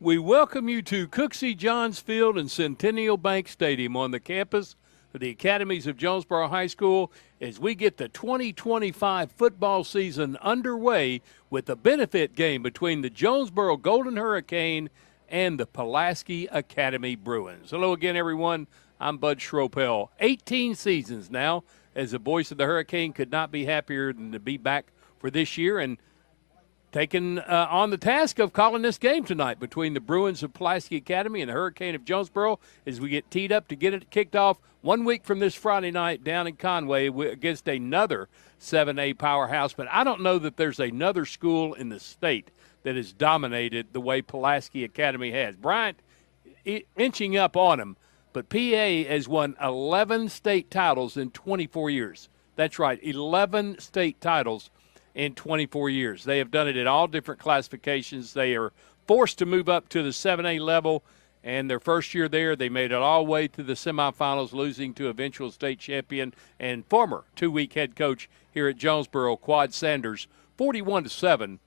We welcome you to Cooksey Johns Field and Centennial Bank Stadium on the campus of the Academies of Jonesboro High School as we get the 2025 football season underway with a benefit game between the Jonesboro Golden Hurricane and the Pulaski Academy Bruins. Hello again, everyone. I'm Bud Schropel. 18 seasons now as the voice of the Hurricane. Could not be happier than to be back for this year and taken on the task of calling this game tonight between the Bruins of Pulaski Academy and the Hurricane of Jonesboro as we get teed up to get it kicked off 1 week from this Friday night down in Conway against another 7A powerhouse. But I don't know that there's another school in the state that has dominated the way Pulaski Academy has. Bryant inching up on them, but PA has won 11 state titles in 24 years. That's right, 11 state titles in 24 years. They have done it in all different classifications. They are forced to move up to the 7A level, and their first year there, they made it all the way to the semifinals, losing to eventual state champion and former two-week head coach here at Jonesboro, Quad Sanders, 41-7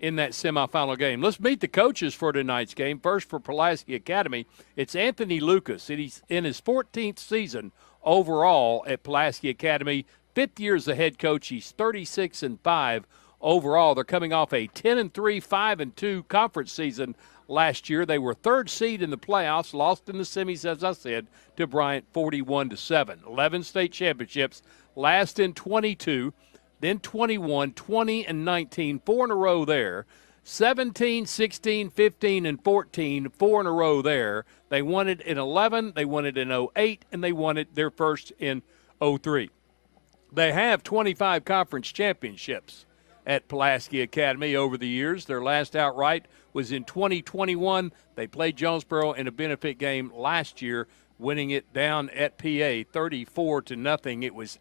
in that semifinal game. Let's meet the coaches for tonight's game. First for Pulaski Academy, it's Anthony Lucas. He's in his 14th season overall at Pulaski Academy. 5th year as a head coach. He's 36-5 overall. They're coming off a 10-3, 5-2 conference season last year. They were third seed in the playoffs, lost in the semis, as I said, to Bryant 41-7. 11 state championships, last in 22, then 21, 20, and 19, 4 in a row there. 17, 16, 15, and 14, 4 in a row there. They won it in 11, they won it in 08, and they won it their first in 03. They have 25 conference championships at Pulaski Academy over the years. Their last outright was in 2021. They played Jonesboro in a benefit game last year, winning it down at PA 34-0. It was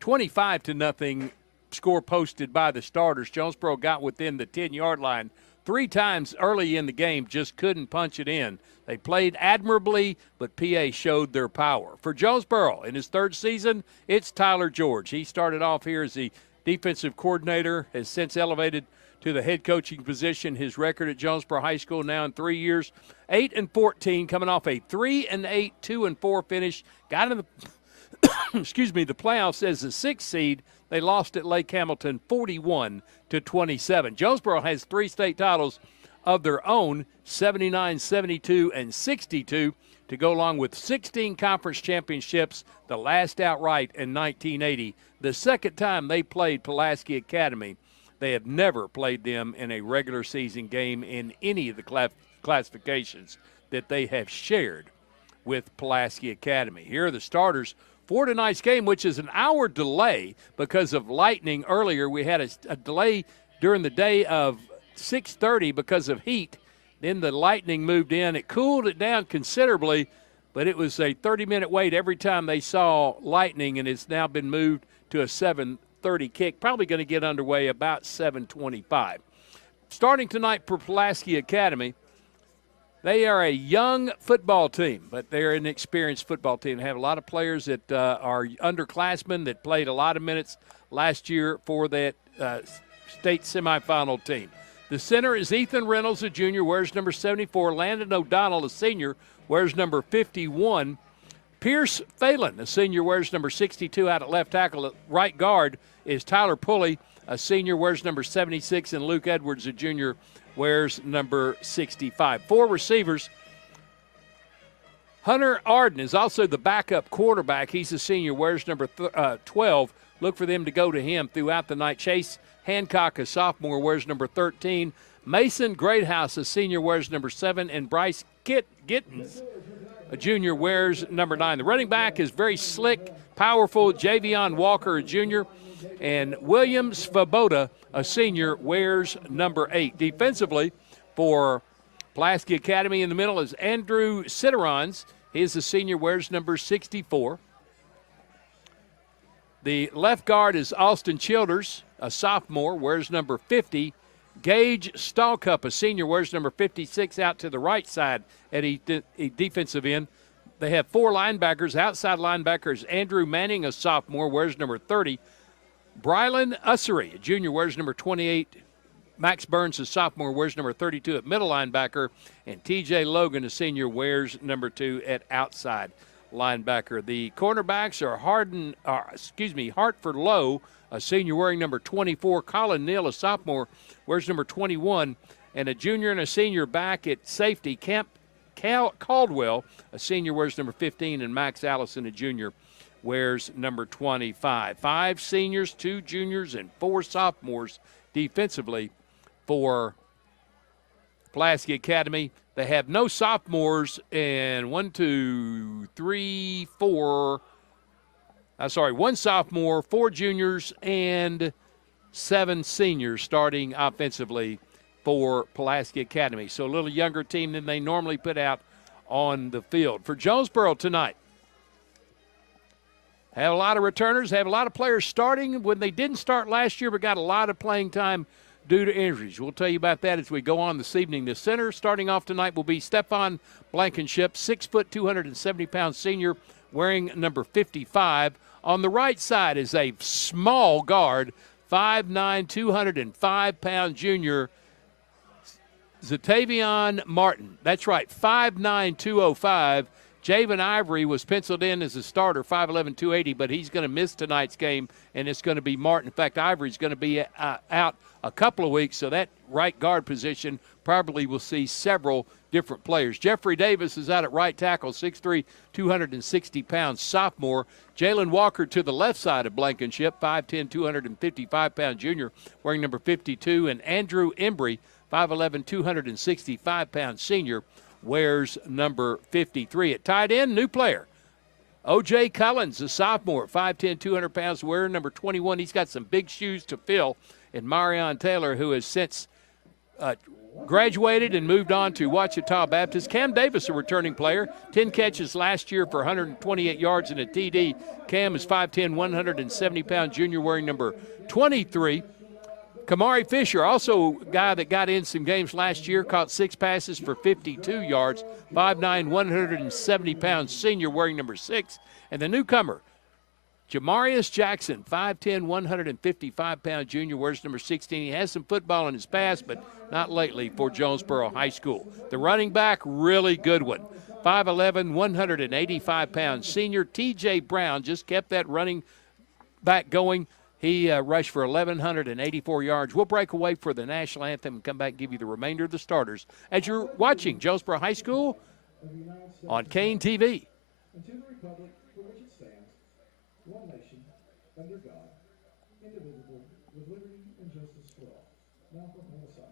25-0 score posted by the starters. Jonesboro got within the 10-yard line 3 times early in the game, just couldn't punch it in. They played admirably, but PA showed their power. For Jonesboro, in his third season, it's Tyler George. He started off here as the defensive coordinator, has since elevated to the head coaching position. His record at Jonesboro High School now in 3 years, 8-14, coming off a 3-8, 2-4 finish. Got in the the playoffs as the 6th seed. They lost at Lake Hamilton 41-27. Jonesboro has 3 state titles of their own, 79, 72, and 62, to go along with 16 conference championships, the last outright in 1980. The second time they played Pulaski Academy, they have never played them in a regular season game in any of the classifications that they have shared with Pulaski Academy. Here are the starters for tonight's game, which is an hour delay because of lightning earlier. We had a delay during the day of 6:30 because of heat. Then the lightning moved in. It cooled it down considerably, but it was a 30-minute wait every time they saw lightning, and it's now been moved to a 7:30 kick. Probably going to get underway about 7:25. Starting tonight for Pulaski Academy, they are a young football team, but they're an experienced football team. They have a lot of players that are underclassmen that played a lot of minutes last year for that state semifinal team. The center is Ethan Reynolds, a junior, wears number 74. Landon O'Donnell, a senior, wears number 51. Pierce Phelan, a senior, wears number 62 out at left tackle. At right guard is Tyler Pulley, a senior, wears number 76. And Luke Edwards, a junior, wears number 65. 4 receivers. Hunter Arden is also the backup quarterback. He's a senior, wears number 12. Look for them to go to him throughout the night. Chase Hancock, a sophomore, wears number 13. Mason Greathouse, a senior, wears number 7. And Bryce Gittens, a junior, wears number 9. The running back is very slick, powerful. Javion Walker, a junior. And William Svoboda, a senior, wears number 8. Defensively for Pulaski Academy in the middle is Andrew Ciderons. He is a senior, wears number 64. The left guard is Austin Childers, a sophomore, wears number 50. Gage Stallcup, a senior, wears number 56 out to the right side at a defensive end. They have 4 linebackers. Outside linebackers, Andrew Manning, a sophomore, wears number 30. Brylan Ussery, a junior, wears number 28. Max Burns, a sophomore, wears number 32 at middle linebacker, and T.J. Logan, a senior, wears number 2 at outside linebacker. The cornerbacks are Hartford Lowe, a senior, wearing number 24. Colin Neal, a sophomore, wears number 21. And a junior and a senior back at safety. Caldwell, a senior, wears number 15. And Max Allison, a junior, wears number 25. 5 seniors, 2 juniors, and 4 sophomores defensively for Pulaski Academy. They have no sophomores and one sophomore, 4 juniors, and 7 seniors starting offensively for Pulaski Academy. So a little younger team than they normally put out on the field. For Jonesboro tonight, have a lot of returners, have a lot of players starting when they didn't start last year but got a lot of playing time due to injuries. We'll tell you about that as we go on this evening. The center starting off tonight will be Stefan Blankenship, 6 foot, 270-pound senior, wearing number 55. On the right side is a small guard, 5'9", 205-pound junior, Zatavion Martin. That's right, 5'9", 205. Javen Ivory was penciled in as a starter, 5'11", 280, but he's going to miss tonight's game, and it's going to be Martin. In fact, Ivory's going to be out a couple of weeks, so that right guard position probably will see several different players. Jeffrey Davis is out at right tackle, 6'3", 260-pound sophomore. Jalen Walker to the left side of Blankenship, 5'10", 255-pound junior, wearing number 52. And Andrew Embry, 5'11", 265-pound senior, wears number 53. At tight end, new player, O.J. Collins, a sophomore, 5'10", 200 pounds, wearing number 21. He's got some big shoes to fill. And Marion Taylor, who has since graduated and moved on to Ouachita Baptist. Cam Davis, a returning player, 10 catches last year for 128 yards and a TD. Cam is 5'10", 170-pound junior, wearing number 23. Kamari Fisher, also a guy that got in some games last year, caught 6 passes for 52 yards, 5'9", 170-pound senior, wearing number 6. And the newcomer, Jamarius Jackson, 5'10", 155-pound junior, wears number 16. He has some football in his past, but not lately for Jonesboro High School. The running back, really good one, 5'11", 185-pound senior, T.J. Brown, just kept that running back going. He rushed for 1,184 yards. We'll break away for the national anthem and come back and give you the remainder of the starters as you're watching Jonesboro High School on Kane TV. And to the republic for which it stands, one nation, under God, indivisible, with liberty and justice for all. Now for Melissa.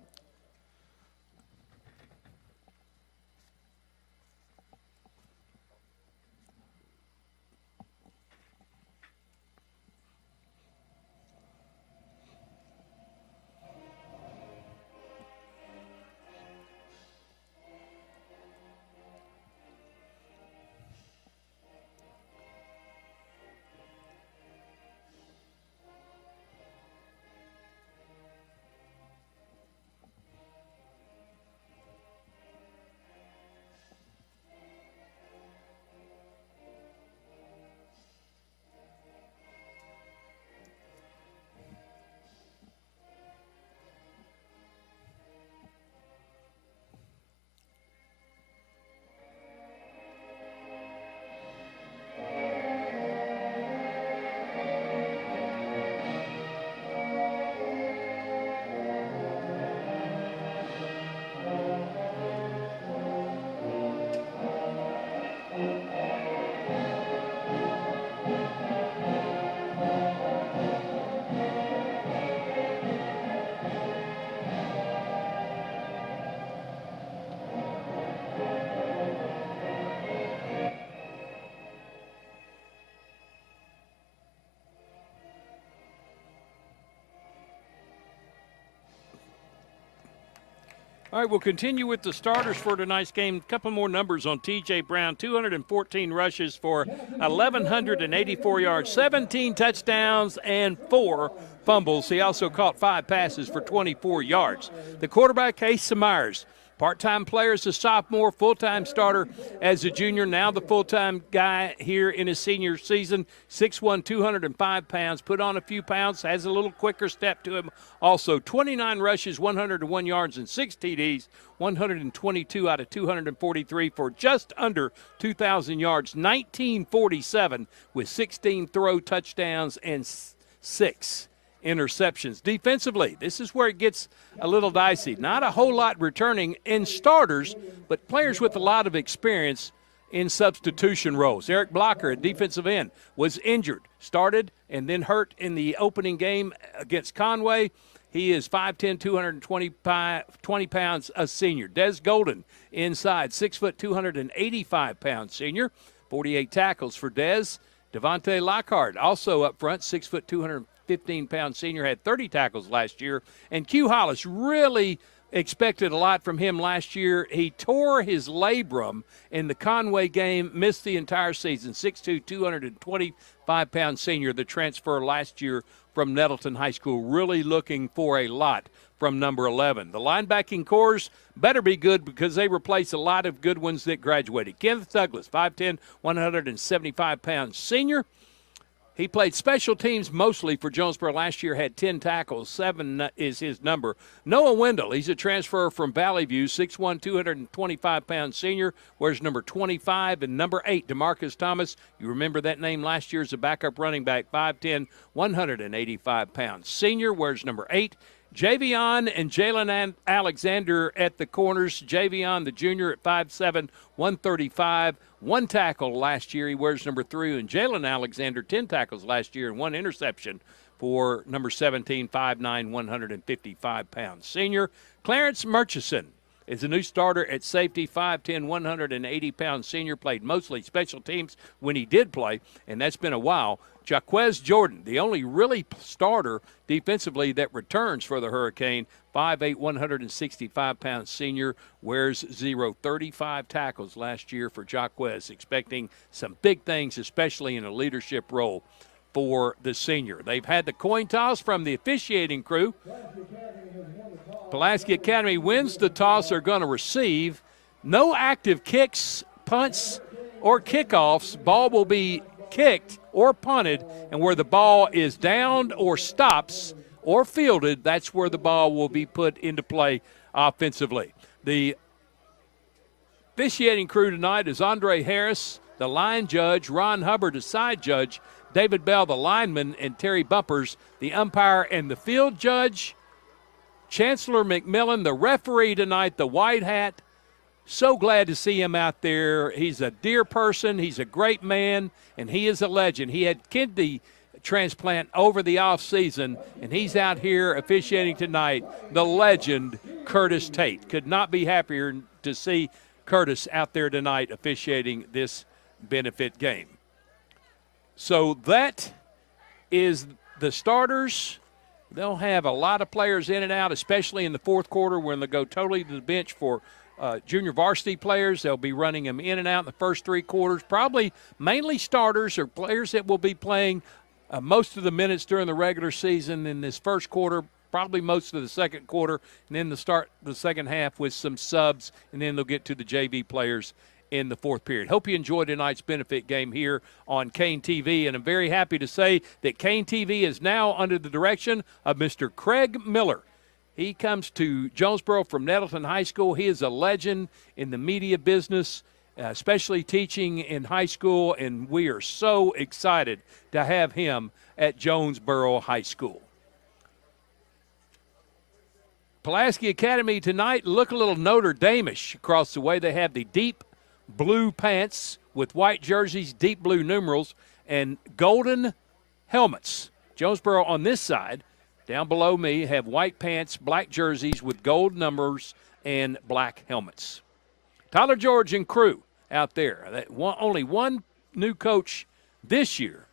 All right, we'll continue with the starters for tonight's game. A couple more numbers on T.J. Brown, 214 rushes for 1,184 yards, 17 touchdowns, and 4 fumbles. He also caught 5 passes for 24 yards. The quarterback, Asa Myers, Part-time player as a sophomore, full-time starter as a junior, now the full-time guy here in his senior season. 6'1", 205 pounds, put on a few pounds, has a little quicker step to him. Also, 29 rushes, 101 yards, and 6 TDs, 122 out of 243 for just under 2,000 yards, 1947 with 16 throw touchdowns and 6 interceptions. Defensively, this is where it gets a little dicey. Not a whole lot returning in starters, but players with a lot of experience in substitution roles. Eric Blocker, at defensive end, was injured, started, and then hurt in the opening game against Conway. He is 5'10", 220 pounds, a senior. Des Golden, inside, 6 foot, 285 pounds, senior. 48 tackles for Des. Devontae Lockhart, also up front, 6 foot, 215-pound senior, had 30 tackles last year. And Q Hollis, really expected a lot from him last year. He tore his labrum in the Conway game, missed the entire season. 6'2", 225-pound senior, the transfer last year from Nettleton High School. Really looking for a lot from number 11. The linebacking cores better be good because they replace a lot of good ones that graduated. Kenneth Douglas, 5'10", 175-pound senior. He played special teams mostly for Jonesboro last year, had 10 tackles. 7 is his number. Noah Wendell, he's a transfer from Valley View, 6'1", 225-pound senior, wears number 25. And number 8, DeMarcus Thomas, you remember that name last year as a backup running back, 5'10", 185 pounds. Senior, wears number 8. Javion and Jalen Alexander at the corners. Javion, the junior, at 5'7", 135. 1 tackle last year. He wears number 3. And Jalen Alexander, 10 tackles last year and 1 interception for number 17, 5'9", 155 pounds. Senior Clarence Murchison is a new starter at safety, 5'10", 180-pound senior, played mostly special teams when he did play, and that's been a while. Jaquez Jordan, the only really starter defensively that returns for the Hurricane, 5'8", 165-pound senior, wears 35 tackles last year for Jaquez, expecting some big things, especially in a leadership role for the senior. They've had the coin toss from the officiating crew. Pulaski Academy wins the toss. They're going to receive. No active kicks, punts, or kickoffs. Ball will be kicked or punted, and where the ball is downed or stops or fielded, that's where the ball will be put into play offensively. The officiating crew tonight is Andre Harris, the line judge, Ron Hubbard, the side judge, David Bell, the lineman, and Terry Bumpers, the umpire and the field judge. Chancellor McMillan, the referee tonight, the white hat. So glad to see him out there. He's a dear person. He's a great man, and he is a legend. He had kidney transplant over the offseason, and he's out here officiating tonight. The legend, Curtis Tate. Could not be happier to see Curtis out there tonight officiating this benefit game. So that is the starters. They'll have a lot of players in and out, especially in the fourth quarter when they go totally to the bench for junior varsity players. They'll be running them in and out in the first 3 quarters, probably mainly starters or players that will be playing most of the minutes during the regular season in this first quarter, probably most of the second quarter, and then start the second half with some subs, and then they'll get to the JV players in the fourth period. Hope you enjoyed tonight's benefit game here on Kane TV, and I'm very happy to say that Kane TV is now under the direction of Mr. Craig Miller. He comes to Jonesboro from Nettleton High School. He is a legend in the media business, especially teaching in high school, and we are so excited to have him at Jonesboro High School. Pulaski Academy tonight look a little Notre Dame-ish across the way. They have the deep blue pants with white jerseys, deep blue numerals, and golden helmets. Jonesboro on this side, down below me, have white pants, black jerseys with gold numbers and black helmets. Tyler George and crew out there. Only one new coach this year.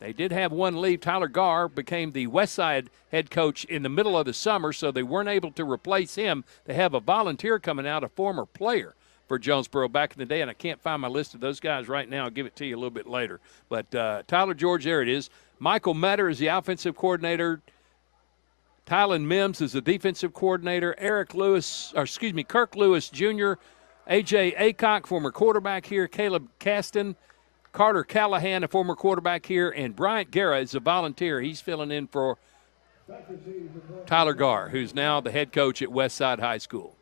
They did have one leave. Tyler Garr became the Westside head coach in the middle of the summer, so they weren't able to replace him. They have a volunteer coming out, a former player for Jonesboro back in the day, and I can't find my list of those guys right now. I'll give it to you a little bit later. But Tyler George, there it is. Michael Metter is the offensive coordinator. Tylen Mims is the defensive coordinator. Kirk Lewis Jr., A.J. Aycock, former quarterback here. Caleb Caston, Carter Callahan, a former quarterback here. And Bryant Guerra is a volunteer. He's filling in for Tyler Garr, who's now the head coach at Westside High School.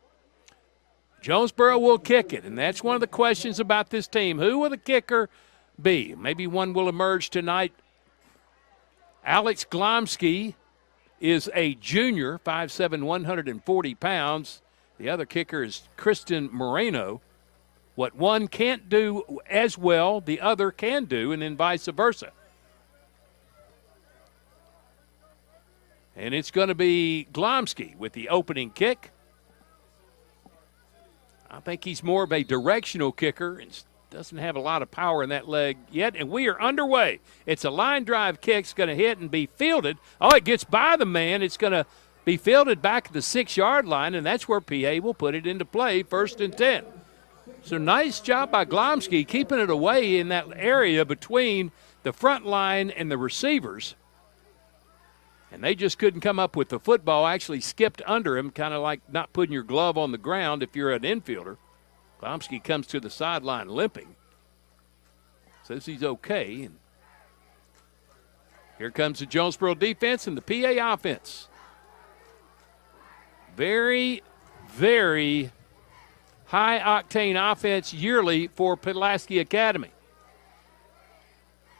Jonesboro will kick it, and that's one of the questions about this team. Who will the kicker be? Maybe one will emerge tonight. Alex Glomsky is a junior, 5'7", 140 pounds. The other kicker is Kristen Moreno. What one can't do as well, the other can do, and then vice versa. And it's going to be Glomsky with the opening kick. I think he's more of a directional kicker and doesn't have a lot of power in that leg yet. And we are underway. It's a line drive kick. It's going to hit and be fielded. Oh, it gets by the man. It's going to be fielded back at the 6-yard line, and that's where PA will put it into play, 1st and 10. So nice job by Glomsky keeping it away in that area between the front line and the receivers. And they just couldn't come up with the football, actually skipped under him, kind of like not putting your glove on the ground if you're an infielder. Glomsky comes to the sideline limping. Says he's okay. And here comes the Jonesboro defense and the PA offense. Very, very high-octane offense yearly for Pulaski Academy.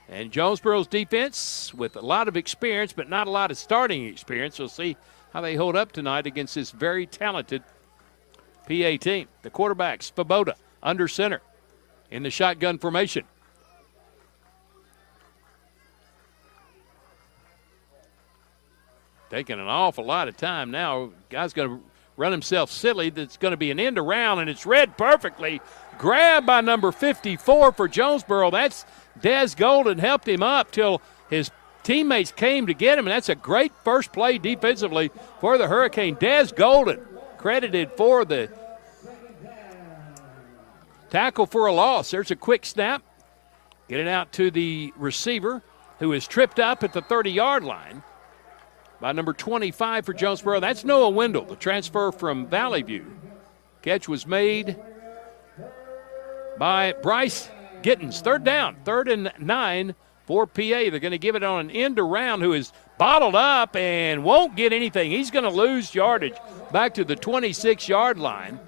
And Jonesboro's defense with a lot of experience, but not a lot of starting experience. We'll see how they hold up tonight against this very talented PA team. The quarterback, Svoboda, under center in the shotgun formation. Taking an awful lot of time now. Guy's going to run himself silly. That's going to be an end around, and it's read perfectly. Grabbed by number 54 for Jonesboro. That's Des Golden, helped him up till his teammates came to get him, and that's a great first play defensively for the Hurricane. Des Golden credited for the tackle for a loss. There's a quick snap. Get it out to the receiver, who is tripped up at the 30-yard line by number 25 for Jonesboro. That's Noah Wendell, the transfer from Valley View. Catch was made by Bryce Gittens. 3rd down, 3rd and 9 for PA. They're going to give it on an end around, who is bottled up and won't get anything. He's going to lose yardage back to the 26-yard line.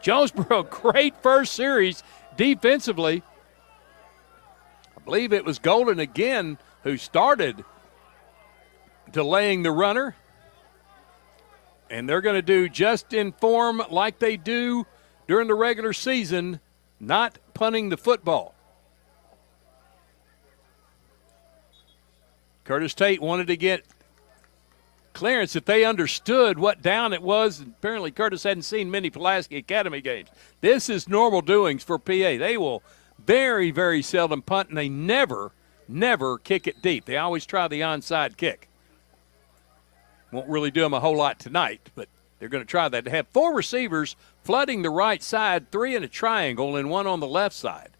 Jonesboro, great first series defensively. I believe it was Golden again who started delaying the runner. And they're going to do just in form like they do during the regular season, not punting the football. Curtis Tate wanted to get clearance if they understood what down it was. Apparently Curtis hadn't seen many Pulaski Academy games. This is normal doings for PA. They will very, very seldom punt, and they never kick it deep. They always try the onside kick. Won't really do them a whole lot tonight, but they're going to try that. They have 4 receivers flooding the right side, 3 in a triangle, and 1 on the left side.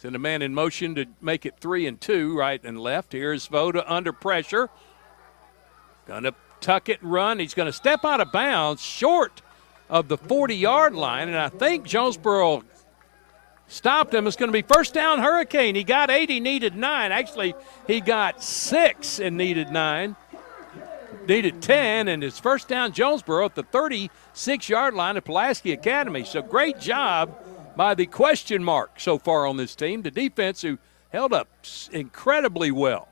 Send a man in motion to make it 3 and 2, right and left. Here's Svoboda under pressure. Going to tuck it and run. He's going to step out of bounds short of the 40-yard line, and I think Jonesboro stopped him. It's going to be 1st down Hurricane. He got 8, he needed 9. Actually, he got 6 and needed 9. Needed 10, and it's 1st down Jonesboro at the 36-yard line of Pulaski Academy. So great job by the question mark so far on this team, the defense who held up incredibly well.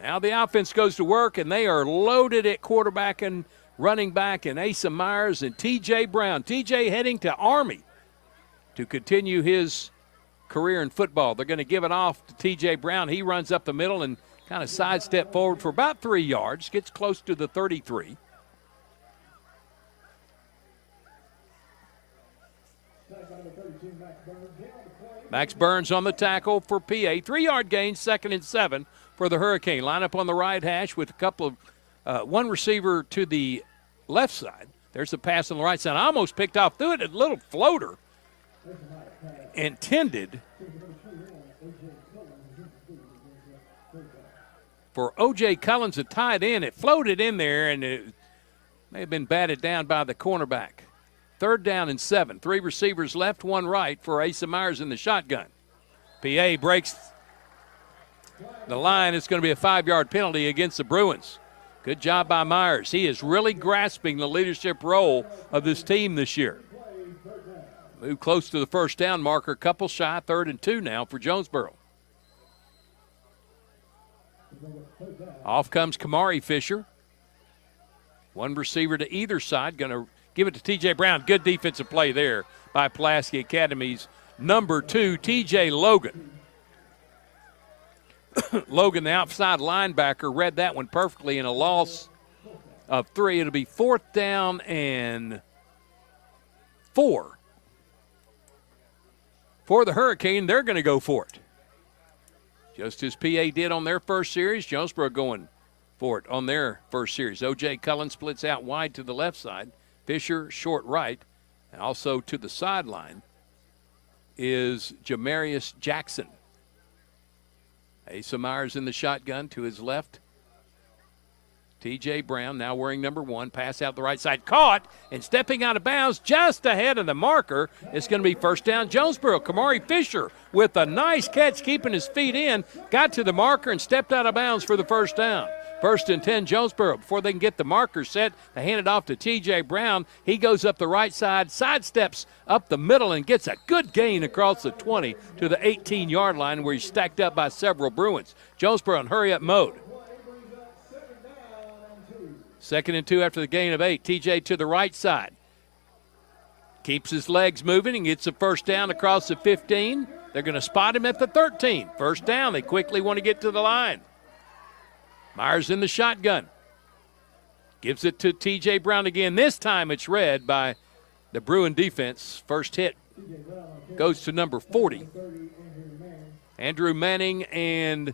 Now the offense goes to work, and they are loaded at quarterback and running back, and Asa Myers and T.J. Brown. T.J. heading to Army to continue his career in football. They're going to give it off to T.J. Brown. He runs up the middle and kind of sidestep forward for about 3 yards, gets close to the 33. Max Burns on the tackle for PA. 3-yard gain, 2nd and 7 for the Hurricane. Line up on the right hash with a couple of one receiver to the left side. There's the pass on the right side. I almost picked off through it, a little floater intended for O.J. Collins to tie it in. It floated in there, and it may have been batted down by the cornerback. 3rd down and 7. 3 receivers left, 1 right for Asa Myers in the shotgun. PA breaks the line. It's going to be a 5-yard penalty against the Bruins. Good job by Myers. He is really grasping the leadership role of this team this year. Move close to the first down marker, couple shy, 3rd and 2 now for Jonesboro. Off comes Kamari Fisher. 1 receiver to either side, going to give it to T.J. Brown. Good defensive play there by Pulaski Academy's number 2, T.J. Logan. Logan, the outside linebacker, read that one perfectly in a loss of 3. It'll be 4th down and 4. For the Hurricane, they're going to go for it. Just as PA did on their first series, Jonesboro going for it on their first series. O.J. Cullen splits out wide to the left side. Fisher short right. And also to the sideline is Jamarius Jackson. Asa Myers in the shotgun to his left. T.J. Brown now wearing number 1. Pass out the right side. Caught and stepping out of bounds just ahead of the marker. It's going to be 1st down Jonesboro. Kamari Fisher with a nice catch, keeping his feet in. Got to the marker and stepped out of bounds for the 1st down. 1st and 10 Jonesboro. Before they can get the marker set, they hand it off to T.J. Brown. He goes up the right side, sidesteps up the middle, and gets a good gain across the 20 to the 18-yard line where he's stacked up by several Bruins. Jonesboro in hurry-up mode. 2nd and 2 after the gain of 8. T.J. to the right side. Keeps his legs moving and gets a 1st down across the 15. They're going to spot him at the 13. 1st down. They quickly want to get to the line. Myers in the shotgun. Gives it to T.J. Brown again. This time it's read by the Bruin defense. First hit goes to number 40. Andrew Manning and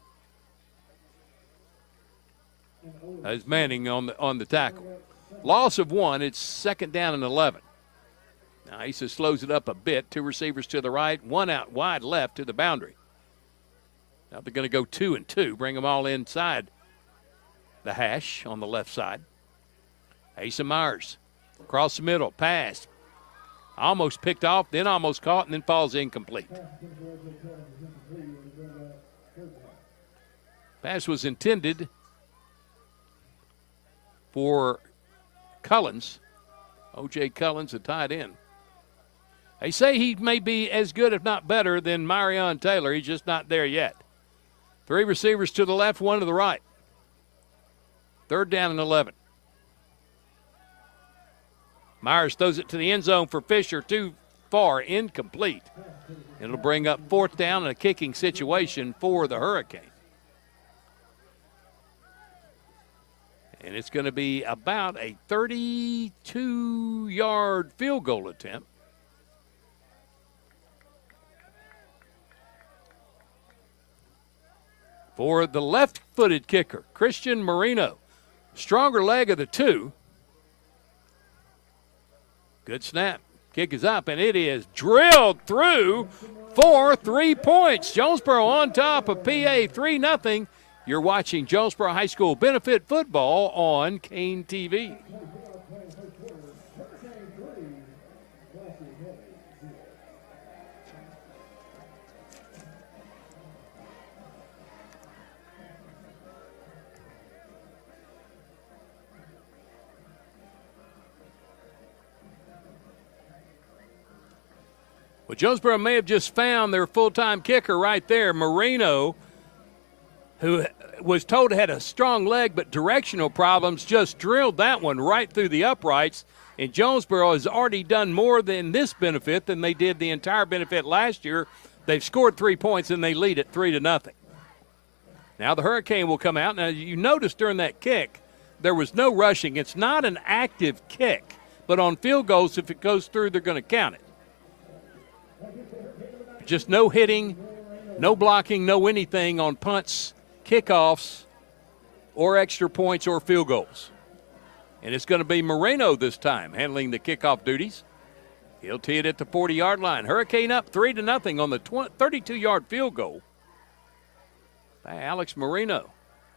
as Manning on the tackle. Loss of 1. It's 2nd down and 11. Now Asa slows it up a bit. 2 receivers to the right, 1 out wide left to the boundary. Now they're going to go 2 and 2. Bring them all inside the hash on the left side. Asa Myers across the middle. Pass. Almost picked off, then almost caught, and then falls incomplete. Pass was intended for Cullens. O.J. Cullens, a tight end. They say he may be as good, if not better, than Marion Taylor. He's just not there yet. 3 receivers to the left, 1 to the right. 3rd down and 11. Myers throws it to the end zone for Fisher. Too far, incomplete. It'll bring up 4th down and a kicking situation for the Hurricane. And it's going to be about a 32-yard field goal attempt. For the left-footed kicker, Christian Marino. Stronger leg of the 2. Good snap. Kick is up, and it is drilled through for 3 points. Jonesboro on top of PA 3-0. You're watching Jonesboro High School Benefit Football on Kane TV. Well, Jonesboro may have just found their full-time kicker right there, Marino, who was told had a strong leg but directional problems, just drilled that one right through the uprights. And Jonesboro has already done more than this benefit than they did the entire benefit last year. They've scored 3 points, and they lead it 3-0. Now the Hurricane will come out. Now, you notice during that kick, there was no rushing. It's not an active kick, but on field goals, if it goes through, they're going to count it. Just no hitting, no blocking, no anything on punts, kickoffs, or extra points or field goals. And it's going to be Moreno this time handling the kickoff duties. He'll tee it at the 40-yard line. Hurricane up 3-0 on the 32-yard field goal by Alex Marino.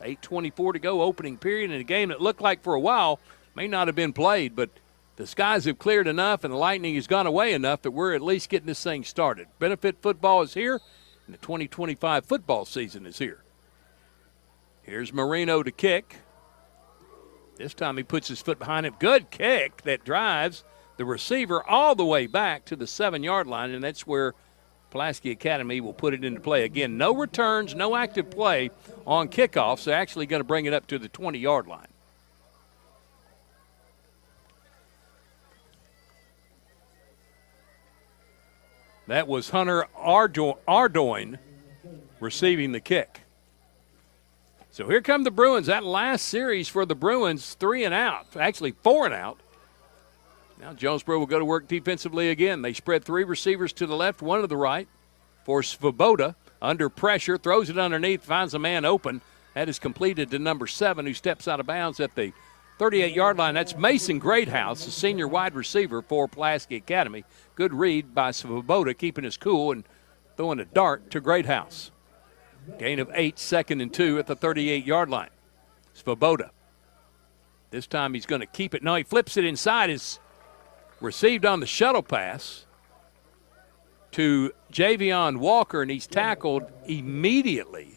8:24 to go, opening period, in a game that looked like for a while may not have been played, but the skies have cleared enough and the lightning has gone away enough that we're at least getting this thing started. Benefit football is here, and the 2025 football season is here. Here's Marino to kick. This time he puts his foot behind him. Good kick that drives the receiver all the way back to the 7-yard line, and that's where Pulaski Academy will put it into play. Again, no returns, no active play on kickoffs. They're actually going to bring it up to the 20-yard line. That was Hunter Ardoin receiving the kick. So here come the Bruins. That last series for the Bruins, 3 and out, actually 4 and out. Now Jonesboro will go to work defensively again. They spread 3 receivers to the left, 1 to the right. For Svoboda, under pressure, throws it underneath, finds a man open. That is completed to number 7, who steps out of bounds at the 38-yard line. That's Mason Greathouse, the senior wide receiver for Pulaski Academy. Good read by Svoboda, keeping his cool and throwing a dart to Greathouse. Gain of 8, 2nd and 2 at the 38-yard line. Svoboda. This time he's going to keep it. No, he flips it inside. It's received on the shuttle pass to Javion Walker, and he's tackled immediately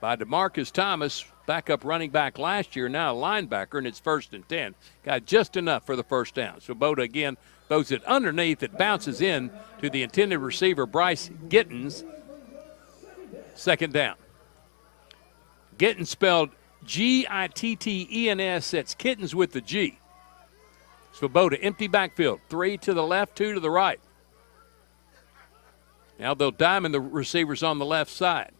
by DeMarcus Thomas, backup running back last year, now a linebacker, and it's 1st and 10. Got just enough for the first down. Svoboda again throws it underneath. It bounces in to the intended receiver, Bryce Gittens. 2nd down. Gittens spelled Gittens. That's Kittens with the G. Svoboda, empty backfield. 3 to the left, 2 to the right. Now they'll diamond the receivers on the left side.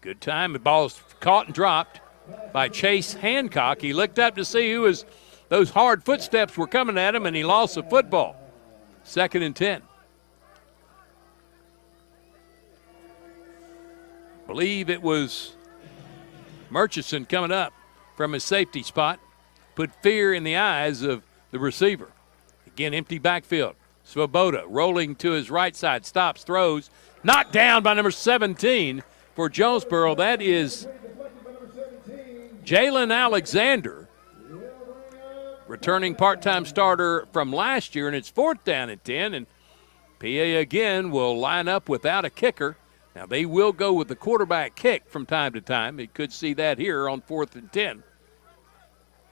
Good time. The ball's caught and dropped by Chase Hancock. He looked up to see who was, those hard footsteps were coming at him, and he lost the football. 2nd and 10. Believe it was Murchison coming up from his safety spot. Put fear in the eyes of the receiver. Again, empty backfield. Svoboda rolling to his right side. Stops, throws. Knocked down by number 17 for Jonesboro. That is Jalen Alexander, returning part-time starter from last year, and it's 4th down and 10, and PA again will line up without a kicker. Now, they will go with the quarterback kick from time to time. You could see that here on 4th and 10.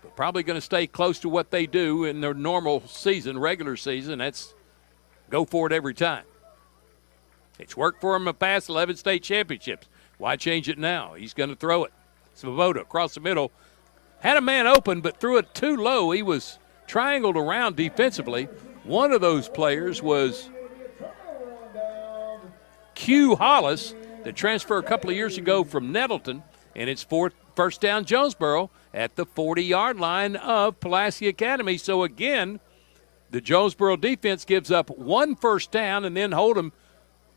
But probably going to stay close to what they do in their normal season, regular season. That's go for it every time. It's worked for him in the past 11 state championships. Why change it now? He's going to throw it. Svoboda across the middle. Had a man open, but threw it too low. He was triangled around defensively. One of those players was Q Hollis, the transfer a couple of years ago from Nettleton, and it's 1st down Jonesboro at the 40-yard line of Pulaski Academy. So again, the Jonesboro defense gives up 1 first down and then hold them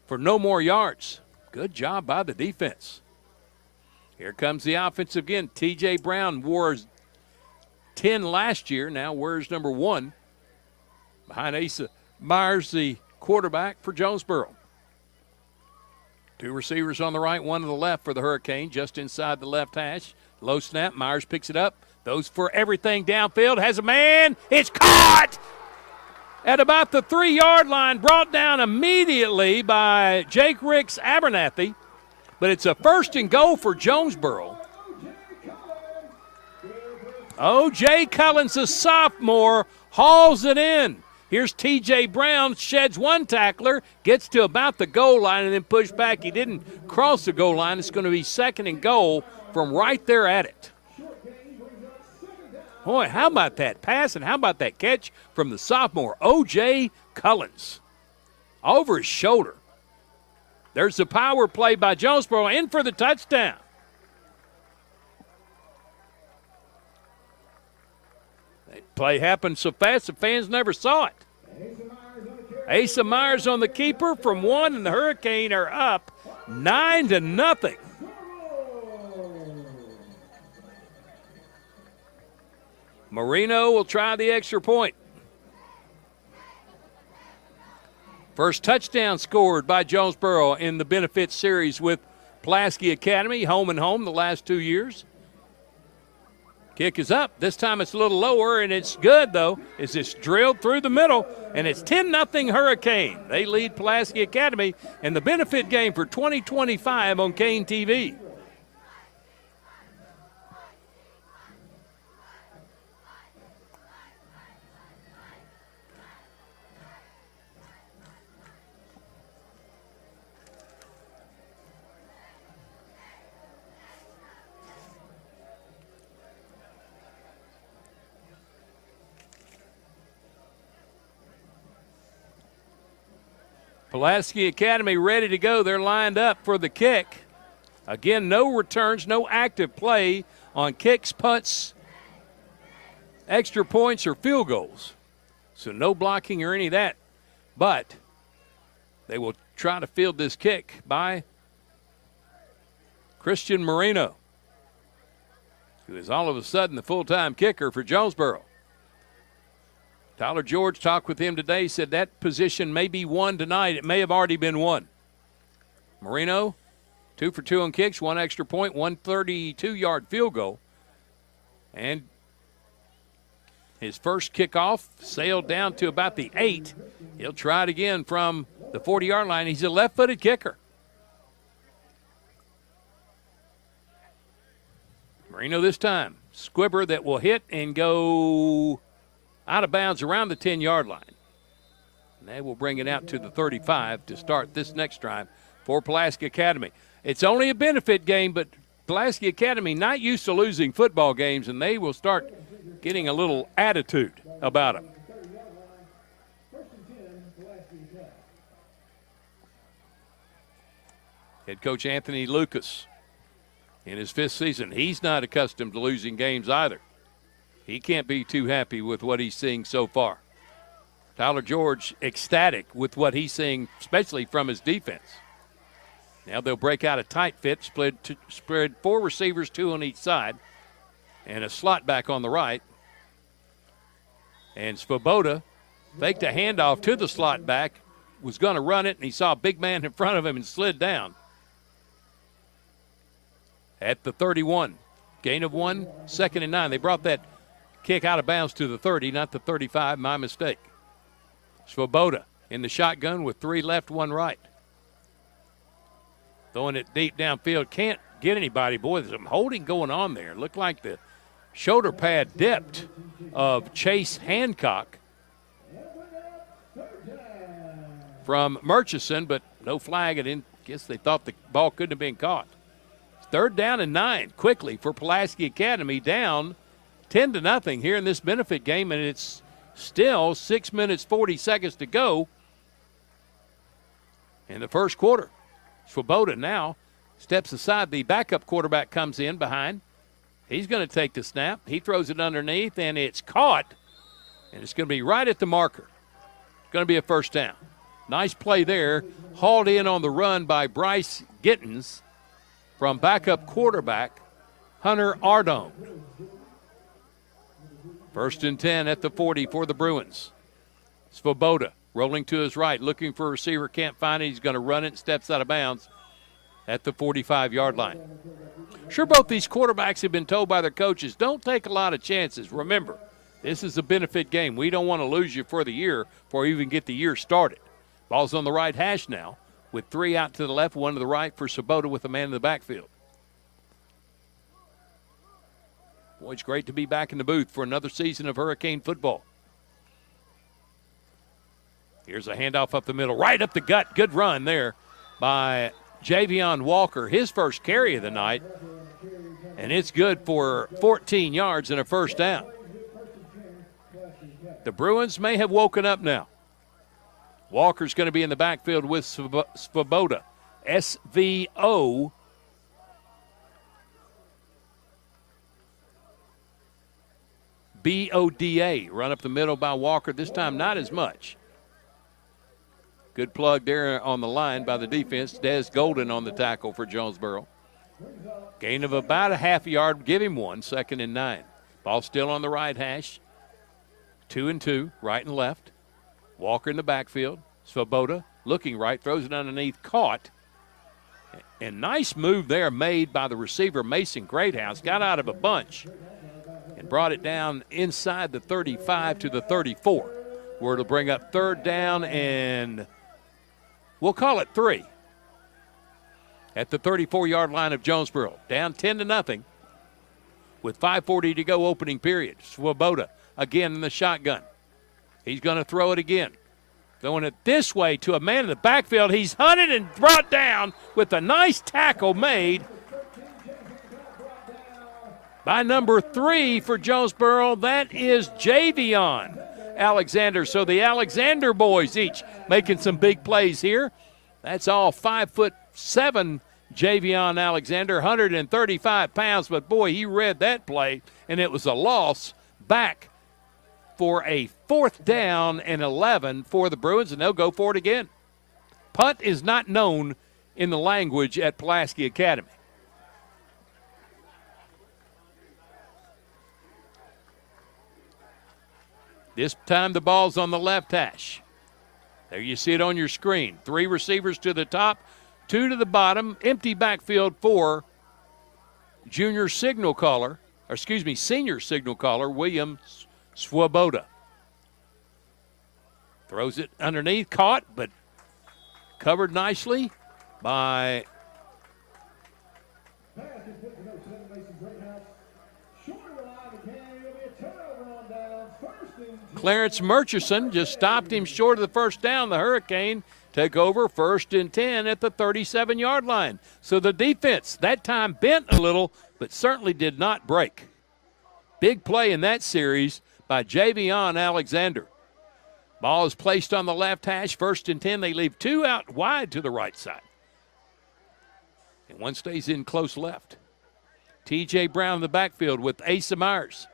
for no more yards. Good job by the defense. Here comes the offense again. T.J. Brown wore 10 last year, now wears number 1. Behind Asa Myers, the quarterback for Jonesboro. 2 receivers on the right, 1 to the left for the Hurricane, just inside the left hash. Low snap, Myers picks it up, throws for everything downfield, has a man, it's caught at about the 3-yard line, brought down immediately by Jake Ricks Abernathy, but it's a 1st and goal for Jonesboro. O.J. Collins, a sophomore, hauls it in. Here's T.J. Brown, sheds 1 tackler, gets to about the goal line, and then pushed back. He didn't cross the goal line. It's going to be 2nd and goal from right there at it. Boy, how about that pass and how about that catch from the sophomore, O.J. Collins, over his shoulder. There's the power play by Jonesboro, in for the touchdown. That play happened so fast the fans never saw it. Asa Myers on the keeper from 1, and the Hurricane are up 9-0. Marino will try the extra point. First touchdown scored by Jonesboro in the benefit series with Pulaski Academy, home and home the last 2 years. Kick is up. This time it's a little lower, and it's good, though. It's just drilled through the middle, and it's 10-0 Hurricane. They lead Pulaski Academy in the benefit game for 2025 on Kane TV. Pulaski Academy ready to go. They're lined up for the kick. Again, no returns, no active play on kicks, punts, extra points, or field goals. So no blocking or any of that. But they will try to field this kick by Christian Marino, who is all of a sudden the full-time kicker for Jonesboro. Tyler George talked with him today, said that position may be won tonight. It may have already been won. Marino, 2 for 2 on kicks, 1 extra point, 132-yard field goal. And his first kickoff sailed down to about the 8. He'll try it again from the 40-yard line. He's a left-footed kicker. Marino this time. Squibber that will hit and go out of bounds around the 10-yard line. And they will bring it out to the 35 to start this next drive for Pulaski Academy. It's only a benefit game, but Pulaski Academy not used to losing football games, and they will start getting a little attitude about them. Head coach Anthony Lucas in his 5th season. He's not accustomed to losing games either. He can't be too happy with what he's seeing so far. Tyler George ecstatic with what he's seeing, especially from his defense. Now they'll break out a tight fit, spread 4 receivers, 2 on each side, and a slot back on the right. And Svoboda faked a handoff to the slot back, was going to run it, and he saw a big man in front of him and slid down. At the 31, gain of 1, 2nd and 9. They brought that kick out of bounds to the 30, not the 35. My mistake. Svoboda in the shotgun with 3 left, 1 right. Throwing it deep downfield. Can't get anybody. Boy, there's some holding going on there. Looked like the shoulder pad dipped of Chase Hancock from Murchison, but no flag. I guess they thought the ball couldn't have been caught. 3rd down and 9 quickly for Pulaski Academy, down 10-0 here in this benefit game, and it's still 6 minutes, 40 seconds to go in the first quarter. Svoboda now steps aside. The backup quarterback comes in behind. He's going to take the snap. He throws it underneath, and it's caught, and it's going to be right at the marker. It's going to be a first down. Nice play there. Hauled in on the run by Bryce Gittens from backup quarterback Hunter Ardone. 1st and 10 at the 40 for the Bruins. Svoboda rolling to his right, looking for a receiver, can't find it. He's going to run it and steps out of bounds at the 45-yard line. Sure, both these quarterbacks have been told by their coaches, don't take a lot of chances. Remember, this is a benefit game. We don't want to lose you for the year before you even get the year started. Ball's on the right hash now with 3 out to the left, 1 to the right for Svoboda with a man in the backfield. Boy, it's great to be back in the booth for another season of Hurricane football. Here's a handoff up the middle, right up the gut. Good run there by Javion Walker, his first carry of the night. And it's good for 14 yards and a first down. The Bruins may have woken up now. Walker's going to be in the backfield with Svoboda. S-V-O. B-O-D-A. Run up the middle by Walker. This time not as much. Good plug there on the line by the defense. Des Golden on the tackle for Jonesboro. Gain of about a half a yard. Give him 1. 2nd and 9. Ball still on the right hash. 2 and 2, right and left. Walker in the backfield. Svoboda looking right, throws it underneath, caught. And nice move there made by the receiver, Mason Greathouse. Got out of a bunch and brought it down inside the 35 to the 34, where it'll bring up third down, and we'll call it 3 at the 34-yard line of Jonesboro. Down 10-0 with 5:40 to go opening period. Swoboda again in the shotgun. He's going to throw it again. Throwing it this way to a man in the backfield. He's hunted and brought down with a nice tackle made by number 3 for Jonesboro. That is Javion Alexander. So the Alexander boys each making some big plays here. That's all 5'7" Javion Alexander, 135 pounds. But, boy, he read that play, and it was a loss back for a 4th down and 11 for the Bruins, and they'll go for it again. Punt is not known in the language at Pulaski Academy. This time the ball's on the left hash. There you see it on your screen. 3 receivers to the top, 2 to the bottom. Empty backfield for senior signal caller, William Swoboda. Throws it underneath, caught, but covered nicely by Clarence Murchison. Just stopped him short of the first down. The Hurricane take over 1st and 10 at the 37-yard line. So the defense that time bent a little, but certainly did not break. Big play in that series by Javion Alexander. Ball is placed on the left hash, 1st and 10. They leave 2 out wide to the right side. And 1 stays in close left. T.J. Brown in the backfield with Asa Myers.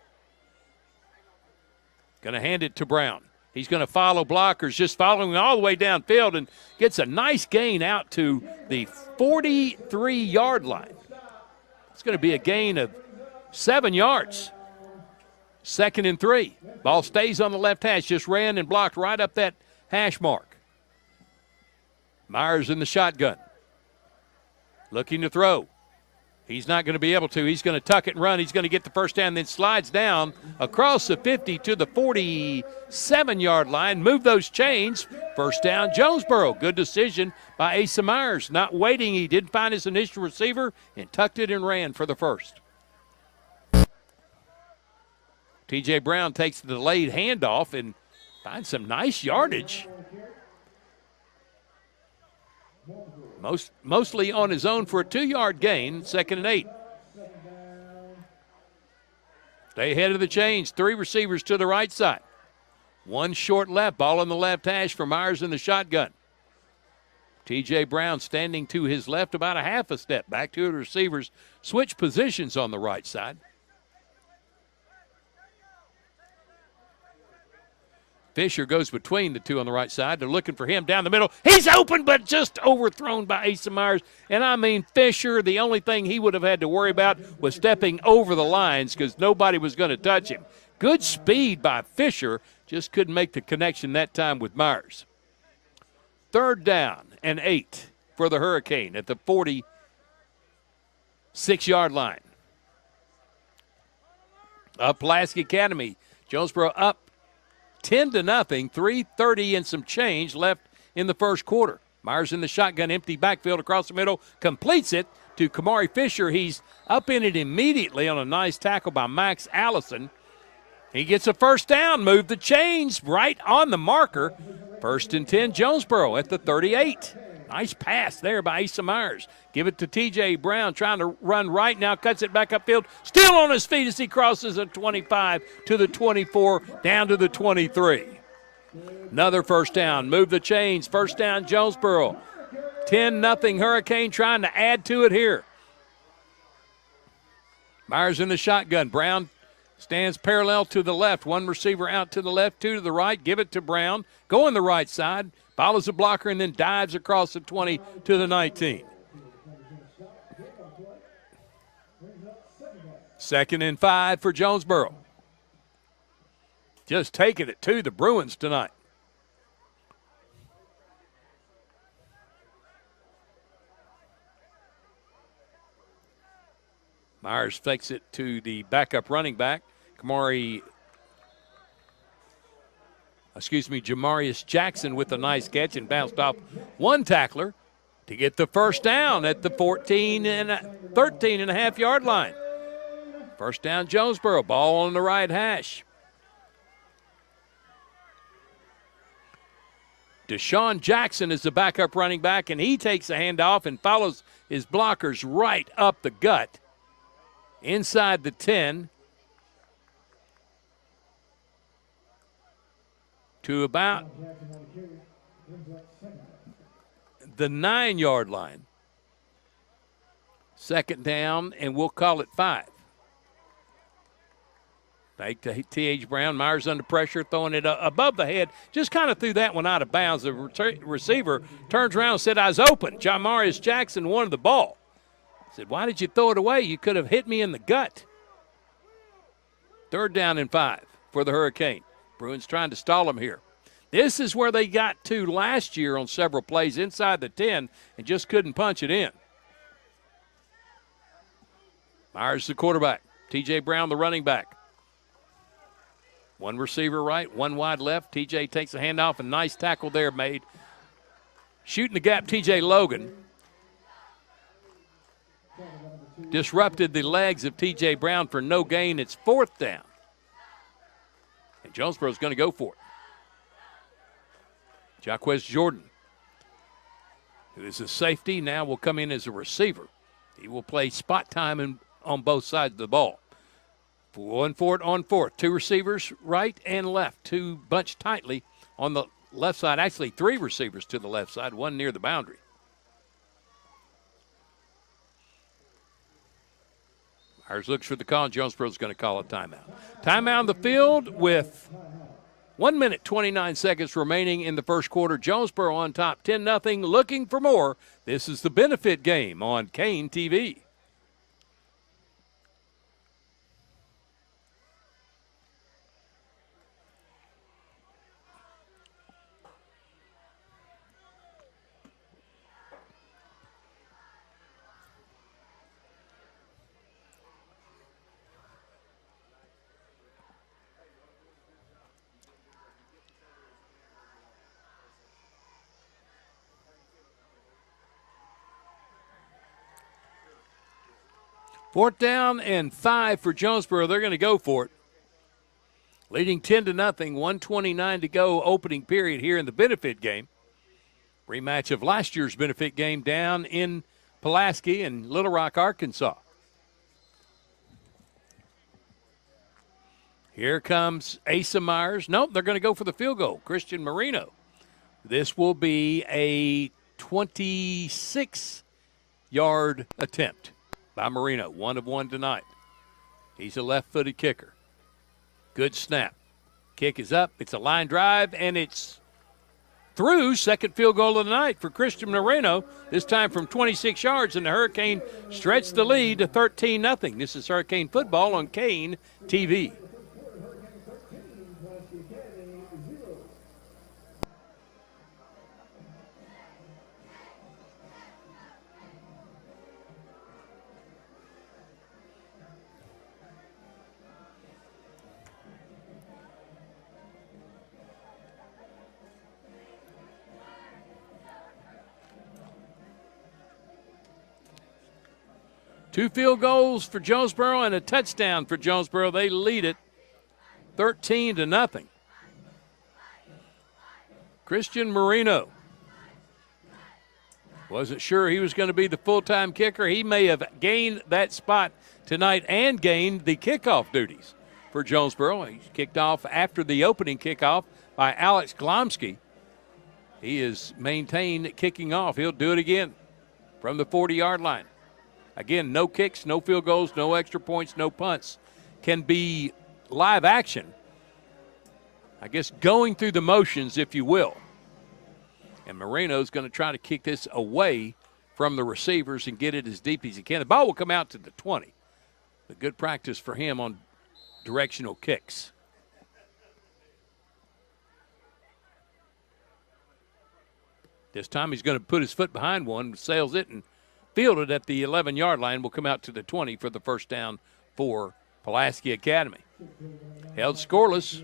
Going to hand it to Brown. He's going to follow blockers, just following all the way downfield, and gets a nice gain out to the 43-yard line. It's going to be a gain of 7 yards. 2nd and 3. Ball stays on the left hash, just ran and blocked right up that hash mark. Myers in the shotgun. Looking to throw. He's not going to be able to. He's going to tuck it and run. He's going to get the first down, then slides down across the 50 to the 47-yard line. Move those chains. First down, Jonesboro. Good decision by Asa Myers. Not waiting. He did find his initial receiver and tucked it and ran for the first. T.J. Brown takes the delayed handoff and finds some nice yardage. Mostly on his own for a 2-yard gain, 2nd and 8. Stay ahead of the chains. 3 receivers to the right side. 1 short left, ball on the left hash for Myers in the shotgun. T.J. Brown standing to his left about a half a step. Back to the receivers. Switch positions on the right side. Fisher goes between the 2 on the right side. They're looking for him down the middle. He's open, but just overthrown by Asa Myers. And I mean, Fisher, the only thing he would have had to worry about was stepping over the lines because nobody was going to touch him. Good speed by Fisher, just couldn't make the connection that time with Myers. 3rd down and 8 for the Hurricane at the 46-yard line. Pulaski Academy, Jonesboro up 10-0, 3:30 and some change left in the first quarter. Myers in the shotgun, empty backfield across the middle, completes it to Kamari Fisher. He's up in it immediately on a nice tackle by Max Allison. He gets a first down, move the chains right on the marker. 1st and 10, Jonesboro at the 38. Nice pass there by Asa Myers. Give it to T.J. Brown, trying to run right now, cuts it back upfield. Still on his feet as he crosses the 25 to the 24, down to the 23. Another first down. Move the chains. First down, Jonesboro. 10-0 Hurricane trying to add to it here. Myers in the shotgun. Brown stands parallel to the left. 1 receiver out to the left, 2 to the right. Give it to Brown. Going the right side. Follows the blocker and then dives across the 20 to the 19. 2nd and 5 for Jonesboro. Just taking it to the Bruins tonight. Myers fakes it to the backup running back, Jamarius Jackson with a nice catch and bounced off one tackler to get the first down at the 13.5 yard line. First down, Jonesboro. Ball on the right hash. Deshawn Jackson is the backup running back, and he takes a handoff and follows his blockers right up the gut. Inside the 10 to about the 9-yard line. Second down, and we'll call it 5. Fake to T.H. Brown. Myers under pressure, throwing it above the head. Just kind of threw that one out of bounds. The receiver turns around and said, I was open. Jamarius Jackson wanted the ball. Said, why did you throw it away? You could have hit me in the gut. Third down and 5 for the Hurricane. Bruins trying to stall them here. This is where they got to last year on several plays inside the 10 and just couldn't punch it in. Myers the quarterback. T.J. Brown the running back. One receiver right, one wide left. T.J. takes a handoff, and nice tackle there made. Shooting the gap, T.J. Logan. Disrupted the legs of T.J. Brown for no gain. It's fourth down. And Jonesboro's going to go for it. Jaquez Jordan, who is a safety, now will come in as a receiver. He will play spot time on both sides of the ball. One for it on fourth. Two receivers right and left. Two bunched tightly on the left side. Actually, three receivers to the left side, one near the boundary. Myers looks for the call, and Jonesboro's going to call a timeout. Timeout on the field with 1 minute, 29 seconds remaining in the first quarter. Jonesboro on top, 10-0, looking for more. This is the benefit game on Kane TV. Fourth down and 5 for Jonesboro. They're going to go for it. Leading 10-0, 1:29 to go, opening period here in the benefit game. Rematch of last year's benefit game down in Pulaski and Little Rock, Arkansas. Here comes Asa Myers. Nope, they're going to go for the field goal. Christian Marino. This will be a 26-yard attempt by Marino, 1 of 1 tonight. He's a left-footed kicker. Good snap. Kick is up. It's a line drive, and it's through. Second field goal of the night for Christian Marino, this time from 26 yards, and the Hurricane stretch the lead to 13-0. This is Hurricane football on Kane TV. Two field goals for Jonesboro and a touchdown for Jonesboro. They lead it 13-0. Christian Marino. Wasn't sure he was going to be the full-time kicker. He may have gained that spot tonight and gained the kickoff duties for Jonesboro. He's kicked off after the opening kickoff by Alex Glomsky. He is maintained kicking off. He'll do it again from the 40-yard line. Again, no kicks, no field goals, no extra points, no punts. Can be live action. I guess going through the motions, if you will. And Marino's going to try to kick this away from the receivers and get it as deep as he can. The ball will come out to the 20. A good practice for him on directional kicks. This time he's going to put his foot behind one, sails it, and fielded at the 11-yard line, will come out to the 20 for the first down for Pulaski Academy. Held scoreless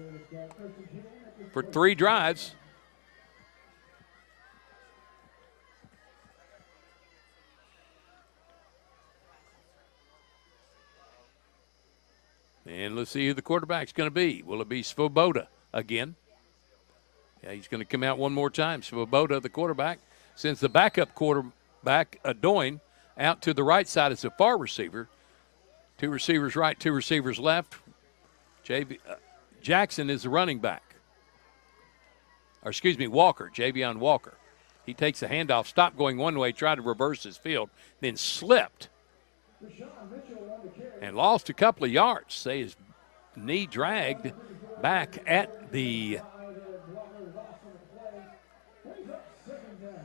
for 3 drives. And let's see who the quarterback's going to be. Will it be Svoboda again? Yeah, he's going to come out one more time. Svoboda, the quarterback, sends the backup quarterback, Adoyne, out to the right side as a far receiver. 2 receivers right, 2 receivers left. Jackson is the running back. Or excuse me, Walker, Javion Walker. He takes the handoff, stopped going one way, tried to reverse his field, then slipped and lost a couple of yards. Say his knee dragged back at the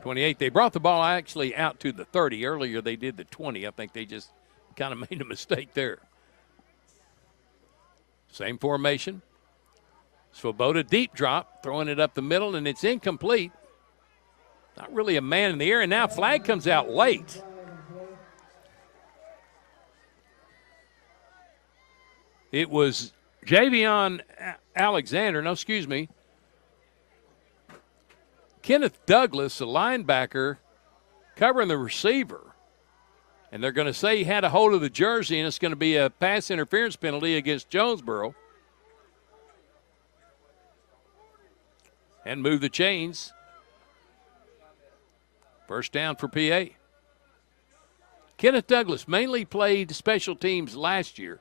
28. They brought the ball actually out to the 30. Earlier they did the 20. I think they just kind of made a mistake there. Same formation. Svoboda deep drop, throwing it up the middle, and it's incomplete. Not really a man in the air, and now flag comes out late. It was Javion Alexander, no, excuse me, Kenneth Douglas, the linebacker, covering the receiver. And they're going to say he had a hold of the jersey, and it's going to be a pass interference penalty against Jonesboro. And move the chains. First down for PA. Kenneth Douglas mainly played special teams last year.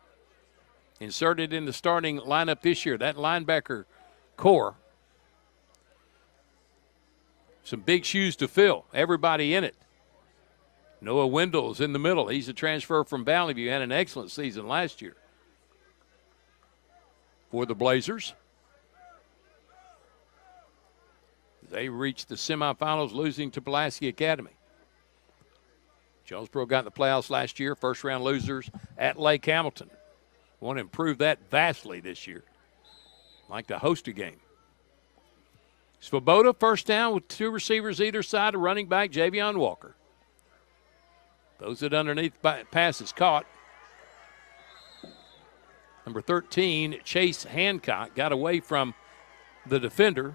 Inserted in the starting lineup this year. That linebacker core. Some big shoes to fill. Everybody in it. Noah Wendell's in the middle. He's a transfer from Valley View. Had an excellent season last year for the Blazers. They reached the semifinals, losing to Pulaski Academy. Jonesboro got in the playoffs last year. First-round losers at Lake Hamilton. Want to improve that vastly this year. Like to host a game. Svoboda, first down with 2 receivers either side, a running back, Javion Walker. Those that underneath pass is caught. Number 13, Chase Hancock, got away from the defender,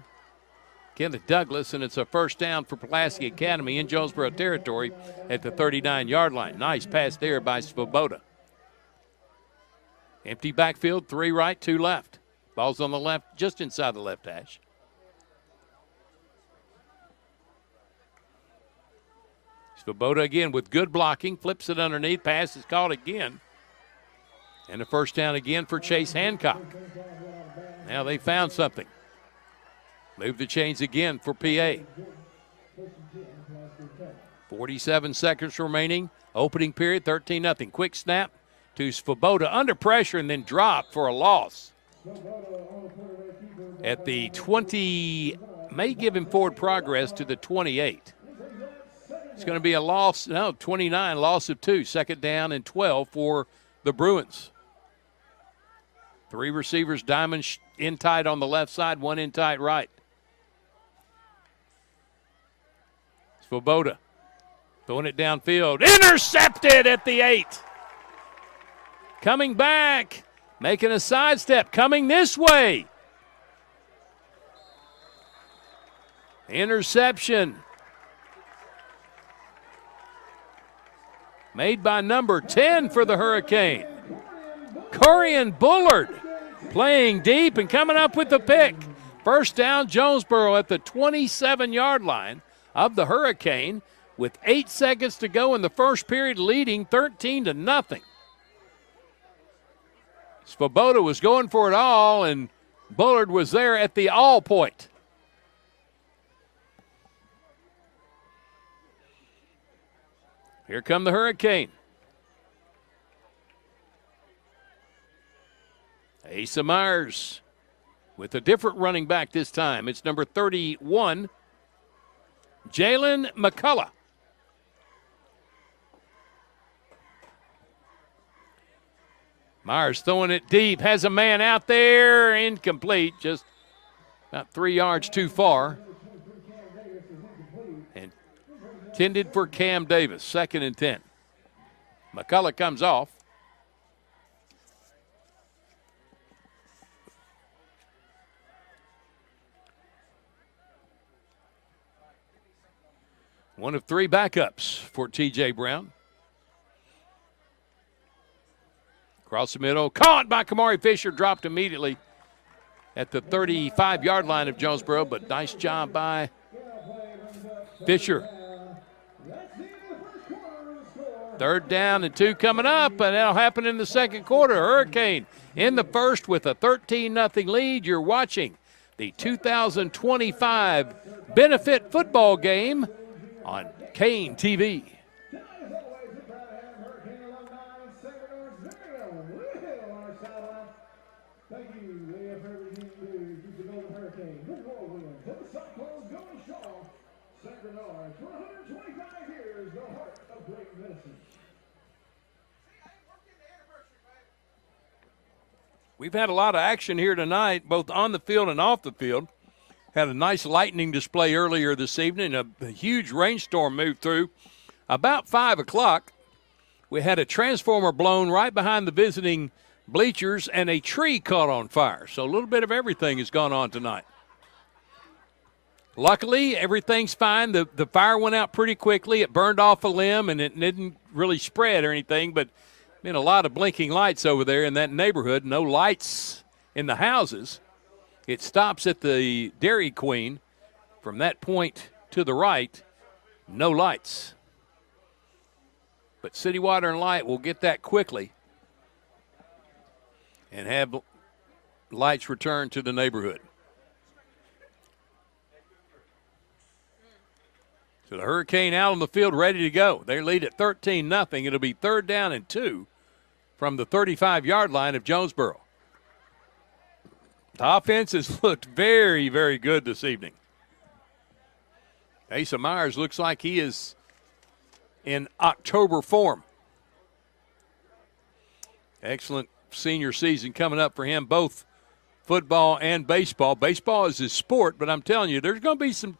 Kenneth Douglas, and it's a first down for Pulaski Academy in Jonesboro territory at the 39-yard line. Nice pass there by Svoboda. Empty backfield, 3 right, 2 left. Ball's on the left, just inside the left hash. Svoboda again with good blocking, flips it underneath, pass is caught again. And a first down again for Chase Hancock. Now they found something. Move the chains again for PA. 47 seconds remaining. Opening period, 13-0. Quick snap to Svoboda under pressure and then drop for a loss. At the 20, may give him forward progress to the 28. It's going to be a loss, 29, loss of 2. Second down and 12 for the Bruins. 3 receivers, diamond in tight on the left side, 1 in tight right. Svoboda throwing it downfield. Intercepted at the 8. Coming back, making a sidestep, coming this way. Interception. Made by number 10 for the Hurricane. Corian Bullard playing deep and coming up with the pick. First down, Jonesboro at the 27-yard line of the Hurricane with 8 seconds to go in the first period, leading 13-0. Svoboda was going for it all, and Bullard was there at the all point. Here come the Hurricane. Asa Myers with a different running back this time. It's number 31, Jalen McCullough. Myers throwing it deep, has a man out there, incomplete, just about 3 yards too far. And Intended for Cam Davis, 2nd and 10. McCullough comes off. One of 3 backups for T.J. Brown. Across the middle, caught by Kamari Fisher, dropped immediately at the 35-yard line of Jonesboro, but nice job by Fisher. 3rd down and 2 coming up, and that'll happen in the second quarter. Hurricane in the first with a 13-0 lead. You're watching the 2025 benefit football game on Kane TV. We've had a lot of action here tonight, both on the field and off the field. Had a nice lightning display earlier this evening. A huge rainstorm moved through. About 5 o'clock, we had a transformer blown right behind the visiting bleachers, and a tree caught on fire. So a little bit of everything has gone on tonight. Luckily, everything's fine. The fire went out pretty quickly. It burned off a limb, and it didn't really spread or anything, but been a lot of blinking lights over there in that neighborhood. No lights in the houses. It stops at the Dairy Queen. From that point to the right, no lights. But City Water and Light will get that quickly and have lights return to the neighborhood. So the Hurricane out on the field ready to go. They lead at 13-0. It'll be 3rd down and 2 from the 35-yard line of Jonesboro. The offense has looked very, very good this evening. Asa Myers looks like he is in October form. Excellent senior season coming up for him, both football and baseball. Baseball is his sport, but I'm telling you, there's going to be some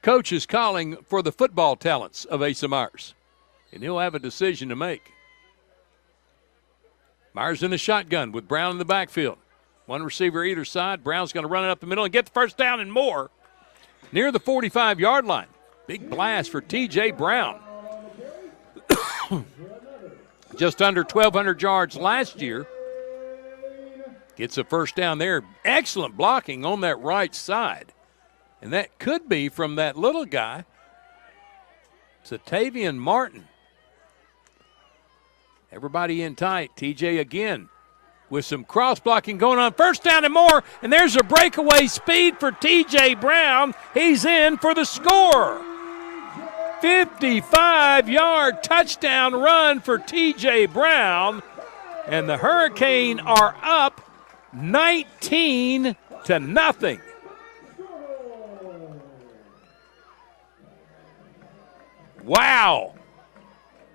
coaches calling for the football talents of Asa Myers, and he'll have a decision to make. Myers in the shotgun with Brown in the backfield. One receiver either side. Brown's going to run it up the middle and get the first down and more near the 45-yard line. Big blast for T.J. Brown. Just under 1,200 yards last year. Gets a first down there. Excellent blocking on that right side. And that could be from that little guy, Satavian Martin. Everybody in tight. TJ again with some cross blocking going on. First down and more, and there's a breakaway speed for TJ Brown. He's in for the score. 55-yard touchdown run for TJ Brown, and the Hurricane are up 19-0. Wow.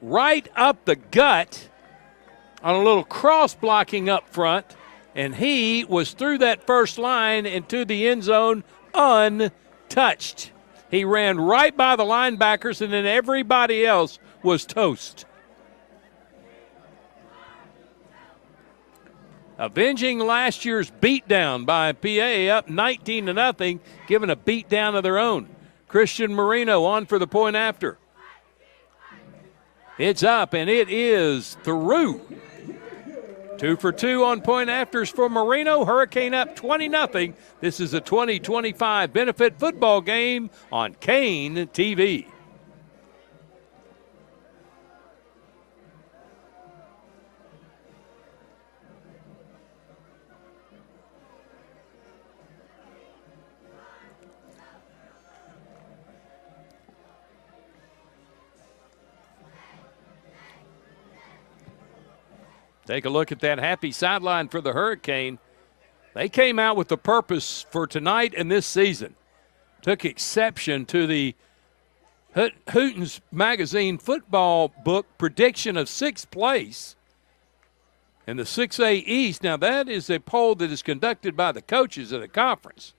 Right up the gut on a little cross blocking up front, and he was through that first line into the end zone untouched. He ran right by the linebackers, and then everybody else was toast. Avenging last year's beatdown by PA, up 19-0, giving a beatdown of their own. Christian Marino on for the point after. It's up, and it is through. 2 for 2 on point afters for Marino. Hurricane up 20-0. This is a 2025 benefit football game on Kane TV. Take a look at that happy sideline for the Hurricane. They came out with a purpose for tonight and this season. Took exception to the Hooten's Magazine football book prediction of 6th place in the 6A East. Now, that is a poll that is conducted by the coaches of the conference.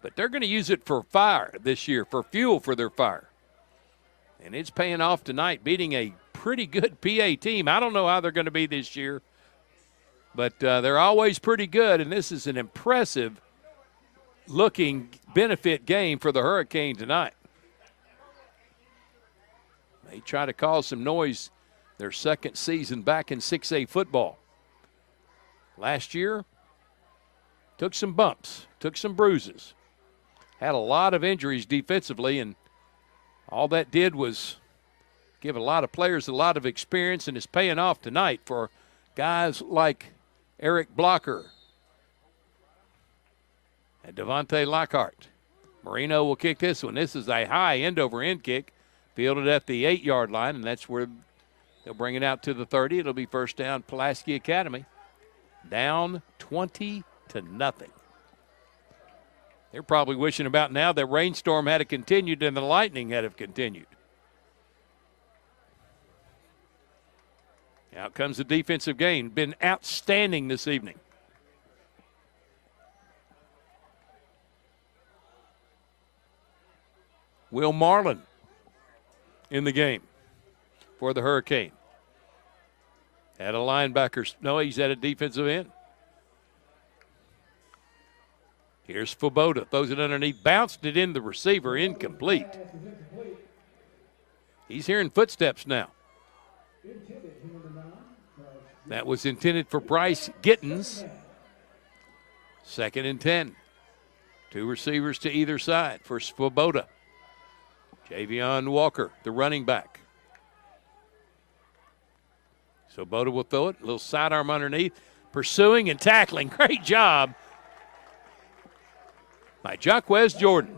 But they're going to use it for fire this year, for fuel for their fire. And it's paying off tonight, beating a pretty good PA team. I don't know how they're going to be this year, but they're always pretty good, and this is an impressive-looking benefit game for the Hurricane tonight. They try to cause some noise their second season back in 6A football. Last year, took some bumps, took some bruises, had a lot of injuries defensively, and all that did was give a lot of players a lot of experience, and it's paying off tonight for guys like Eric Blocker and Devontae Lockhart. Marino will kick this one. This is a high end-over-end kick, fielded at the 8-yard line, and that's where they'll bring it out to the 30. It'll be first down, Pulaski Academy. Down 20-0. They're probably wishing about now that rainstorm had continued and the lightning had have continued. Out comes the defensive game. Been outstanding this evening. Will Marlin in the game for the Hurricane. At a linebacker. No, he's at a defensive end. Here's Svoboda. Throws it underneath. Bounced it in the receiver. Incomplete. He's hearing footsteps now. That was intended for Bryce Gittens. 2nd and 10. 2 receivers to either side for Svoboda. Javion Walker, the running back. Svoboda will throw it. A little sidearm underneath. Pursuing and tackling. Great job by Jaquez Jordan.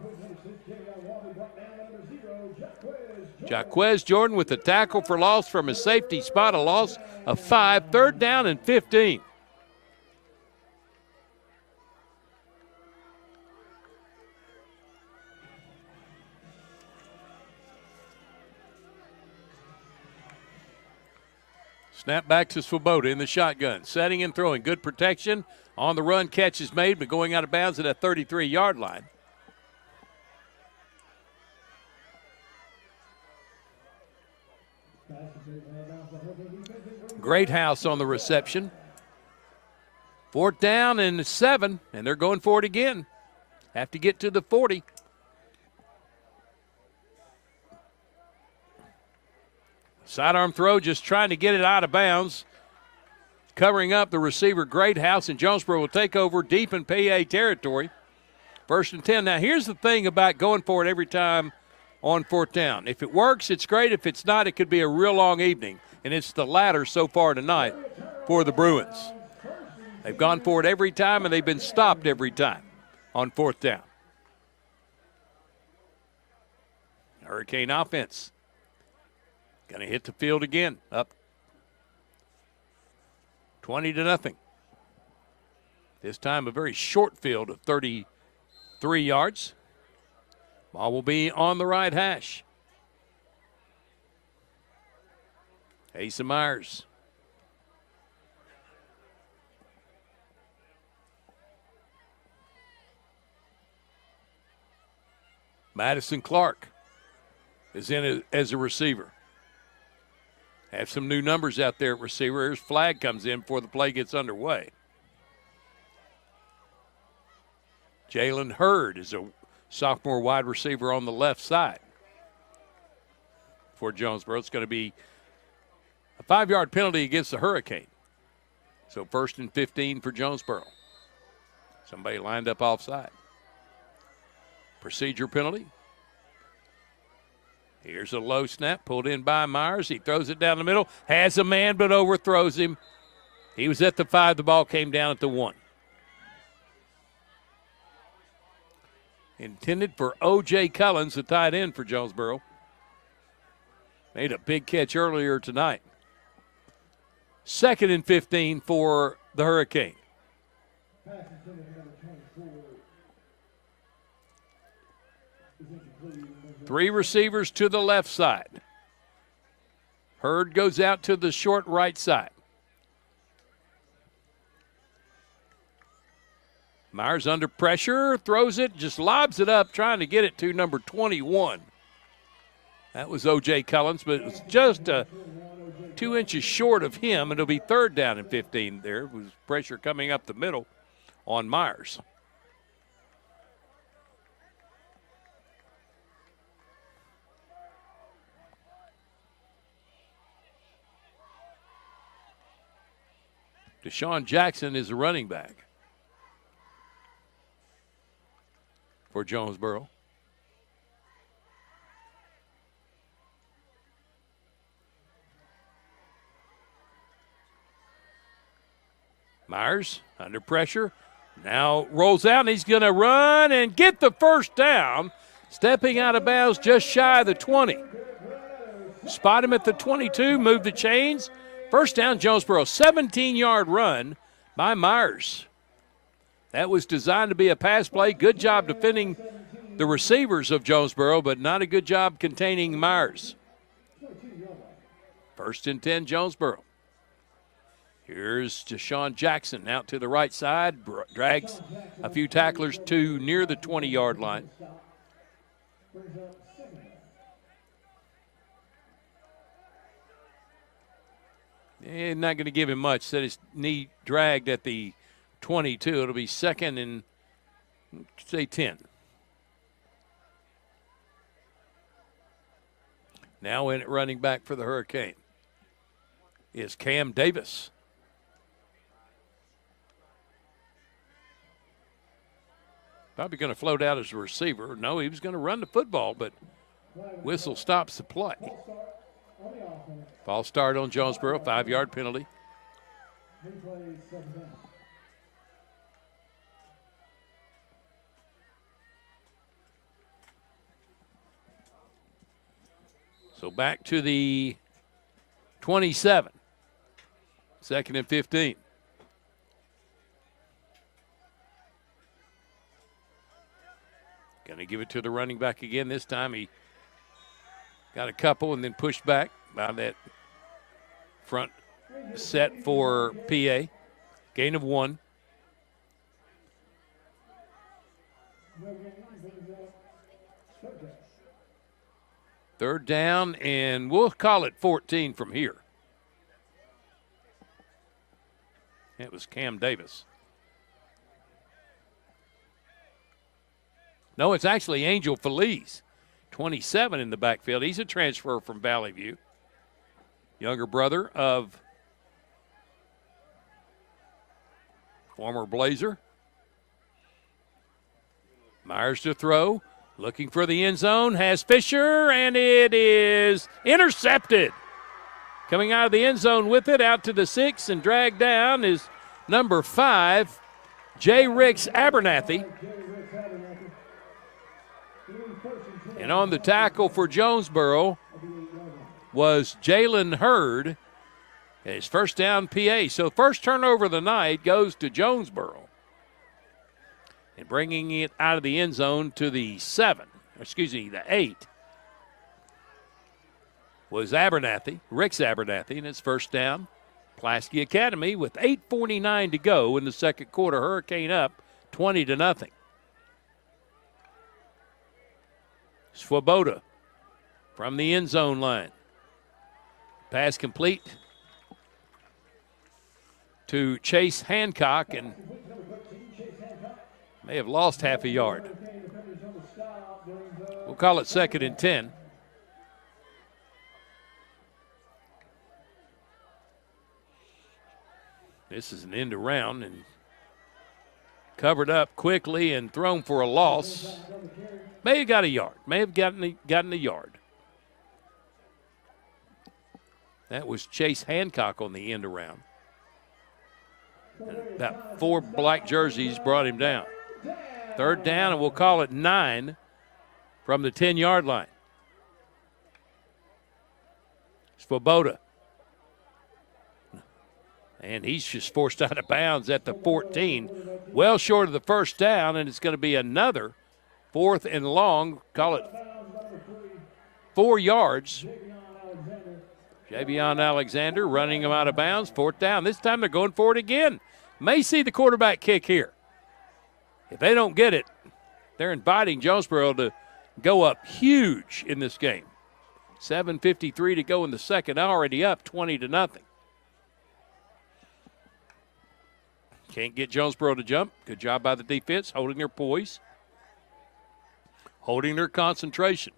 Jaquez Jordan with the tackle for loss from his safety spot, a loss of 5, 3rd down and 15. Snap back to Svoboda in the shotgun, setting and throwing, good protection. On the run, catch is made, but going out of bounds at a 33-yard line. Great house on the reception. 4th down and 7, and they're going for it again. Have to get to the 40. Sidearm throw, just trying to get it out of bounds. Covering up the receiver, Greathouse, and Jonesboro will take over deep in PA territory. 1st and 10. Now, here's the thing about going for it every time on 4th down. If it works, it's great. If it's not, it could be a real long evening. And it's the latter so far tonight for the Bruins. They've gone for it every time, and they've been stopped every time on 4th down. Hurricane offense. Going to hit the field again, up 20-0. This time a very short field of 33 yards. Ball will be on the right hash. Asa Myers. Madison Clark is in as a receiver. Have some new numbers out there at receiver. Here's flag comes in before the play gets underway. Jalen Hurd is a sophomore wide receiver on the left side for Jonesboro. It's going to be a 5-yard penalty against the Hurricane. So 1st and 15 for Jonesboro. Somebody lined up offside. Procedure penalty. Here's a low snap, pulled in by Myers. He throws it down the middle, has a man but overthrows him. He was at the 5. The ball came down at the 1. Intended for O.J. Cullens, the tight end for Jonesboro. Made a big catch earlier tonight. 2nd and 15 for the Hurricane. 3 receivers to the left side. Hurd goes out to the short right side. Myers under pressure, throws it, just lobs it up, trying to get it to number 21. That was O.J. Cullens, but it was just 2 inches short of him. It'll be 3rd down and 15 there. It was pressure coming up the middle on Myers. Deshawn Jackson is a running back for Jonesboro. Myers under pressure. Now rolls out, and he's going to run and get the first down. Stepping out of bounds just shy of the 20. Spot him at the 22, move the chains. First down, Jonesboro, 17-yard run by Myers. That was designed to be a pass play. Good job defending the receivers of Jonesboro, but not a good job containing Myers. 1st and 10, Jonesboro. Here's Deshawn Jackson out to the right side, drags a few tacklers to near the 20-yard line. Not going to give him much. Said his knee dragged at the 22. It'll be 2nd and, say, 10. Now in at running back for the Hurricane is Cam Davis. Probably going to float out as a receiver. No, he was going to run the football, but whistle stops the play. False start on Jonesboro, 5-yard penalty. So back to the 27. 2nd and 15. Going to give it to the running back again. This time he got a couple and then pushed back by that front set for PA. Gain of 1. Third down, and we'll call it 14 from here. It was Cam Davis. No, it's actually Angel Feliz, 27 in the backfield. He's a transfer from Valley View. Younger brother of former Blazer. Myers to throw, looking for the end zone, has Fisher, and it is intercepted. Coming out of the end zone with it, out to the 6, and dragged down is number 5, J. Ricks Abernathy. And on the tackle for Jonesboro was Jalen Hurd. His first down PA. So first turnover of the night goes to Jonesboro. And bringing it out of the end zone to the the 8, was Abernathy, Ricks Abernathy, and it's first down. Pulaski Academy with 8:49 to go in the second quarter. Hurricane up 20-0. Swoboda from the end zone line. Pass complete to Chase Hancock, and may have lost half a yard. We'll call it 2nd and 10. This is an end around and covered up quickly and thrown for a loss. May have got a yard. May have gotten a yard. That was Chase Hancock on the end around. And about 4 black jerseys brought him down. Third down, and we'll call it 9 from the 10-yard line. Swoboda. And he's just forced out of bounds at the 14. Well short of the first down, and it's going to be another 4th and long. Call it 4 yards. Javion Alexander running him out of bounds. 4th down. This time they're going for it again. May see the quarterback kick here. If they don't get it, they're inviting Jonesboro to go up huge in this game. 7:53 to go in the second, already up 20-0. Can't get Jonesboro to jump. Good job by the defense, holding their poise, holding their concentration.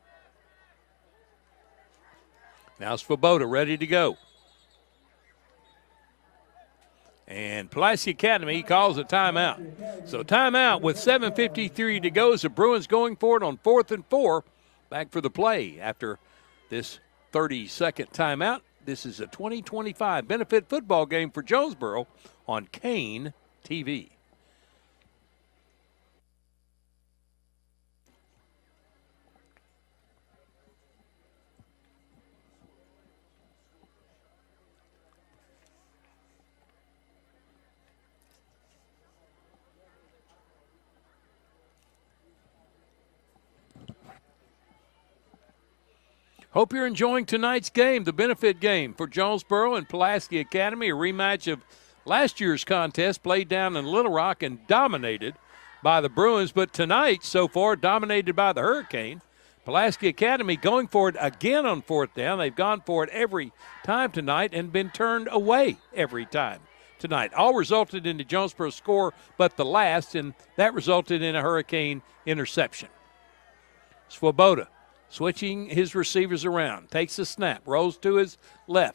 Now Swoboda ready to go. And Pulaski Academy calls a timeout. So timeout with 7:53 to go as the Bruins going for it on 4th and 4. Back for the play after this 30-second timeout. This is a 2025 benefit football game for Jonesboro on Kane TV. Hope you're enjoying tonight's game, the benefit game for Jonesboro and Pulaski Academy, a rematch of last year's contest played down in Little Rock and dominated by the Bruins, but tonight, so far, dominated by the Hurricane. Pulaski Academy going for it again on 4th down. They've gone for it every time tonight and been turned away every time tonight. All resulted in the Jonesboro score but the last, and that resulted in a Hurricane interception. Swoboda switching his receivers around, takes a snap, rolls to his left.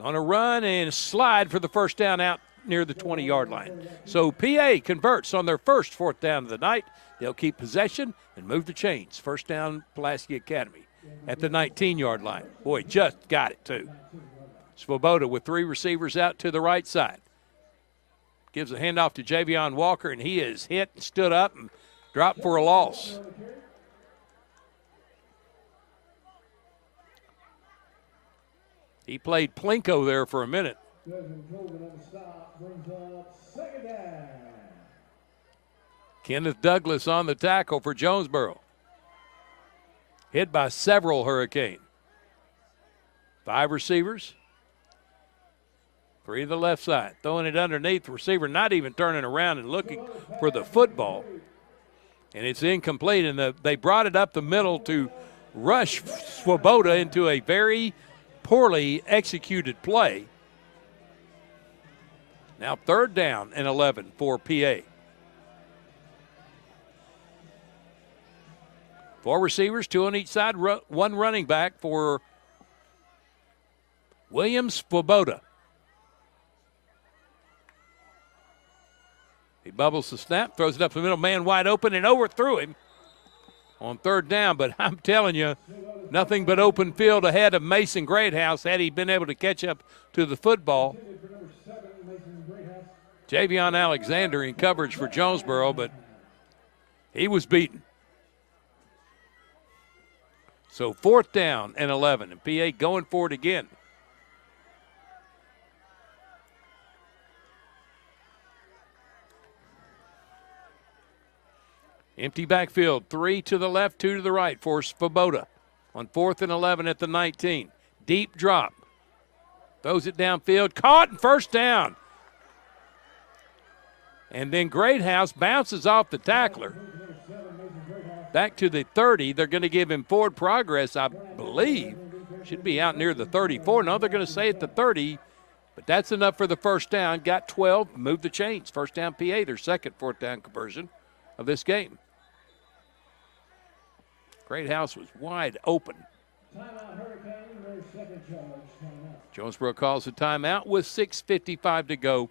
Going to run and slide for the first down out near the 20-yard line. So PA converts on their first 4th down of the night. They'll keep possession and move the chains. First down, Pulaski Academy at the 19-yard line. Boy, just got it, too. Swoboda with 3 receivers out to the right side. Gives a handoff to Javion Walker, and he is hit and stood up and dropped for a loss. He played Plinko there for a minute. Kenneth Douglas on the tackle for Jonesboro. Hit by several Hurricane. 5 receivers. 3 to the left side. Throwing it underneath the receiver, not even turning around and looking for the football. And it's incomplete, and they brought it up the middle to rush Swoboda into a very poorly executed play. Now 3rd down and 11 for PA. 4 receivers, 2 on each side, 1 running back for William Swoboda. He bubbles the snap, throws it up the middle, man wide open, and overthrew him on 3rd down. But I'm telling you, nothing but open field ahead of Mason Greathouse had he been able to catch up to the football. Javion Alexander in coverage for Jonesboro, but he was beaten. So 4th down and 11, and PA going for it again. Empty backfield, 3 to the left, 2 to the right for Swoboda on 4th and 11 at the 19. Deep drop. Throws it downfield, caught and first down. And then Greathouse bounces off the tackler. Back to the 30. They're going to give him forward progress, I believe. Should be out near the 34. No, they're going to say at the 30. But that's enough for the first down. Got 12, moved the chains. First down PA, their second 4th down conversion of this game. Greathouse was wide open. Jonesboro calls a timeout with 6:55 to go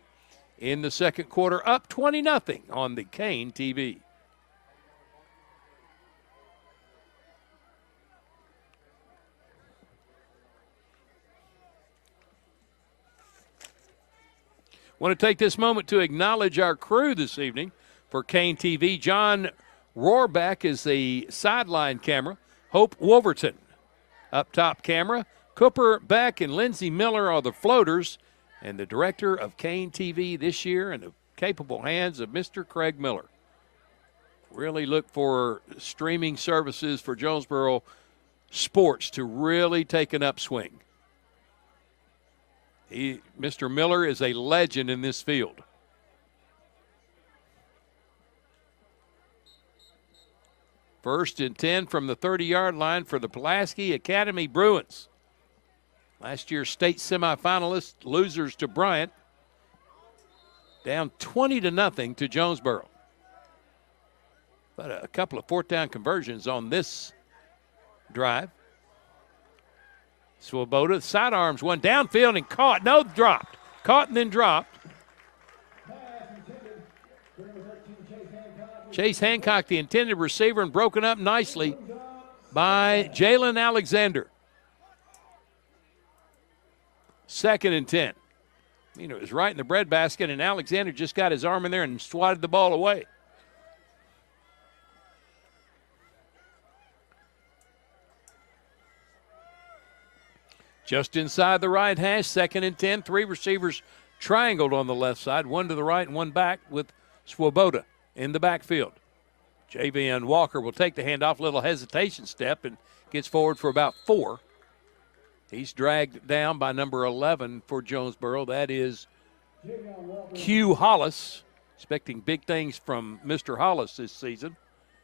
in the second quarter, up 20-0 on the Kane TV. Want to take this moment to acknowledge our crew this evening for Kane TV. John Rohrbeck is the sideline camera. Hope Wolverton up top camera. Cooper Beck and Lindsey Miller are the floaters. And the director of Kane TV this year in the capable hands of Mr. Craig Miller. Really look for streaming services for Jonesboro sports to really take an upswing. Mr. Miller is a legend in this field. First and 10 from the 30-yard line for the Pulaski Academy Bruins. Last year's state semifinalists, losers to Bryant. Down 20-0 to Jonesboro. But a couple of fourth down conversions on this drive. Swoboda, sidearms one downfield and caught. No, dropped. Caught and then dropped. Chase Hancock, the intended receiver, and broken up nicely by Jalen Alexander. 2nd and 10. You know, it was right in the breadbasket, and Alexander just got his arm in there and swatted the ball away. Just inside the right hash, 2nd and 10. 3 receivers triangled on the left side, one to the right and one back with Swoboda in the backfield. Javion Walker will take the handoff, little hesitation step, and gets forward for about 4. He's dragged down by number 11 for Jonesboro. That is Q Hollis. Expecting big things from Mr. Hollis this season.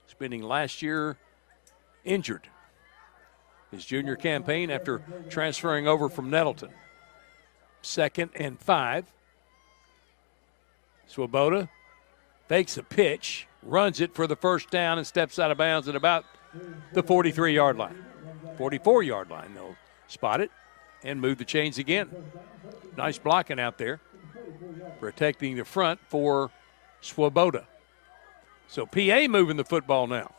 Spending last year injured. His junior campaign after transferring over from Nettleton. 2nd and 5. Swoboda fakes a pitch, runs it for the first down, and steps out of bounds at about the 43-yard line. 44-yard line, though. Spot it and move the chains again. Nice blocking out there. Protecting the front for Swoboda. So PA moving the football now.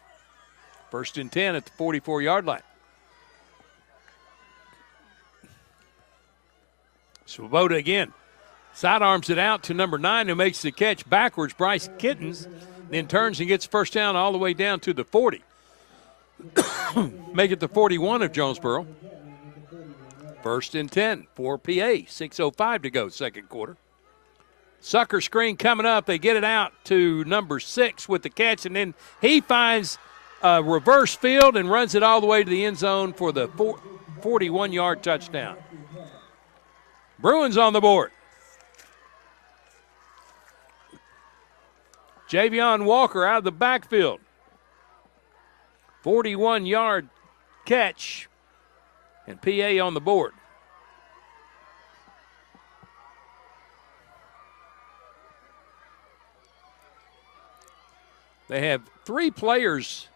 1st and 10 at the 44-yard line. Swoboda again. Sidearms it out to number 9, who makes the catch backwards. Bryce Kittens then turns and gets first down all the way down to the 40. Make it the 41 of Jonesboro. 1st and 10 for PA. 6:05 to go, second quarter. Sucker screen coming up. They get it out to number 6 with the catch, and then he finds a reverse field and runs it all the way to the end zone for the 41-yard touchdown. Bruins on the board. Javion Walker out of the backfield. 41-yard catch, and PA on the board. They have 3 players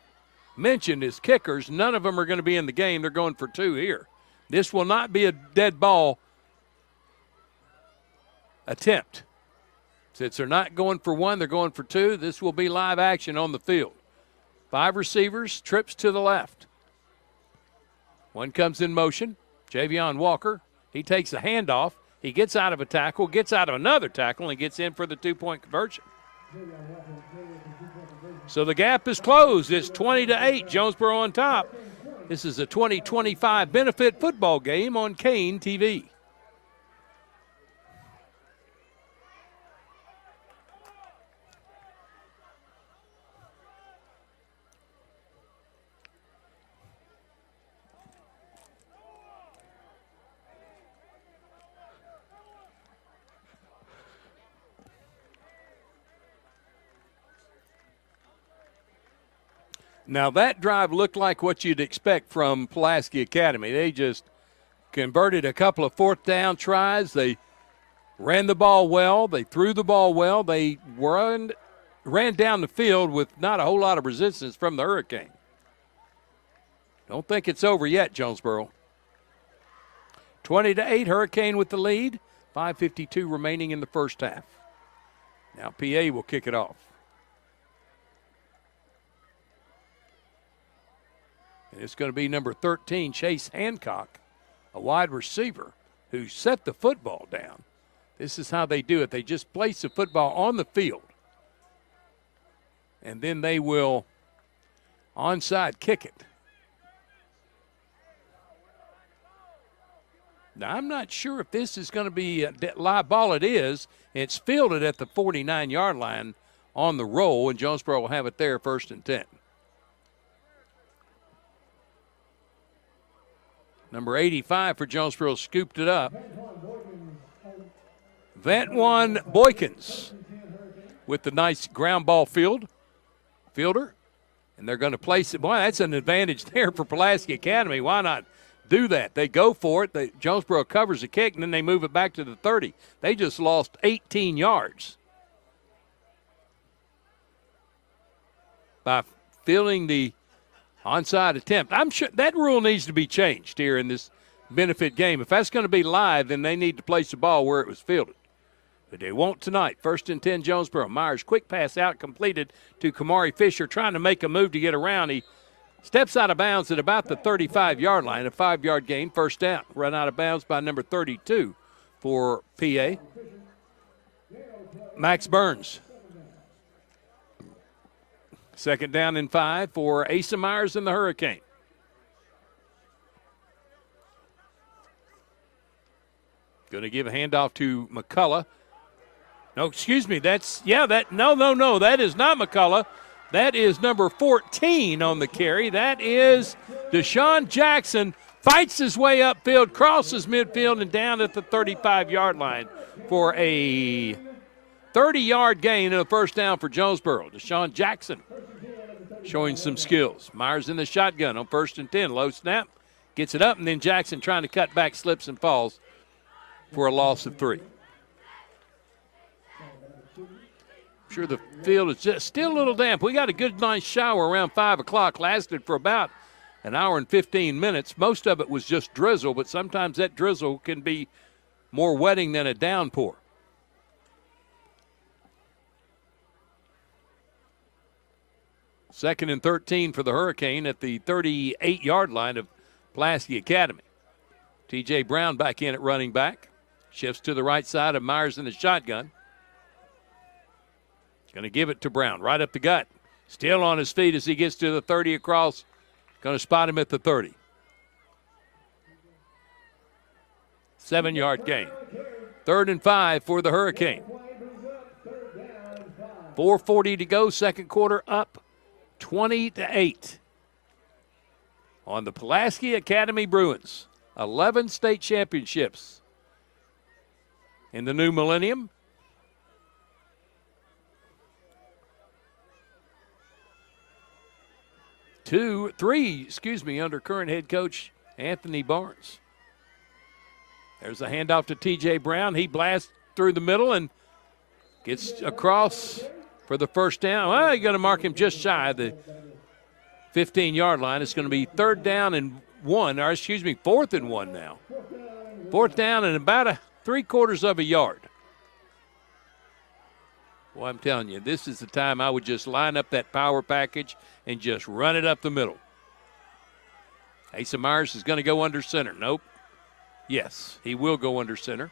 mentioned as kickers. None of them are going to be in the game. They're going for 2 here. This will not be a dead ball attempt. Since they're not going for 1, they're going for 2. This will be live action on the field. 5 receivers, trips to the left. One comes in motion. Javion Walker, he takes a handoff. He gets out of a tackle, gets out of another tackle, and gets in for the 2-point conversion. So the gap is closed. It's 20-8, Jonesboro on top. This is a 2025 benefit football game on Kane TV. Now, that drive looked like what you'd expect from Pulaski Academy. They just converted a couple of fourth down tries. They ran the ball well. They threw the ball well. They ran down the field with not a whole lot of resistance from the Hurricane. Don't think it's over yet, Jonesboro. 20-8, Hurricane with the lead. 5:52 remaining in the first half. Now PA will kick it off. It's going to be number 13, Chase Hancock, a wide receiver who set the football down. This is how they do it. They just place the football on the field, and then they will onside kick it. Now, I'm not sure if this is going to be a live ball. It is. It's fielded at the 49-yard line on the roll, and Jonesboro will have it there, 1st and 10. Number 85 for Jonesboro scooped it up. Vantwan Boykins with the nice ground ball fielder. And they're going to place it. Boy, that's an advantage there for Pulaski Academy. Why not do that? They go for it. Jonesboro covers the kick, and then they move it back to the 30. They just lost 18 yards by fielding the onside attempt. I'm sure that rule needs to be changed here in this benefit game. If that's going to be live, then they need to place the ball where it was fielded. But they won't tonight. 1st and 10, Jonesboro. Myers, quick pass out, completed to Kamari Fisher, trying to make a move to get around. He steps out of bounds at about the 35-yard line, a 5-yard gain, 1st down. Run out of bounds by number 32 for PA. Max Burns. 2nd down and 5 for Asa Myers and the Hurricane. Going to give a handoff to McCullough. No, excuse me. That is not McCullough. That is number 14 on the carry. That is Deshawn Jackson. Fights his way upfield, crosses midfield, and down at the 35-yard line for a 30-yard gain and a 1st down for Jonesboro. Deshawn Jackson showing some skills. Myers in the shotgun on 1st and 10. Low snap. Gets it up, and then Jackson trying to cut back, slips and falls for a loss of 3. I'm sure the field is just still a little damp. We got a good, nice shower around 5 o'clock. Lasted for about an hour and 15 minutes. Most of it was just drizzle, but sometimes that drizzle can be more wetting than a downpour. Second and 13 for the Hurricane at the 38-yard line of Pulaski Academy. T.J. Brown back in at running back. Shifts to the right side of Myers in the shotgun. Going to give it to Brown, right up the gut. Still on his feet as he gets to the 30 across. Going to spot him at the 30. 7-yard gain. 3rd and 5 for the Hurricane. 4:40 to go, 2nd quarter, up 20-8 on the Pulaski Academy Bruins. 11 state championships in the new millennium. 3 under current head coach Anthony Barnes. There's a handoff to T.J. Brown. He blasts through the middle and gets across for the 1st down. Well, you're going to mark him just shy of the 15-yard line. It's going to be 3rd down and 1, or 4th and 1 now. 4th down and about 3/4 of a yard. Well, I'm telling you, this is the time I would just line up that power package and just run it up the middle. Asa Myers is going to go under center. Nope. Yes, he will go under center.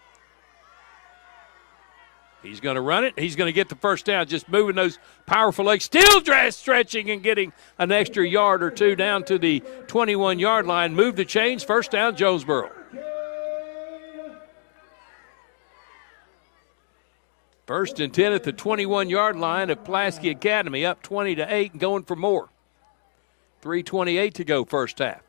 He's going to run it. He's going to get the 1st down, just moving those powerful legs, still stretching and getting an extra yard or 2 down to the 21-yard line. Move the chains, 1st down, Jonesboro. 1st and 10 at the 21-yard line of Pulaski Academy, up 20-8 and going for more. 3:28 to go, 1st half.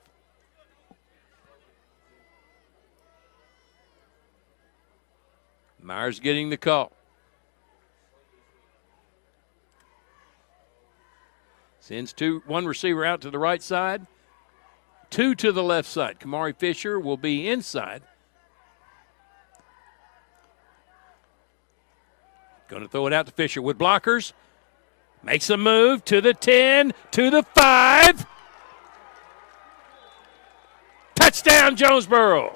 Myers getting the call. Sends one receiver out to the right side, 2 to the left side. Kamari Fisher will be inside. Going to throw it out to Fisher with blockers. Makes a move to the 10, to the 5. Touchdown, Jonesboro.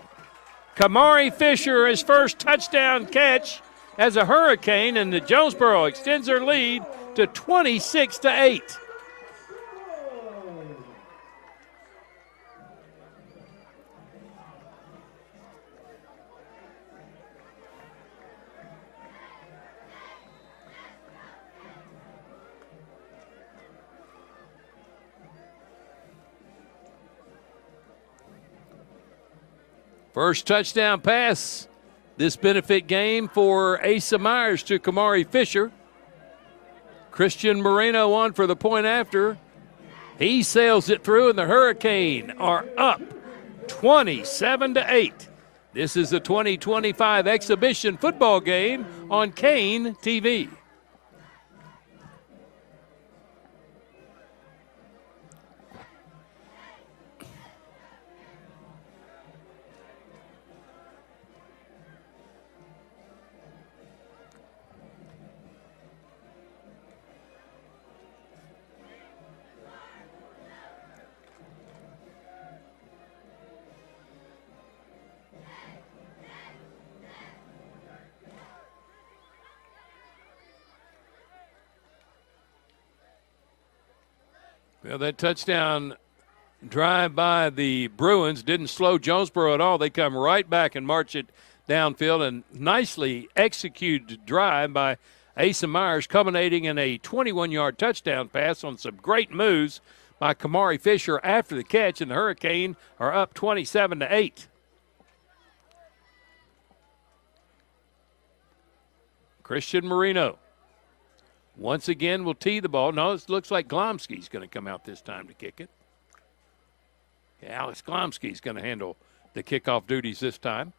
Kamari Fisher, his first touchdown catch as a Hurricane, and the Jonesboro extends their lead to 26-8. First touchdown pass this benefit game for Asa Myers to Kamari Fisher. Christian Moreno on for the point after. He sails it through, and the Hurricane are up 27-8. This is the 2025 exhibition football game on Kane TV. Well, that touchdown drive by the Bruins didn't slow Jonesboro at all. They come right back and march it downfield, and nicely executed drive by Asa Myers, culminating in a 21-yard touchdown pass on some great moves by Kamari Fisher after the catch, and the Hurricane are up 27-8. Christian Marino once again will tee the ball. No, it looks like Glomsky's going to come out this time to kick it. Yeah, Alex Glomsky's going to handle the kickoff duties this time.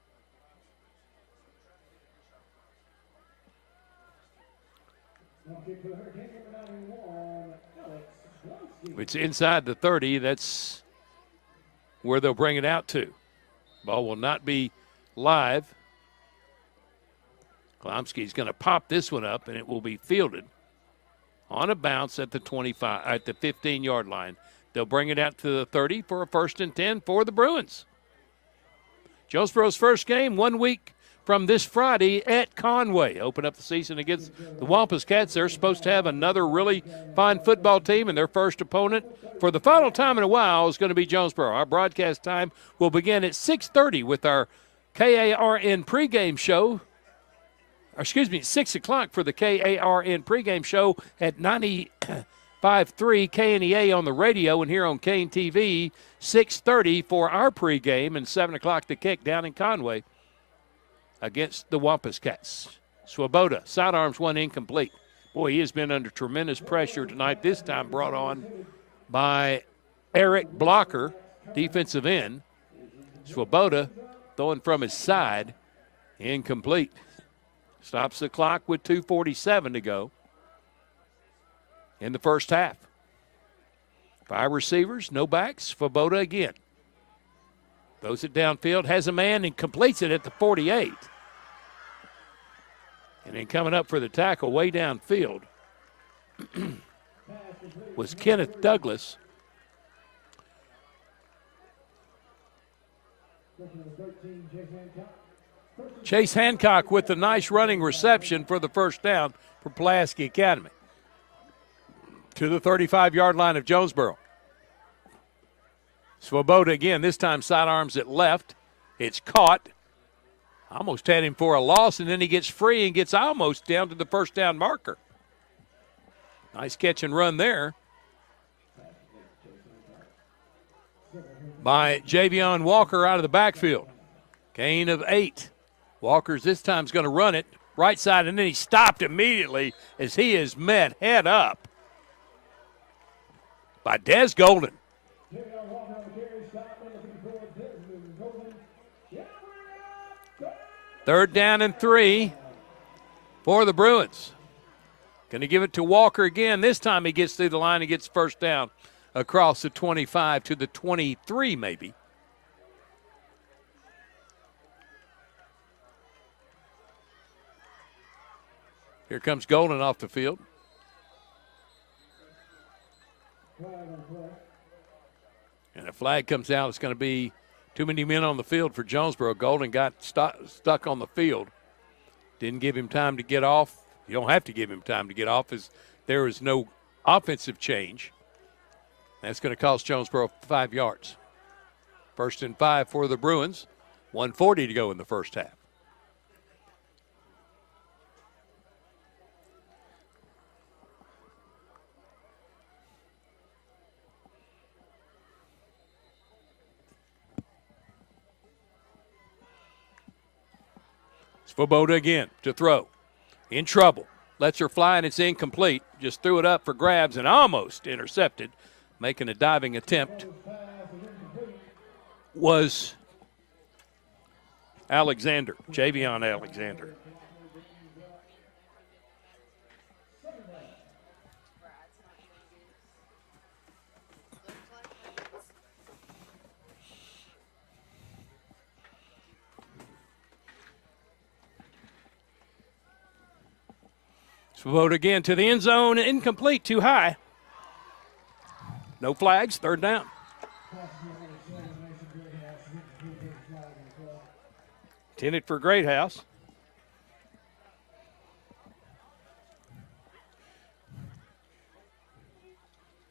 It's inside the 30. That's where they'll bring it out to. Ball will not be live. Glomsky's going to pop this one up, and it will be fielded on a bounce at the 25, at the 15-yard line. They'll bring it out to the 30 for a 1st and 10 for the Bruins. Jonesboro's first game 1 week from this Friday at Conway. Open up the season against the Wampus Cats. They're supposed to have another really fine football team, and their first opponent for the final time in a while is going to be Jonesboro. Our broadcast time will begin at 6:30 with our KARN pregame show. 6 o'clock for the KARN pregame show at 95.3 KNEA on the radio and here on Kane TV. 6:30 for our pregame and 7 o'clock the kick down in Conway against the Wampus Cats. Swoboda, sidearms one incomplete. Boy, he has been under tremendous pressure tonight, this time brought on by Eric Blocker, defensive end. Swoboda throwing from his side, incomplete. Stops the clock with 2:47 to go in the first half. 5 receivers, no backs. Swoboda again. Throws it downfield, has a man, and completes it at the 48. And then coming up for the tackle way downfield was Kenneth Douglas. Chase Hancock with the nice running reception for the first down for Pulaski Academy. To the 35-yard line of Jonesboro. Swoboda again, this time sidearms it left. It's caught. Almost had him for a loss, and then he gets free and gets almost down to the first down marker. Nice catch and run there by Javion Walker out of the backfield. Gain of 8. Walker's this time is going to run it right side, and then he stopped immediately as he is met head up by Des Golden. Third down and 3 for the Bruins. Going to give it to Walker again. This time he gets through the line and gets first down across the 25 to the 23 maybe. Here comes Golden off the field. And a flag comes out. It's going to be too many men on the field for Jonesboro. Golden got stuck on the field. Didn't give him time to get off. You don't have to give him time to get off as there is no offensive change. That's going to cost Jonesboro 5 yards. 1st and 5 for the Bruins. 1:40 to go in the first half. Swoboda again to throw. In trouble. Lets her fly, and it's incomplete. Just threw it up for grabs and almost intercepted. Making a diving attempt was Alexander, Javion Alexander. Swoboda again to the end zone, incomplete, too high. No flags, third down. Intended for Greathouse.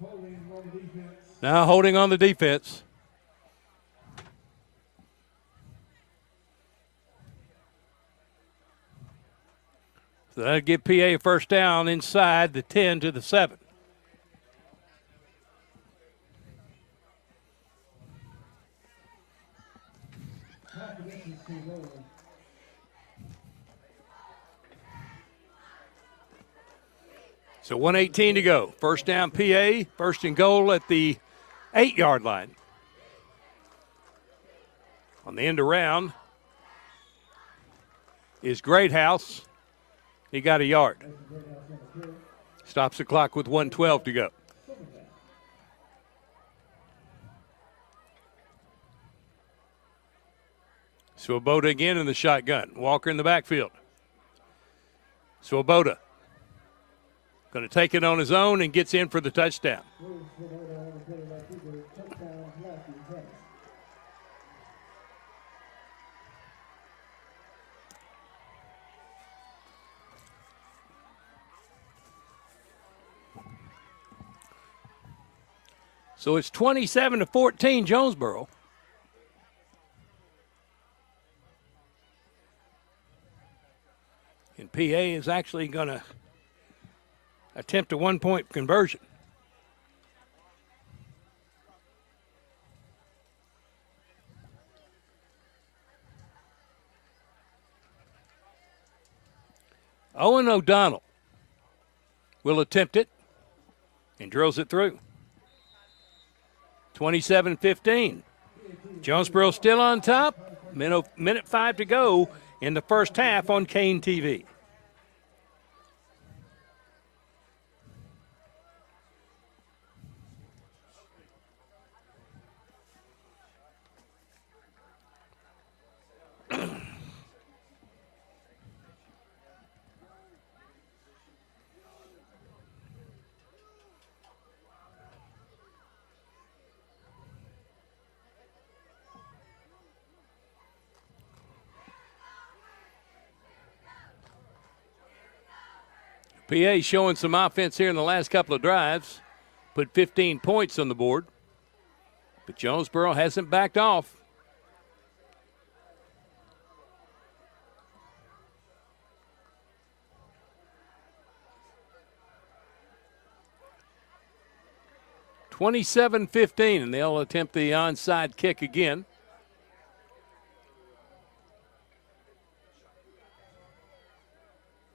Holding on the defense. Now holding on the defense. So that'll give PA a first down inside the 10 to the 7. Half the distance to Roland. So 1:18 to go. First down PA, first and goal at the 8-yard line. On the end around is Greathouse. He got a yard. Stops the clock with 1:12 to go. Swoboda again in the shotgun. Walker in the backfield. Swoboda going to take it on his own and gets in for the touchdown. So it's 27-14 Jonesboro. And PA is actually going to attempt a one-point conversion. Owen O'Donnell will attempt it and drills it through. 27-15. Jonesboro still on top. Minute 5 to go in the first half on Kane TV. PA showing some offense here in the last couple of drives. Put 15 points on the board. But Jonesboro hasn't backed off. (27-15), and they'll attempt the onside kick again.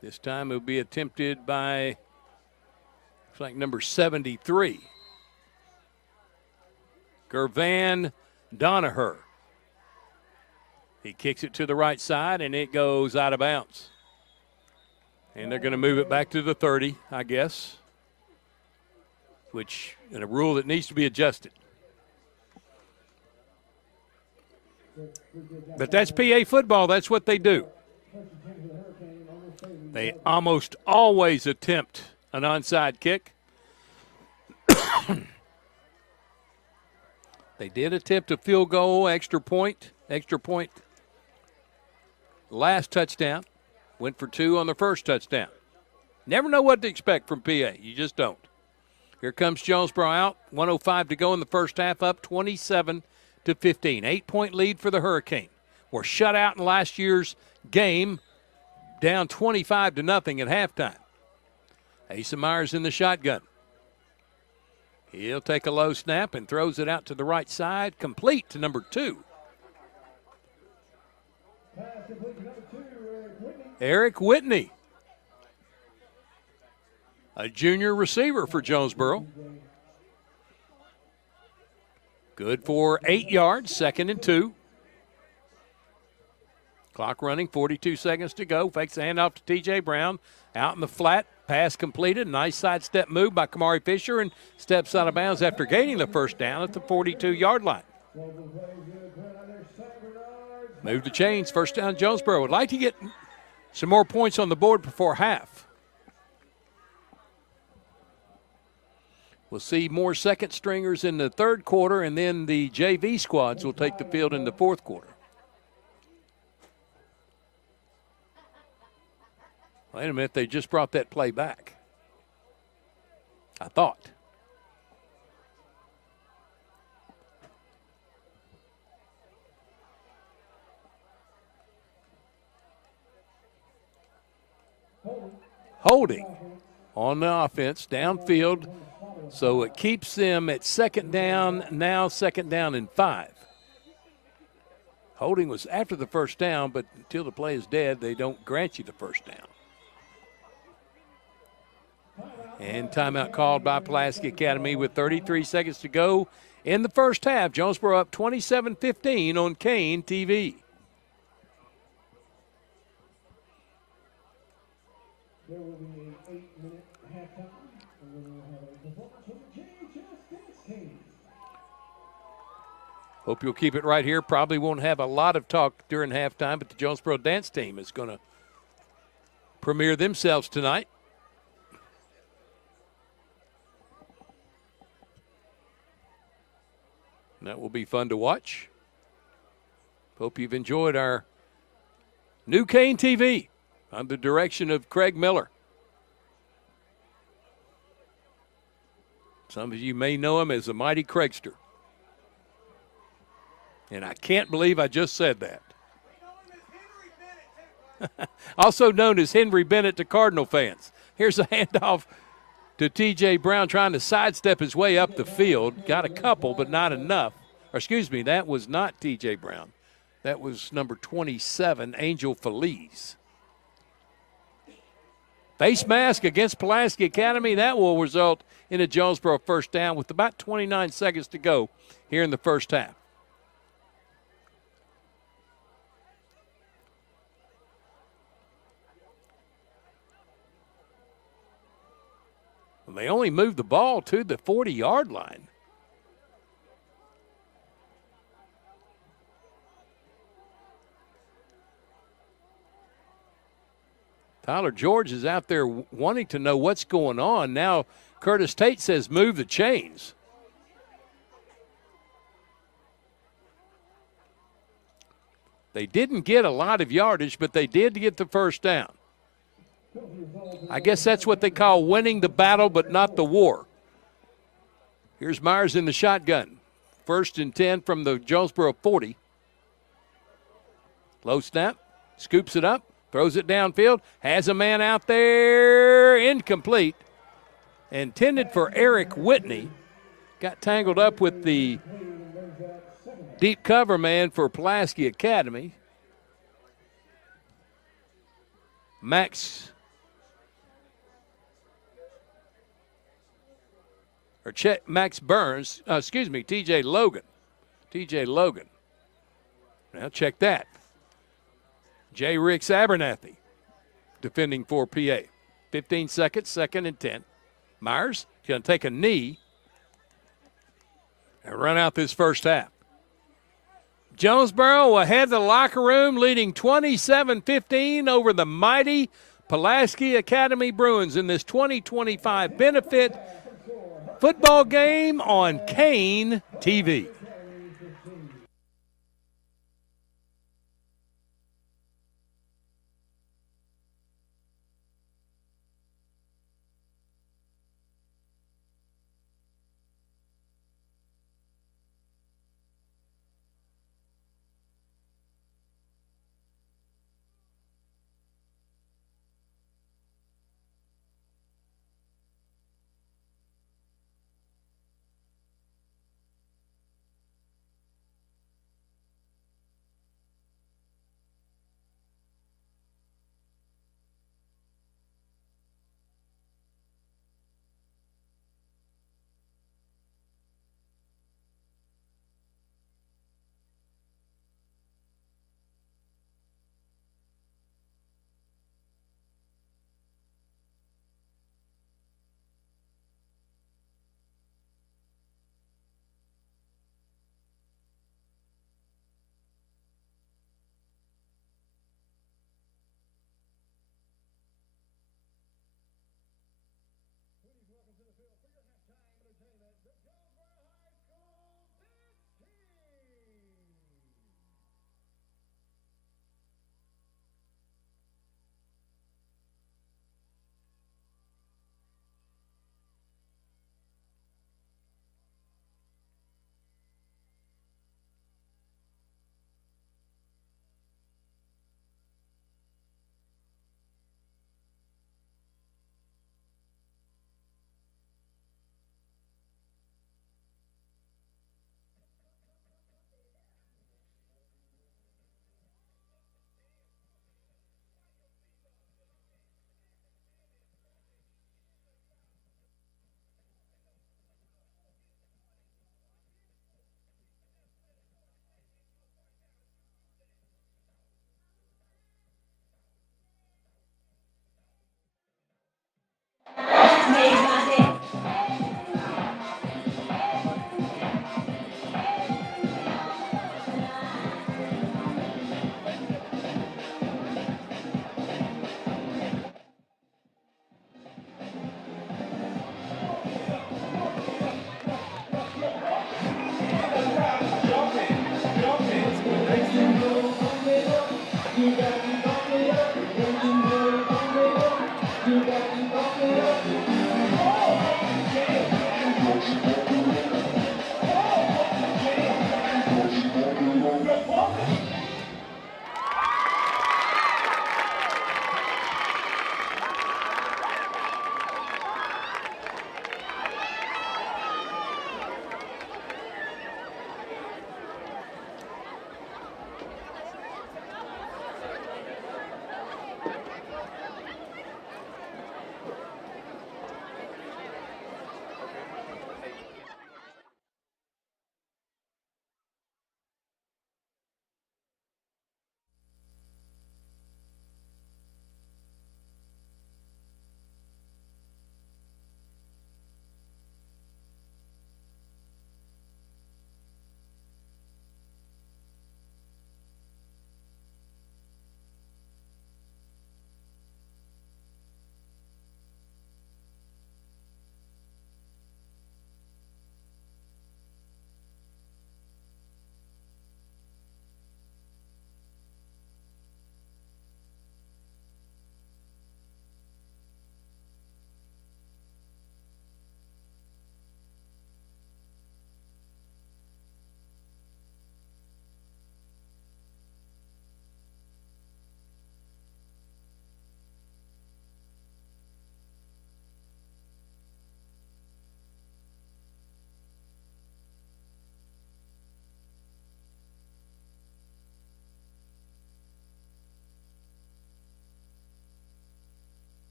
This time it will be attempted by, looks like number 73, Gervan Donaher. He kicks it to the right side, and it goes out of bounds. And they're going to move it back to the 30, I guess, which is a rule that needs to be adjusted. But that's PA football. That's what they do. They almost always attempt an onside kick. They did attempt a field goal, extra point. Last touchdown. Went for 2 on the first touchdown. Never know what to expect from PA. You just don't. Here comes Jonesboro out. 1:05 to go in the first half, up 27-15. 8-point lead for the Hurricane. Were shut out in last year's game, down 25-0 at halftime. Asa Myers in the shotgun. He'll take a low snap and throws it out to the right side, complete to number 2. Eric Whitney, a junior receiver for Jonesboro. Good for 8 yards, 2nd and 2. Clock running, 42 seconds to go. Fakes the handoff to T.J. Brown. Out in the flat, pass completed. Nice sidestep move by Kamari Fisher, and steps out of bounds after gaining the first down at the 42-yard line. Move the chains, first down Jonesboro. Would like to get some more points on the board before half. We'll see more second stringers in the third quarter, and then the JV squads will take the field in the fourth quarter. Wait a minute, they just brought that play back. I thought. holding on the offense downfield. So it keeps them at second down, now second down and 5. Holding was after the first down, but until the play is dead, they don't grant you the first down. And timeout called by Pulaski Academy with 33 seconds to go in the first half. Jonesboro up 27-15 on Kane TV. There will be an 8-minute halftime, and then we'll have a performance from the JHS Dance Team. Hope you'll keep it right here. Probably won't have a lot of talk during halftime, but the Jonesboro Dance Team is going to premiere themselves tonight. And that will be fun to watch. Hope you've enjoyed our new Kane TV under the direction of Craig Miller. Some of you may know him as the Mighty Craigster. And I can't believe I just said that. Also known as Henry Bennett to Cardinal fans. Here's a handoff to T.J. Brown trying to sidestep his way up the field. Got a couple, but not enough. Or excuse me, that was not T.J. Brown. That was number 27, Angel Feliz. Face mask against Pulaski Academy. That will result in a Jonesboro first down with about 29 seconds to go here in the first half. They only moved the ball to the 40-yard line. Tyler George is out there wanting to know what's going on. Now Curtis Tate says move the chains. They didn't get a lot of yardage, but they did get the first down. I guess that's what they call winning the battle but not the war. Here's Myers in the shotgun. 1st and 10 from the Jonesboro 40. Low snap, scoops it up, throws it downfield, has a man out there, incomplete. Intended for Eric Whitney. Got tangled up with the deep cover man for Pulaski Academy. Max Burns, TJ Logan. TJ Logan. Now check that. J. Ricks Abernathy defending for PA. 15 seconds, 2nd and 10. Myers going to take a knee and run out this first half. Jonesboro ahead of the locker room, leading 27-15 over the mighty Pulaski Academy Bruins in this 2025 benefit football game on Kane TV.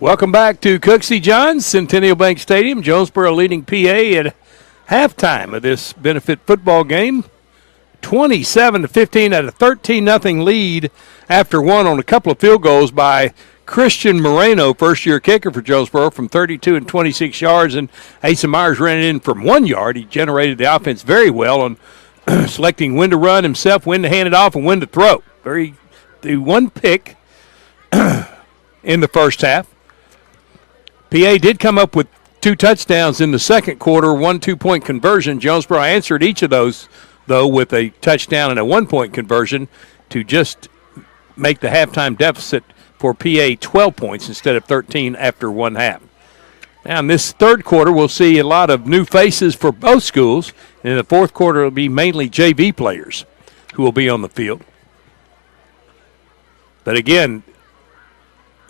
Welcome back to Cooksey Johns, Centennial Bank Stadium. Jonesboro leading PA at halftime of this benefit football game. 27-15 at a 13-0 lead after one on a couple of field goals by Christian Moreno, first-year kicker for Jonesboro, from 32 and 26 yards. And Asa Myers ran it in from 1 yard. He generated the offense very well on selecting when to run himself, when to hand it off, and when to throw. The one pick in the first half. PA did come up with 2 touchdowns in the second quarter, 1 2-point conversion. Jonesboro answered each of those, though, with a touchdown and a 1-point conversion to just make the halftime deficit for PA 12 points instead of 13 after one half. Now, in this third quarter, we'll see a lot of new faces for both schools. In the fourth quarter, it will be mainly JV players who will be on the field. But again,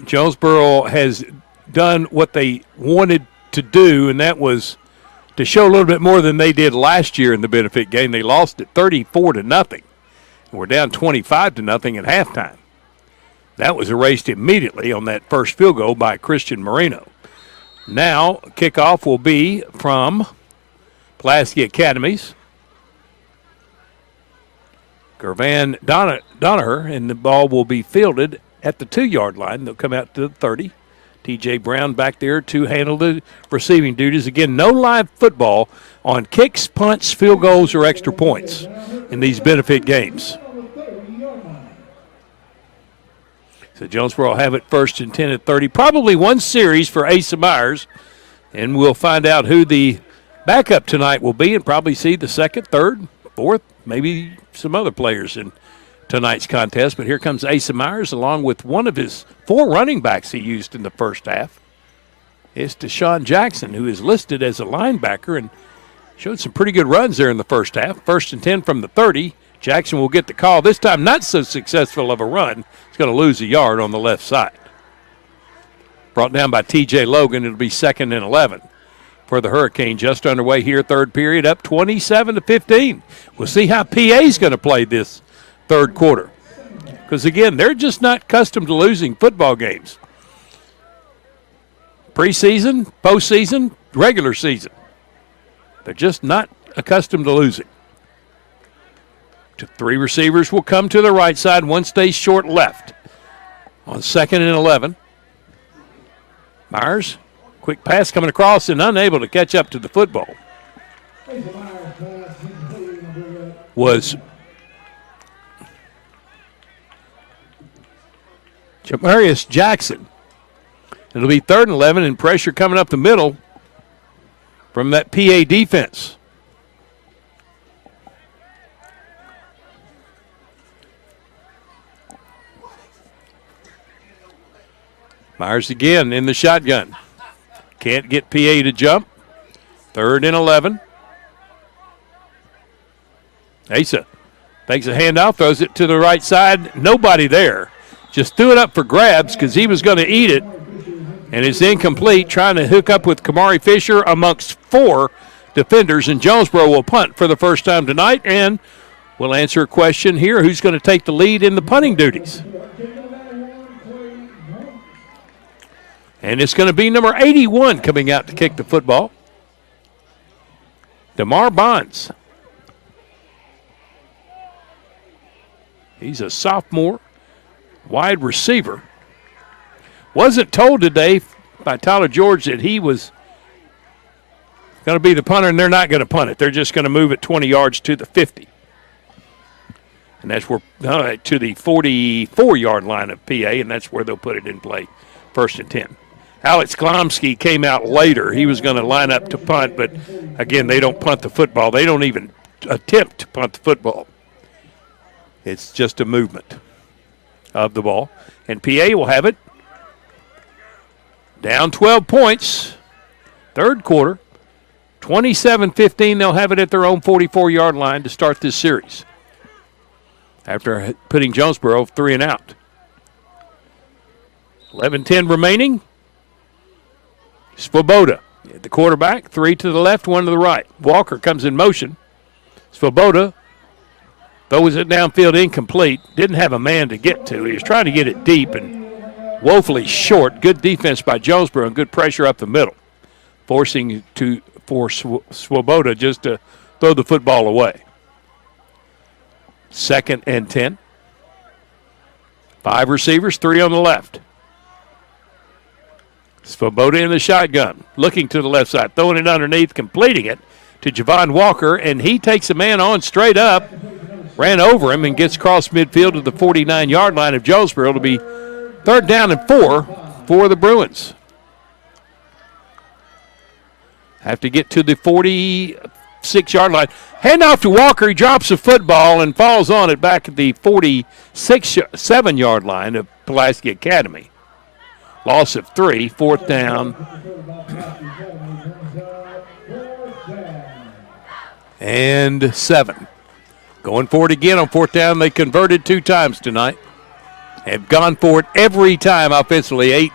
Jonesboro has done what they wanted to do, and that was to show a little bit more than they did last year in the benefit game. They lost it 34-0. We're down 25-0 at halftime. That was erased immediately on that first field goal by Christian Moreno. Now, kickoff will be from Pulaski Academies. Gervan Donaher, and the ball will be fielded at the 2-yard line. They'll come out to the 30. T.J. Brown back there to handle the receiving duties. Again, no live football on kicks, punts, field goals, or extra points in these benefit games. So Jonesboro will have it first and 10 at 30. Probably one series for Asa Myers, and we'll find out who the backup tonight will be and probably see the second, third, fourth, maybe some other players in tonight's contest. But here comes Asa Myers along with one of his 4 running backs he used in the first half. It's Deshawn Jackson, who is listed as a linebacker and showed some pretty good runs there in the first half. First and 10 from the 30. Jackson will get the call. This time not so successful of a run. He's going to lose a yard on the left side. Brought down by T.J. Logan. It'll be 2nd and 11 for the Hurricane. Just underway here, third period, up 27-15. We'll see how PA's going to play this third quarter. Because, again, they're just not accustomed to losing football games. Preseason, postseason, regular season. They're just not accustomed to losing. 3 receivers will come to the right side. One stays short left on 2nd and 11. Myers, quick pass coming across and unable to catch up to the football. Was Jamarius Jackson. It'll be 3rd and 11 and pressure coming up the middle from that PA defense. Myers again in the shotgun. Can't get PA to jump. 3rd and 11. Asa takes a handoff, throws it to the right side. Nobody there. Just threw it up for grabs because he was going to eat it. And it's incomplete, trying to hook up with Kamari Fisher amongst 4 defenders. And Jonesboro will punt for the first time tonight. And we'll answer a question here. Who's going to take the lead in the punting duties? And it's going to be number 81 coming out to kick the football. DeMar Bonds. He's a sophomore wide receiver. Wasn't told today by Tyler George that he was going to be the punter, and they're not going to punt it. They're just going to move it 20 yards to the 50. And that's where to the 44-yard line of PA, and that's where they'll put it in play, 1st and 10. Alex Klomsky came out later. He was going to line up to punt, but, again, they don't punt the football. They don't even attempt to punt the football. It's just a movement of the ball. And PA will have it down 12 points, third quarter. 27-15, they'll have it at their own 44-yard line to start this series after putting Jonesboro 3 and out. 11-10 remaining. Svoboda, the quarterback, 3 to the left, 1 to the right. Walker comes in motion. Svoboda throws it downfield incomplete. Didn't have a man to get to. He was trying to get it deep, and woefully short. Good defense by Jonesboro and good pressure up the middle, forcing for Swoboda just to throw the football away. 2nd and 10. 5 receivers, 3 on the left. Swoboda in the shotgun, looking to the left side, throwing it underneath, completing it to Javon Walker, and he takes a man on straight up, ran over him, and gets across midfield to the 49-yard line of Jonesboro. It'll be 3rd down and 4 for the Bruins. Have to get to the 46-yard line. Hand off to Walker. He drops the football and falls on it back at the 47-yard line of Pulaski Academy. Loss of 3, 4th down. And 7. Going for it again on 4th down. They converted 2 times tonight. Have gone for it every time offensively. 8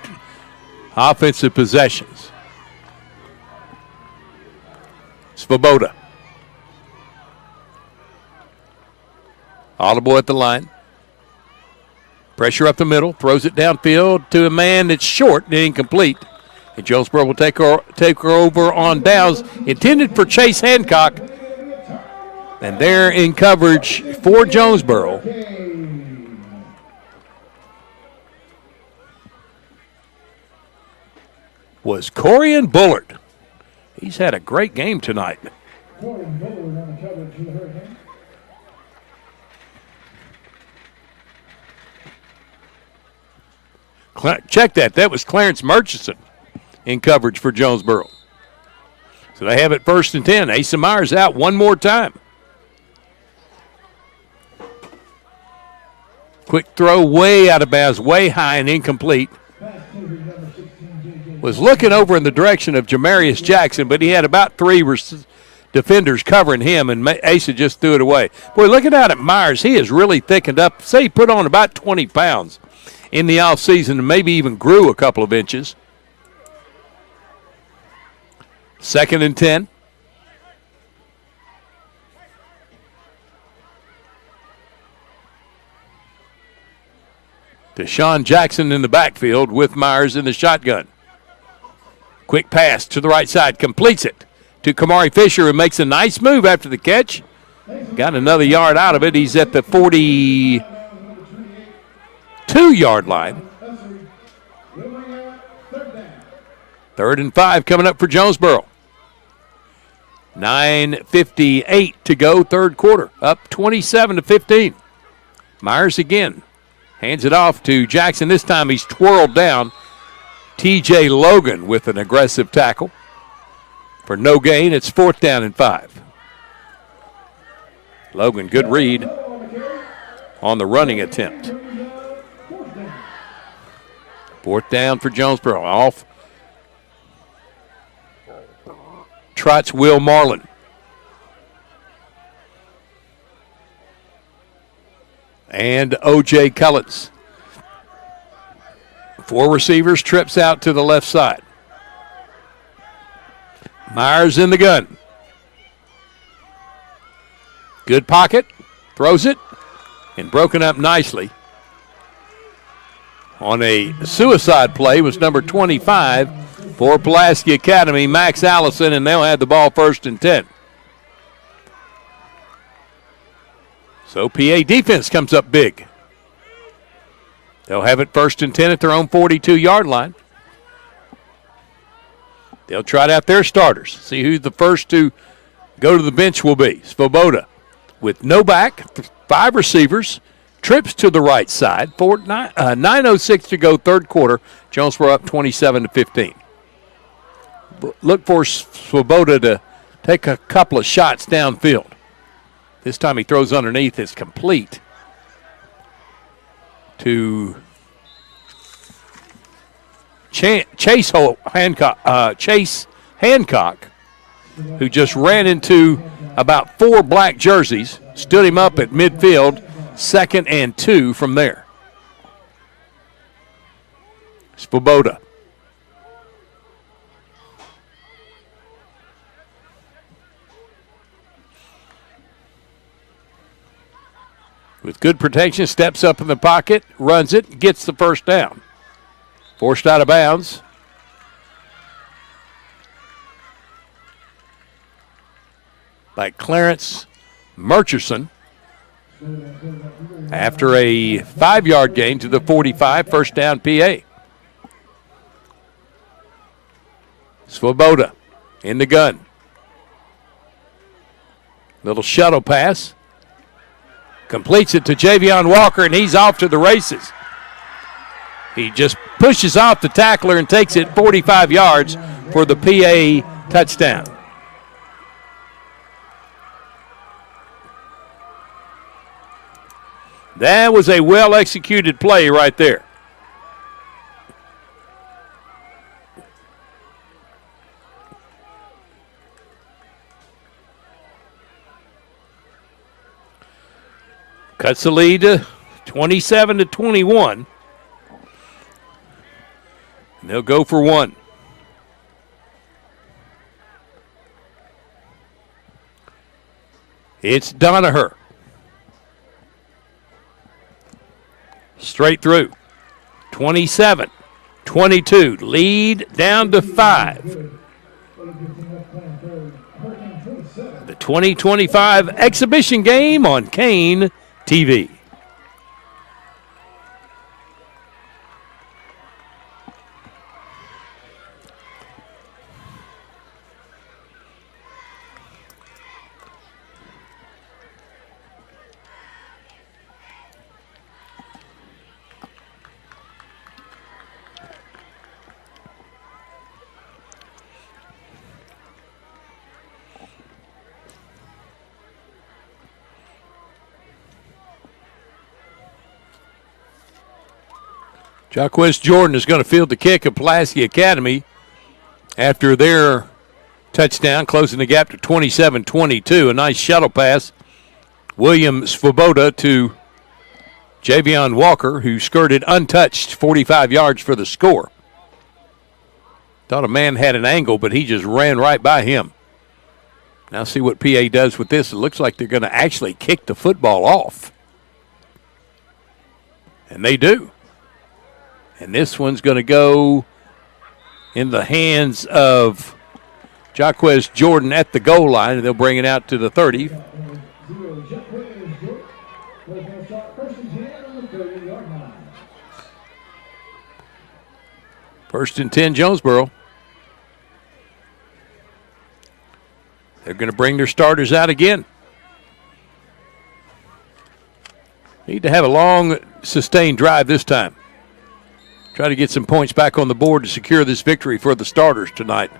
offensive possessions. Swoboda. Audible at the line. Pressure up the middle. Throws it downfield to a man that's short and incomplete. And Jonesboro will take her over on downs. Intended for Chase Hancock. And they're in coverage for Jonesboro. Was Corian Bullard. He's had a great game tonight. Check that. That was Clarence Murchison in coverage for Jonesboro. So they have it 1st and 10. Asa Myers out one more time. Quick throw way out of bounds, way high and incomplete. Was looking over in the direction of Jamarius Jackson, but he had about 3 defenders covering him, and Asa just threw it away. Boy, looking out at Myers, he has really thickened up. Say he put on about 20 pounds in the offseason and maybe even grew a couple of inches. 2nd and 10. Deshawn Jackson in the backfield with Myers in the shotgun. Quick pass to the right side, completes it to Kamari Fisher, who makes a nice move after the catch. Got another yard out of it. He's at the 42-yard line. 3rd and 5 coming up for Jonesboro. 9:58 to go, 3rd quarter. Up 27-15. Myers again. Hands it off to Jackson. This time he's twirled down. T.J. Logan with an aggressive tackle. For no gain, it's 4th down and 5. Logan, good read on the running attempt. 4th down for Jonesboro. Off trots Will Marlin. And O.J. Cullens. 4 receivers, trips out to the left side. Myers in the gun. Good pocket, throws it, and broken up nicely. On a suicide play was number 25 for Pulaski Academy, Max Allison, and they'll have the ball 1st and 10. So PA defense comes up big. They'll have it 1st and 10 at their own 42-yard line. They'll trot out their starters, see who the first to go to the bench will be. Swoboda with no back, 5 receivers, trips to the right side. 9:06 to go, 3rd quarter. Jonesboro up 27-15. Look for Swoboda to take a couple of shots downfield. This time he throws underneath. It's complete to Chase Hancock, who just ran into about 4 black jerseys, stood him up at midfield, 2nd and 2 from there. Swoboda. With good protection, steps up in the pocket, runs it, gets the 1st down. Forced out of bounds. By Clarence Murchison. After a 5-yard gain to the 45, first down PA. Svoboda in the gun. Little shuttle pass. Completes it to Javion Walker, and he's off to the races. He just pushes off the tackler and takes it 45 yards for the PA touchdown. That was a well-executed play right there. Cuts the lead to 27-21. And they'll go for one. It's Donaher. Straight through. 27-22. Lead down to 5. The 2025 exhibition game on Kane TV. Jaquez Jordan is going to field the kick of Pulaski Academy after their touchdown, closing the gap to 27-22. A nice shuttle pass. William Svoboda to Javion Walker, who skirted untouched 45 yards for the score. Thought a man had an angle, but he just ran right by him. Now see what PA does with this. It looks like they're going to actually kick the football off. And they do. And this one's going to go in the hands of Jaquez Jordan at the goal line, and they'll bring it out to the 30. First and 10, Jonesboro. They're going to bring their starters out again. Need to have a long, sustained drive this time. Try to get some points back on the board to secure this victory for the starters tonight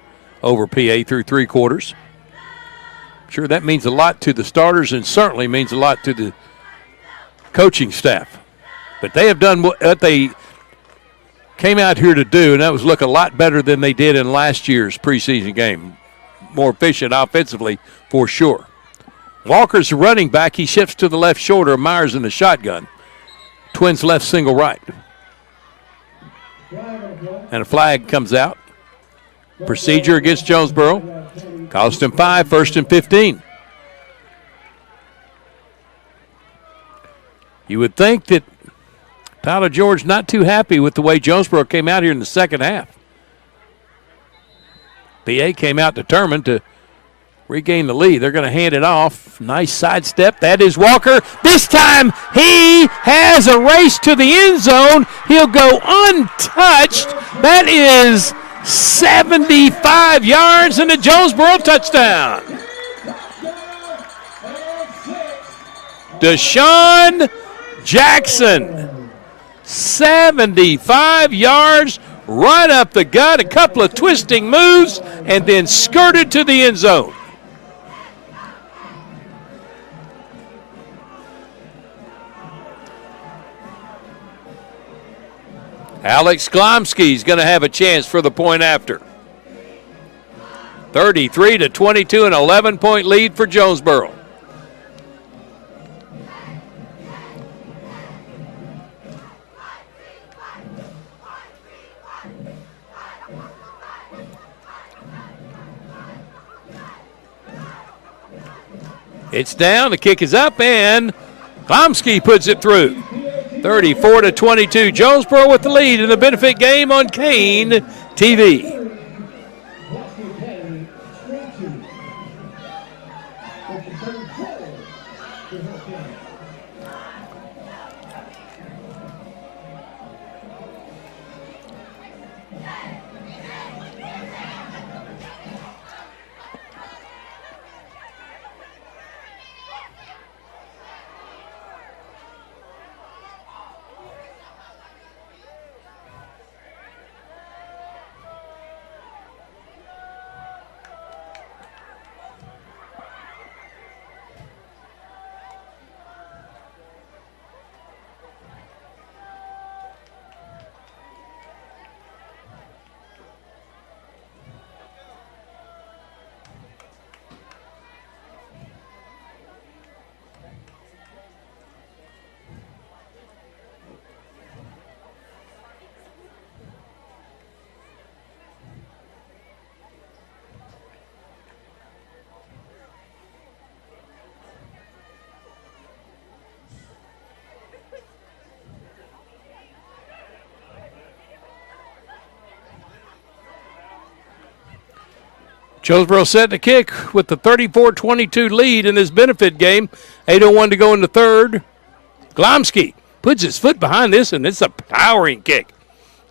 over PA through 3 quarters. I'm sure that means a lot to the starters and certainly means a lot to the coaching staff. But they have done what they came out here to do, and that was look a lot better than they did in last year's preseason game. More efficient offensively for sure. Walker's the running back. He shifts to the left shoulder. Myers in the shotgun. Twins left, single right. And a flag comes out. Procedure against Jonesboro. Cost him 5, first and 15. You would think that Tyler George not too happy with the way Jonesboro came out here in the second half. PA came out determined to regain the lead. They're going to hand it off. Nice sidestep. That is Walker. This time he has a race to the end zone. He'll go untouched. That is 75 yards and a Jonesboro touchdown. Deshawn Jackson. 75 yards right up the gut. A couple of twisting moves and then skirted to the end zone. Alex Glomsky's going to have a chance for the point after. 33-22, an 11-point lead for Jonesboro. It's down, the kick is up, and Glomsky puts it through. 34-22. Jonesboro with the lead in the benefit game on Kane TV. Pulaski Academy 22. Coach 34 to Hurricane. Jonesboro set to kick with the 34-22 lead in this benefit game. 8:01 to go in the third. Glomsky puts his foot behind this, and it's a powering kick.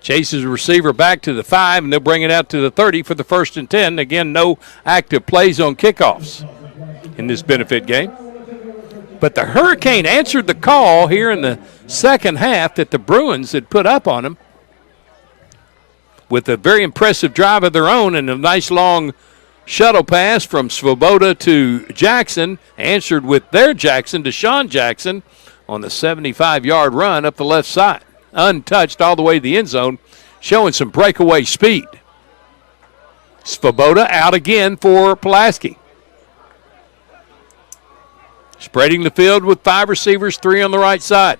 Chases the receiver back to the 5, and they'll bring it out to the 30 for the 1st and 10. Again, no active plays on kickoffs in this benefit game. But the Hurricane answered the call here in the second half that the Bruins had put up on them with a very impressive drive of their own and a nice long shuttle pass from Svoboda to Jackson, answered with their Jackson, Deshawn Jackson, on the 75-yard run up the left side. Untouched all the way to the end zone, showing some breakaway speed. Svoboda out again for Pulaski. Spreading the field with 5 receivers, 3 on the right side.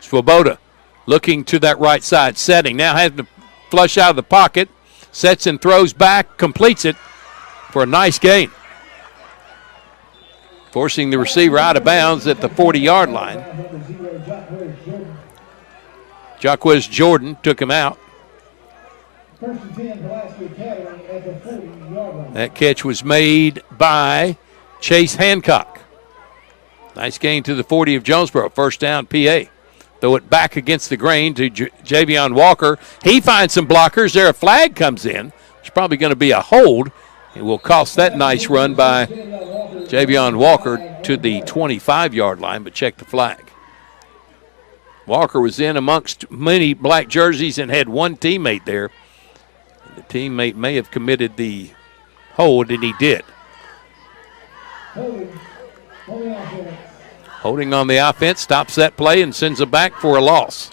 Svoboda looking to that right side setting. Now has to flush out of the pocket. Sets and throws back, completes it for a nice gain. Forcing the receiver out of bounds at the 40-yard line. Jaquez Jordan took him out. That catch was made by Chase Hancock. Nice gain to the 40 of Jonesboro. First down, PA. Throw it back against the grain to Javion Walker. He finds some blockers. There a flag comes in. It's probably going to be a hold. It will cost that nice run by Javion Walker to the 25-yard line, but check the flag. Walker was in amongst many black jerseys and had one teammate there. The teammate may have committed the hold, and he did. Holding on the offense, stops that play and sends it back for a loss.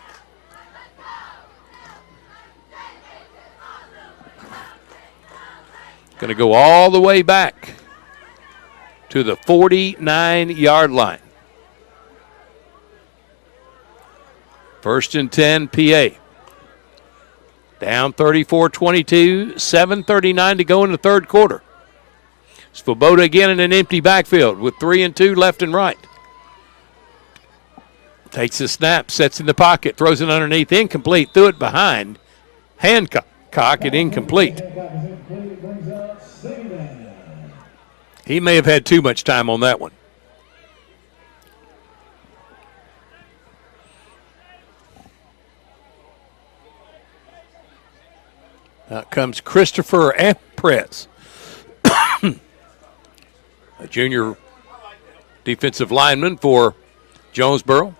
Going to go all the way back to the 49-yard line. 1st and 10, PA. Down 34-22, 7:39 to go in the third quarter. Svoboda again in an empty backfield with 3 and 2 left and right. Takes the snap, sets in the pocket, throws it underneath, incomplete, threw it behind. Hancock, and incomplete. He may have had too much time on that one. Out comes Christopher Amprez, a junior defensive lineman for Jonesboro.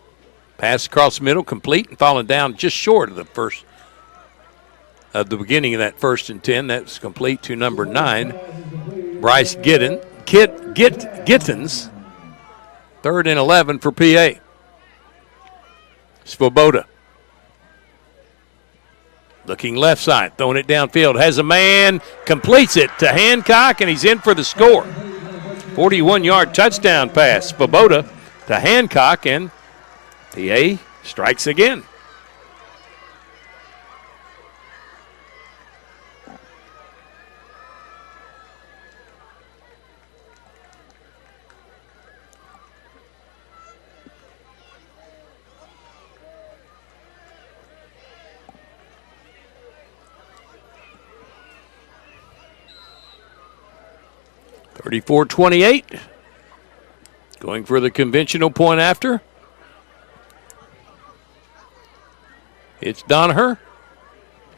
Pass across the middle, complete, and falling down just short of the beginning of that 1st and 10. That's complete to number 9, Bryce Gittens. 3rd and 11 for PA. Svoboda. Looking left side, throwing it downfield. Has a man, completes it to Hancock, and he's in for the score. 41-yard touchdown pass. Svoboda to Hancock, and PA strikes again. 34-28. Going for the conventional point after. It's Donaher.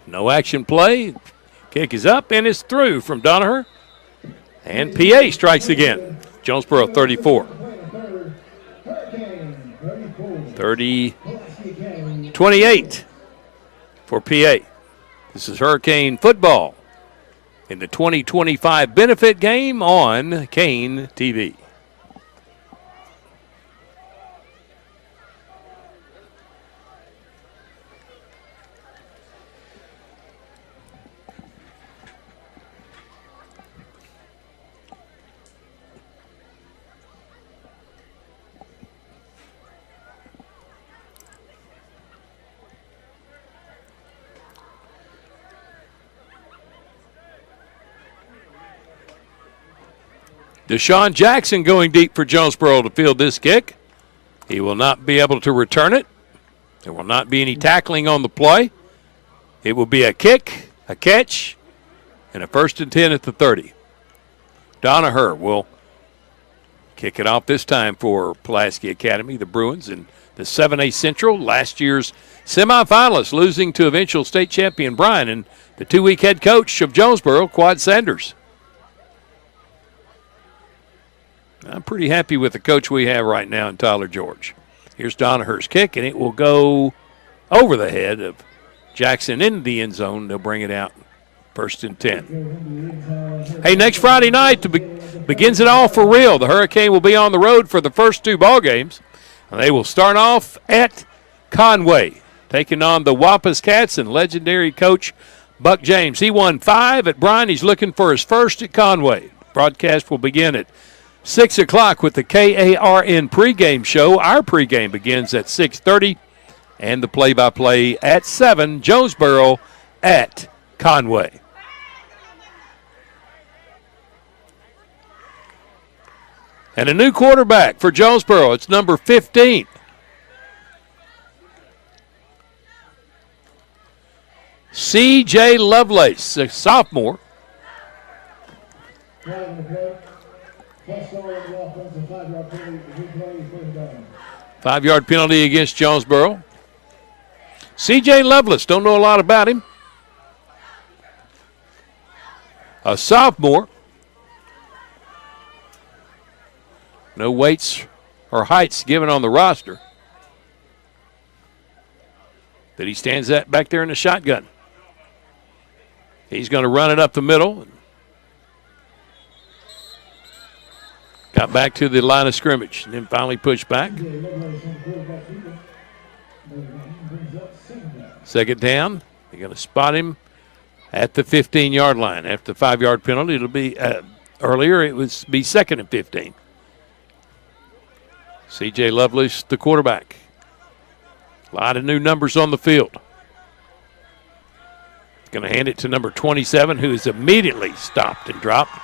No action play. Kick is up and it's through from Donaher. And PA strikes again. Jonesboro 34. 30-28 for PA. This is Hurricane football in the 2025 benefit game on Kane TV. Deshawn Jackson going deep for Jonesboro to field this kick. He will not be able to return it. There will not be any tackling on the play. It will be a kick, a catch, and a 1st and 10 at the 30. Donaher will kick it off this time for Pulaski Academy, the Bruins, in the 7A Central. Last year's semifinalists, losing to eventual state champion Bryan and the 2-week head coach of Jonesboro, Quad Sanders. I'm pretty happy with the coach we have right now in Tyler George. Here's Donaher's kick, and it will go over the head of Jackson into the end zone. They'll bring it out 1st and 10. Hey, next Friday night begins it all for real. The Hurricane will be on the road for the first 2 ball games. And they will start off at Conway, taking on the Wampus Cats and legendary coach Buck James. He won 5 at Bryan. He's looking for his first at Conway. Broadcast will begin at 6 o'clock with the KARN pregame show. Our pregame begins at 6:30, and the play-by-play at 7, Jonesboro at Conway. And a new quarterback for Jonesboro. It's number 15. C.J. Lovelace, a sophomore. 5-yard penalty against Jonesboro. C.J. Lovelace, don't know a lot about him. A sophomore. No weights or heights given on the roster. But he stands back there in the shotgun. He's going to run it up the middle. Got back to the line of scrimmage and then finally pushed back. 2nd down. They're going to spot him at the 15-yard line. After the 5-yard penalty, it'll be earlier, it would be 2nd and 15. C.J. Lovelace, the quarterback. A lot of new numbers on the field. Going to hand it to number 27, who is immediately stopped and dropped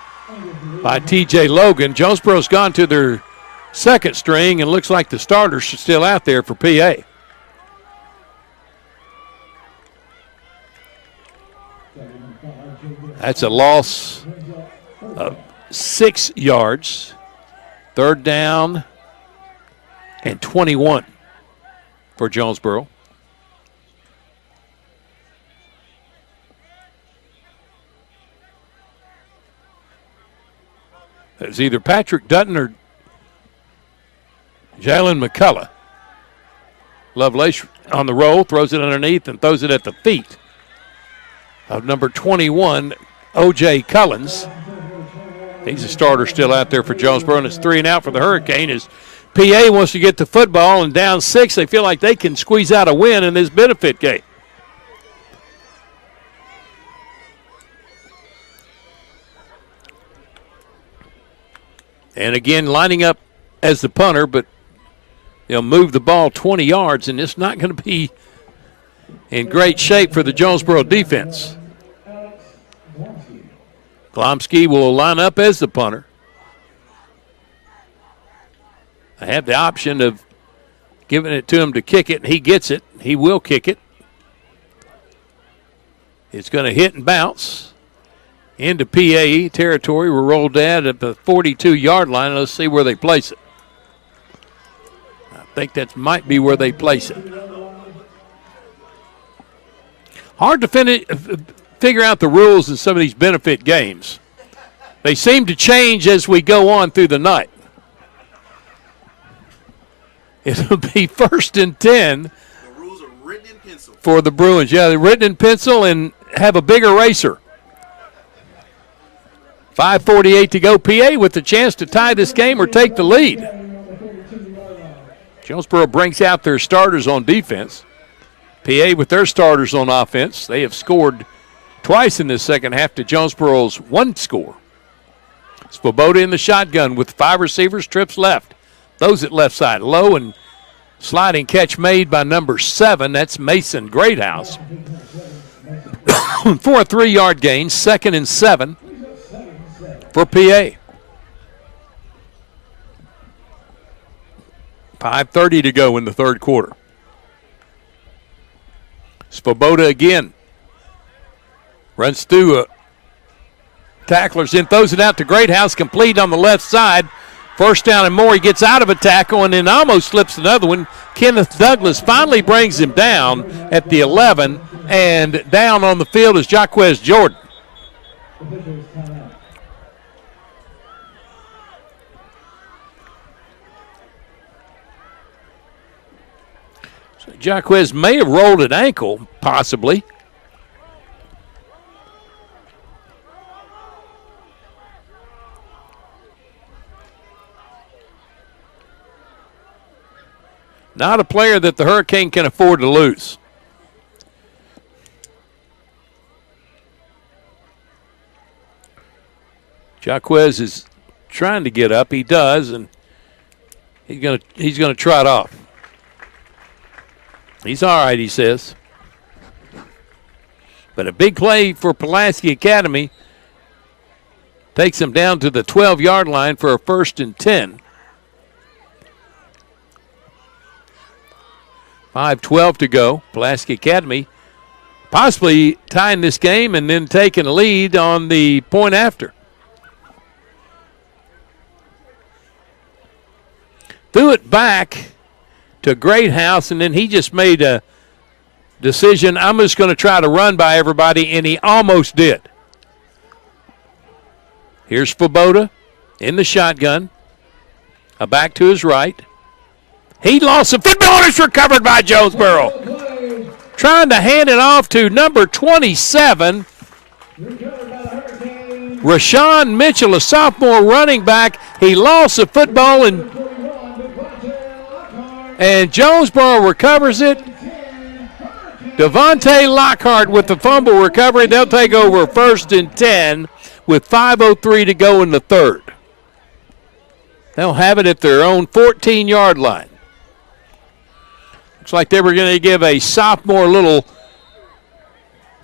by T.J. Logan. Jonesboro's gone to their 2nd string, and looks like the starters are still out there for PA. That's a loss of 6 yards. 3rd down and 21 for Jonesboro. It's either Patrick Dutton or Jalen McCullough. Lovelace on the roll, throws it underneath and throws it at the feet of number 21, O.J. Cullens. He's a starter still out there for Jonesboro, and it's 3 and out for the Hurricane as PA wants to get the football, and down 6, they feel like they can squeeze out a win in this benefit game. And again, lining up as the punter, but they'll move the ball 20 yards, and it's not going to be in great shape for the Jonesboro defense. Glomsky will line up as the punter. I have the option of giving it to him to kick it, and he gets it. He will kick it. It's going to hit and bounce. into PA territory. We're rolled down at the 42-yard line. Let's see where they place it. I think that might be where they place it. Hard to figure out the rules in some of these benefit games. They seem to change as we go on through the night. It'll be 1st and 10. The rules are written in pencil. For the Bruins. Yeah, they're written in pencil and have a big eraser. 5:48 to go. PA with the chance to tie this game or take the lead. Jonesboro brings out their starters on defense. PA with their starters on offense. They have scored twice in this second half to Jonesboro's one score. Svoboda in the shotgun with 5 receivers, trips left. Those at left side. Low and sliding catch made by number 7. That's Mason Greathouse. For a 3-yard gain, 2nd and 7 for PA. 5:30 to go in the third quarter. Svoboda again. Runs through tacklers in, throws it out to Greathouse, complete on the left side. 1st down and more. He gets out of a tackle and then almost slips another one. Kenneth Douglas finally brings him down at the 11, and down on the field is Jaquez Jordan. So Jaquez may have rolled an ankle, possibly. Not a player that the Hurricane can afford to lose. Jaquez is trying to get up. He does, and he's gonna trot off. He's all right, he says. But a big play for Pulaski Academy takes him down to the 12-yard line for a 1st and 10. 5:12 to go. Pulaski Academy possibly tying this game and then taking a lead on the point after. Threw it back to Greathouse, and then he just made a decision. I'm just going to try to run by everybody, and he almost did. Here's Svoboda in the shotgun. A back to his right. He lost the football, and it's recovered by Jonesboro. Trying to hand it off to number 27, Rashawn Mitchell, a sophomore running back. He lost the football, and Jonesboro recovers it. Devontae Lockhart with the fumble recovery. They'll take over 1st and 10 with 5:03 to go in the third. They'll have it at their own 14-yard line. Looks like they were going to give a sophomore little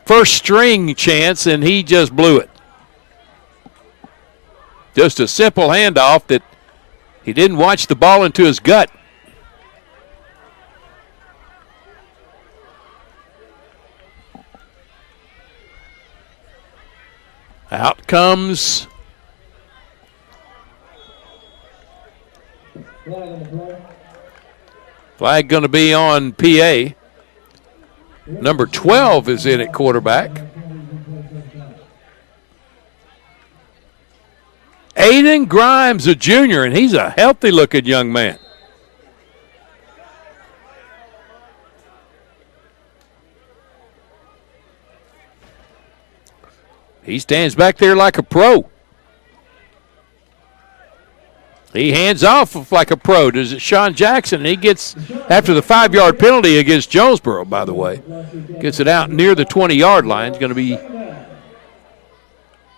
first string chance, and he just blew it. Just a simple handoff that he didn't watch the ball into his gut. Out comes flag going to be on PA. Number 12 is in at quarterback. Aiden Grimes, a junior, and he's a healthy-looking young man. He stands back there like a pro. He hands off like a pro to Deshawn Jackson. He gets, after the 5-yard penalty against Jonesboro, by the way, gets it out near the 20-yard line. It's going to be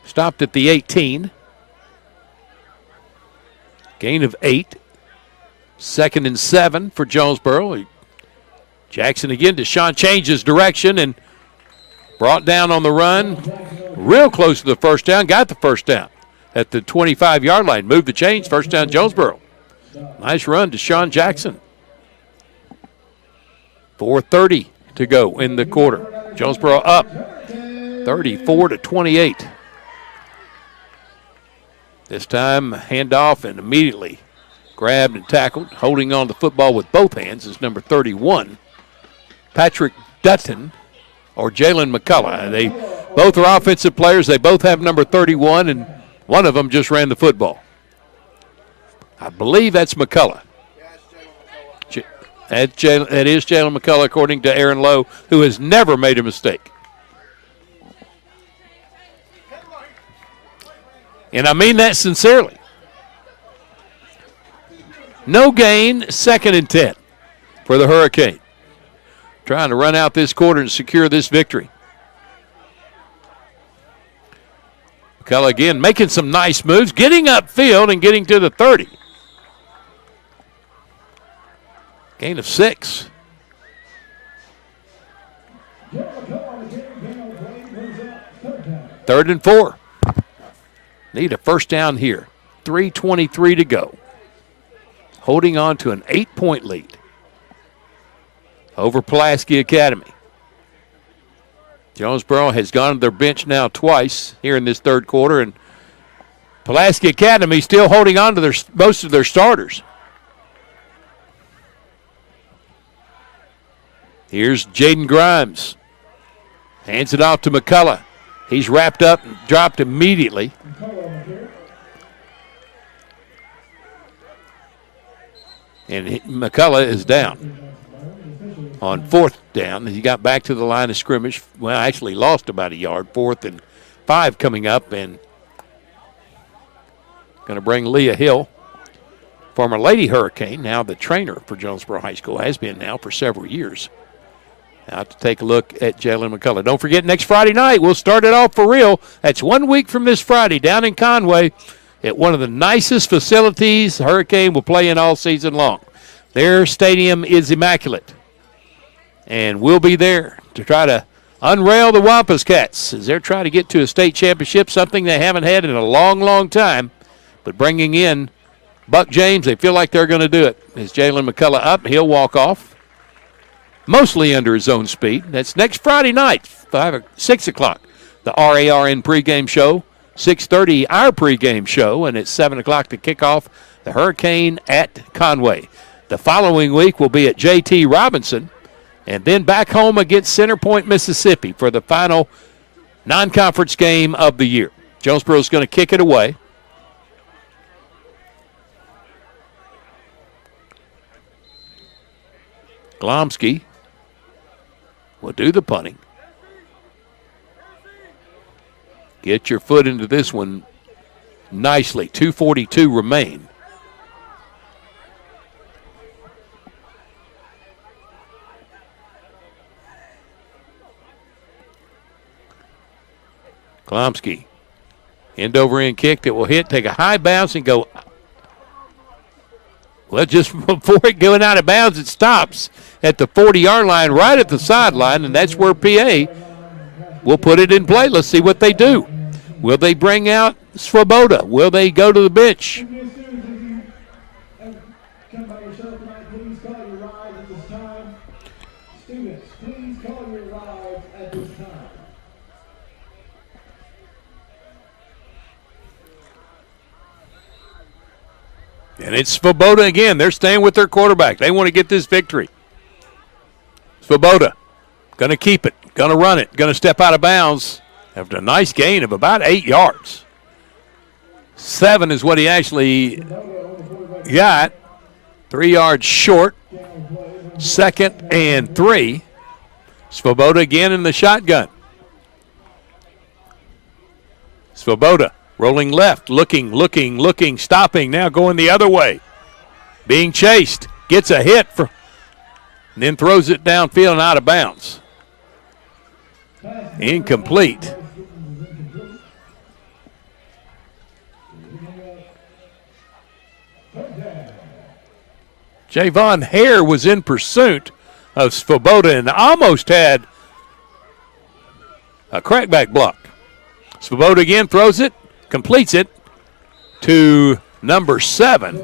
stopped at the 18. Gain of 8. 2nd and 7 for Jonesboro. Jackson again. Deshawn changes direction and brought down on the run. Real close to the first down. Got the first down at the 25-yard line. Moved the chains. First down, Jonesboro. Nice run, Deshawn Jackson. 4:30 to go in the quarter. Jonesboro up 34-28. This time, handoff and immediately grabbed and tackled. Holding on to the football with both hands is number 31, Patrick Dutton, or Jalen McCullough. They both are offensive players. They both have number 31, and one of them just ran the football. I believe that's McCullough. That is Jalen McCullough, according to Aaron Lowe, who has never made a mistake. And I mean that sincerely. No gain, 2nd and 10 for the Hurricane. Trying to run out this quarter and secure this victory. McCullough again making some nice moves, getting upfield and getting to the 30. Gain of 6. Third and 4. Need a first down here. 3:23 to go. Holding on to an 8-point lead over Pulaski Academy. Jonesboro has gone to their bench now twice here in this third quarter, and Pulaski Academy still holding on to most of their starters. Here's Jaden Grimes. Hands it off to McCullough. He's wrapped up and dropped immediately. And McCullough is down. On 4th down, he got back to the line of scrimmage. Well, actually lost about a yard. 4th and 5 coming up, and going to bring Leah Hill, former Lady Hurricane, now the trainer for Jonesboro High School, has been now for several years. Now to take a look at Jalen McCullough. Don't forget, next Friday night, we'll start it off for real. That's 1 week from this Friday down in Conway at one of the nicest facilities the Hurricane will play in all season long. Their stadium is immaculate. And we'll be there to try to unrail the Wampus Cats as they're trying to get to a state championship, something they haven't had in a long, long time. But bringing in Buck James, they feel like they're going to do it. As Jalen McCullough up, he'll walk off, mostly under his own speed. That's next Friday night, 6 o'clock, the RARN pregame show. 6:30, our pregame show, and at 7 o'clock to kick off the Hurricane at Conway. The following week will be at J.T. Robinson, and then back home against Center Point, Mississippi for the final non-conference game of the year. Jonesboro is going to kick it away. Glomsky will do the punting. Get your foot into this one nicely. 2:42 remain. Glomsky, end over end kick that will hit, take a high bounce and go. Well, just before it going out of bounds, it stops at the 40-yard line, right at the sideline, and that's where PA will put it in play. Let's see what they do. Will they bring out Svoboda? Will they go to the bench? And it's Svoboda again. They're staying with their quarterback. They want to get this victory. Svoboda going to keep it, going to run it, going to step out of bounds after a nice gain of about 8 yards. 7 is what he actually got. 3 yards short. 2nd and 3. Svoboda again in the shotgun. Svoboda rolling left, looking, stopping, now going the other way. Being chased, gets a hit, and then throws it downfield and out of bounds. Incomplete. Javon Hare was in pursuit of Svoboda and almost had a crackback block. Svoboda again throws it, completes it to number 7,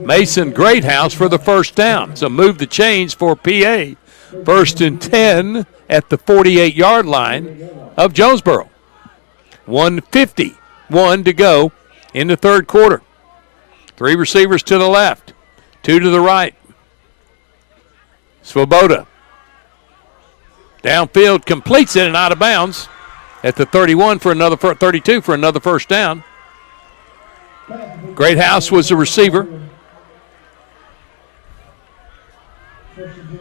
Mason Greathouse, for the first down. So move the chains for PA. 1st and 10 at the 48-yard line of Jonesboro. 1:51 to go in the third quarter. 3 receivers to the left, 2 to the right. Svoboda downfield, completes it and out of bounds at the 31 for another 32 for another first down. Greathouse was the receiver.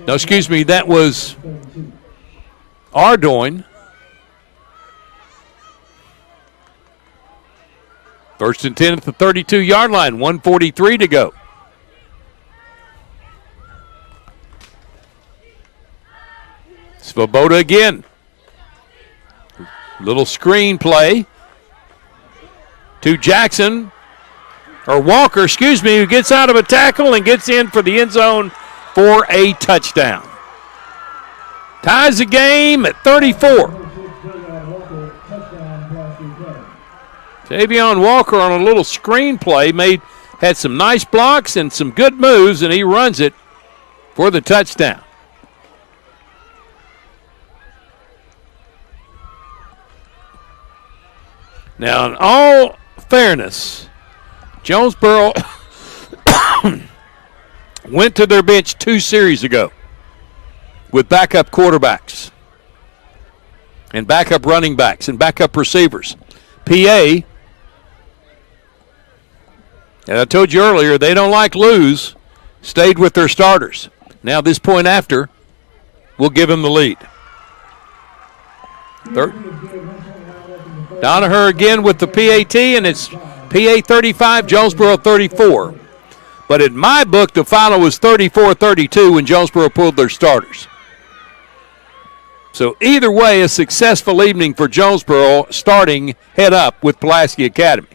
No, excuse me, that was Ardoin. First and 10 at the 32-yard line, 1:43 to go. Svoboda again. Little screen play to Jackson, or Walker, excuse me, who gets out of a tackle and gets in for the end zone for a touchdown. Ties the game at 34. Tavion Walker on a little screen play had some nice blocks and some good moves, and he runs it for the touchdown. Now, in all fairness, Jonesboro went to their bench 2 series ago with backup quarterbacks and backup running backs and backup receivers. PA, as I told you earlier, they don't like lose, stayed with their starters. Now this point after will give them the lead. Donaher again with the PAT, and it's PA 35, Jonesboro 34. But in my book, the final was 34-32 when Jonesboro pulled their starters. So either way, a successful evening for Jonesboro, starting head up with Pulaski Academy.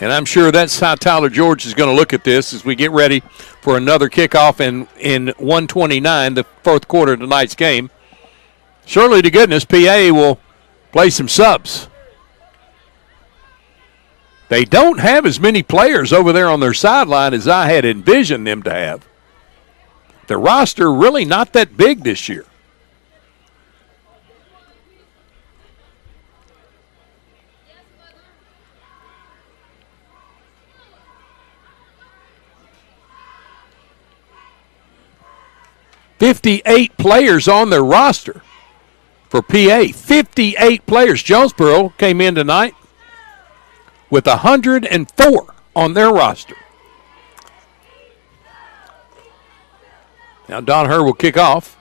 And I'm sure that's how Tyler George is going to look at this as we get ready for another kickoff in 1:29, the fourth quarter of tonight's game. Surely to goodness, PA will play some subs. They don't have as many players over there on their sideline as I had envisioned them to have. The roster really not that big this year. "58 players on their roster for PA. 58 players. Jonesboro came in tonight with 104 on their roster. Now Donaher will kick off.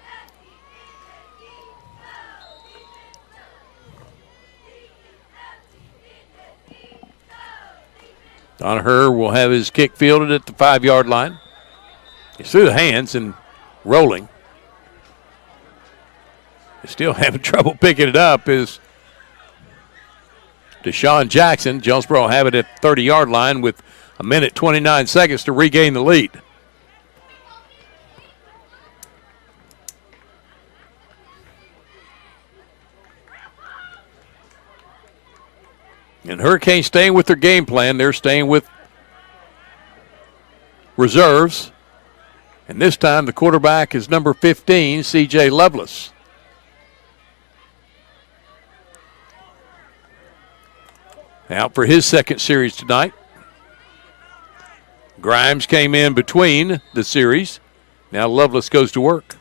Donaher will have his kick fielded at the 5-yard line. He's through the hands and rolling. Still having trouble picking it up is Deshawn Jackson. Jonesboro have it at the 30-yard line with 1:29 to regain the lead. And Hurricanes staying with their game plan. They're staying with reserves. And this time the quarterback is number 15, C.J. Lovelace. Out for his second series tonight. Grimes came in between the series. Now Lovelace goes to work.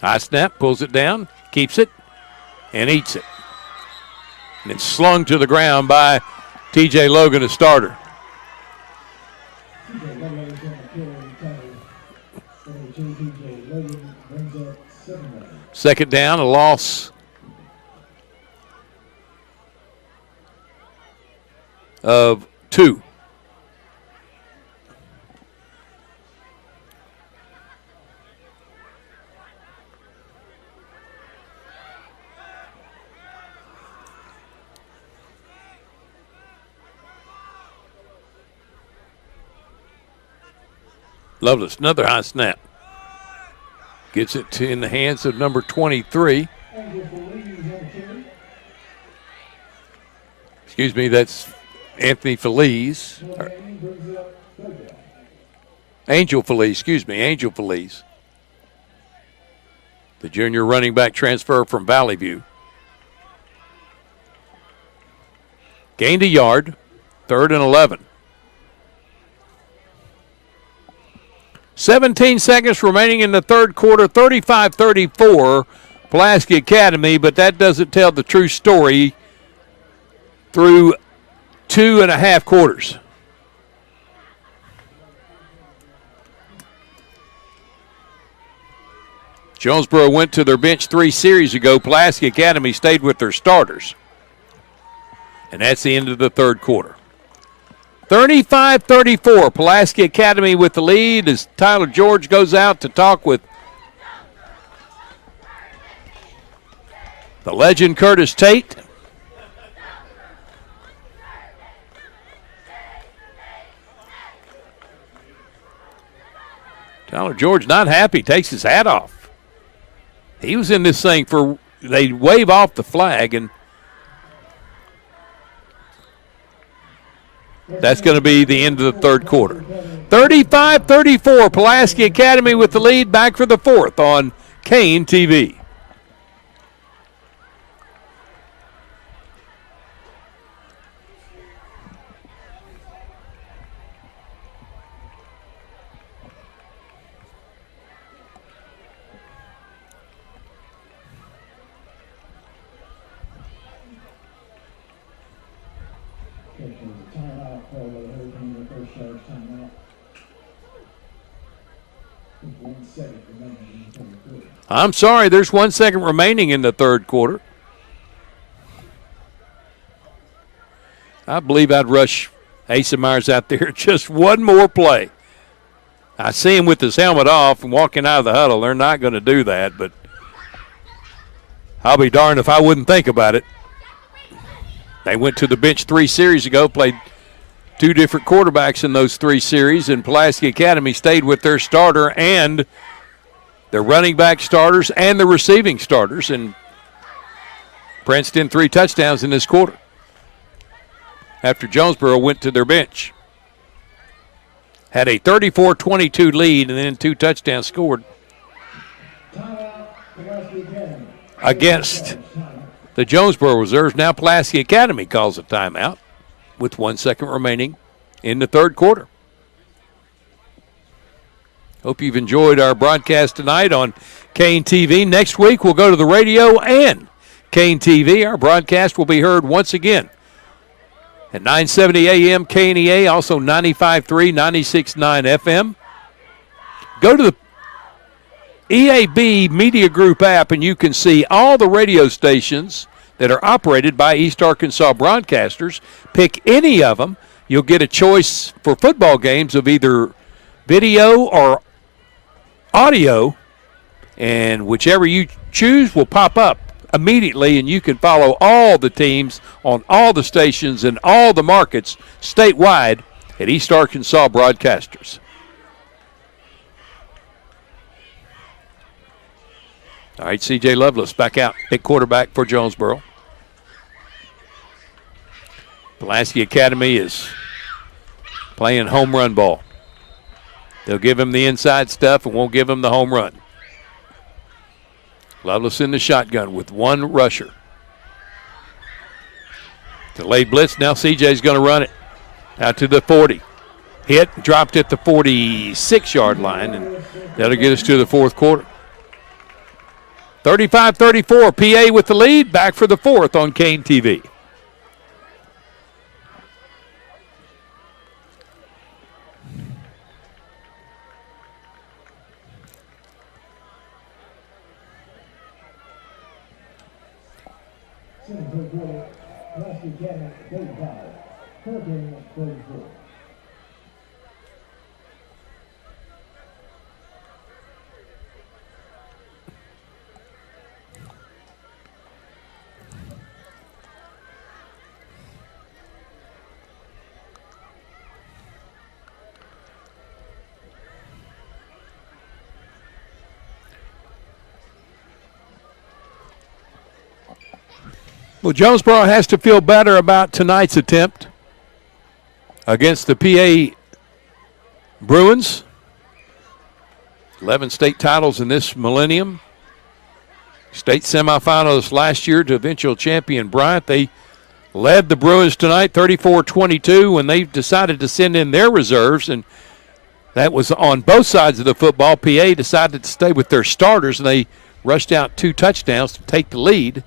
High snap, pulls it down, keeps it, and eats it. And it's slung to the ground by T.J. Logan, a starter. Second down, a loss of 2. Lovelace, another high snap. Gets it in the hands of number 23. Excuse me, that's Anthony Feliz. Angel Feliz, excuse me, Angel Feliz. the junior running back transfer from Valley View. Gained a yard, 3rd and 11. 17 seconds remaining in the third quarter, 35-34, Pulaski Academy, but that doesn't tell the true story through 2.5 quarters. Jonesboro went to their bench 3 series ago. Pulaski Academy stayed with their starters. And that's the end of the third quarter. 35-34, Pulaski Academy with the lead as Tyler George goes out to talk with the legend Curtis Tate. Tyler George not happy, takes his hat off. He was in this thing they wave off the flag, and that's going to be the end of the third quarter. 35-34, Pulaski Academy with the lead, back for the fourth on Kane TV. I'm sorry, there's 1 second remaining in the third quarter. I believe I'd rush Asa Myers out there just one more play. I see him with his helmet off and walking out of the huddle. They're not going to do that, but I'll be darned if I wouldn't think about it. They went to the bench 3 series ago, played 2 different quarterbacks in those 3 series, and Pulaski Academy stayed with their starter and their running back starters and the receiving starters, and Princeton 3 touchdowns in this quarter after Jonesboro went to their bench. Had a 34-22 lead and then 2 touchdowns scored against the Jonesboro reserves. Now Pulaski Academy calls a timeout with 1 second remaining in the third quarter. Hope you've enjoyed our broadcast tonight on Kane TV. Next week we'll go to the radio and Kane TV. Our broadcast will be heard once again at 970 AM KNEA, also 95.3, 96.9 FM. Go to the EAB Media Group app and you can see all the radio stations that are operated by East Arkansas broadcasters. Pick any of them. You'll get a choice for football games of either video or audio, and whichever you choose will pop up immediately, and you can follow all the teams on all the stations and all the markets statewide at East Arkansas Broadcasters. All right, C.J. Lovelace back out at quarterback for Jonesboro. Pulaski Academy is playing home run ball. They'll give him the inside stuff and won't give him the home run. Lovelace in the shotgun with 1 rusher. Delayed blitz. Now CJ's going to run it out to the 40. Hit, dropped at the 46-yard line, and that'll get us to the fourth quarter. 35-34, PA with the lead. Back for the fourth on Kane TV. Well, Jonesboro has to feel better about tonight's attempt against the PA Bruins. 11 state titles in this millennium. State semifinalists last year to eventual champion Bryant. They led the Bruins tonight 34-22 when they decided to send in their reserves, and that was on both sides of the football. PA decided to stay with their starters, and they rushed out 2 touchdowns to take the lead.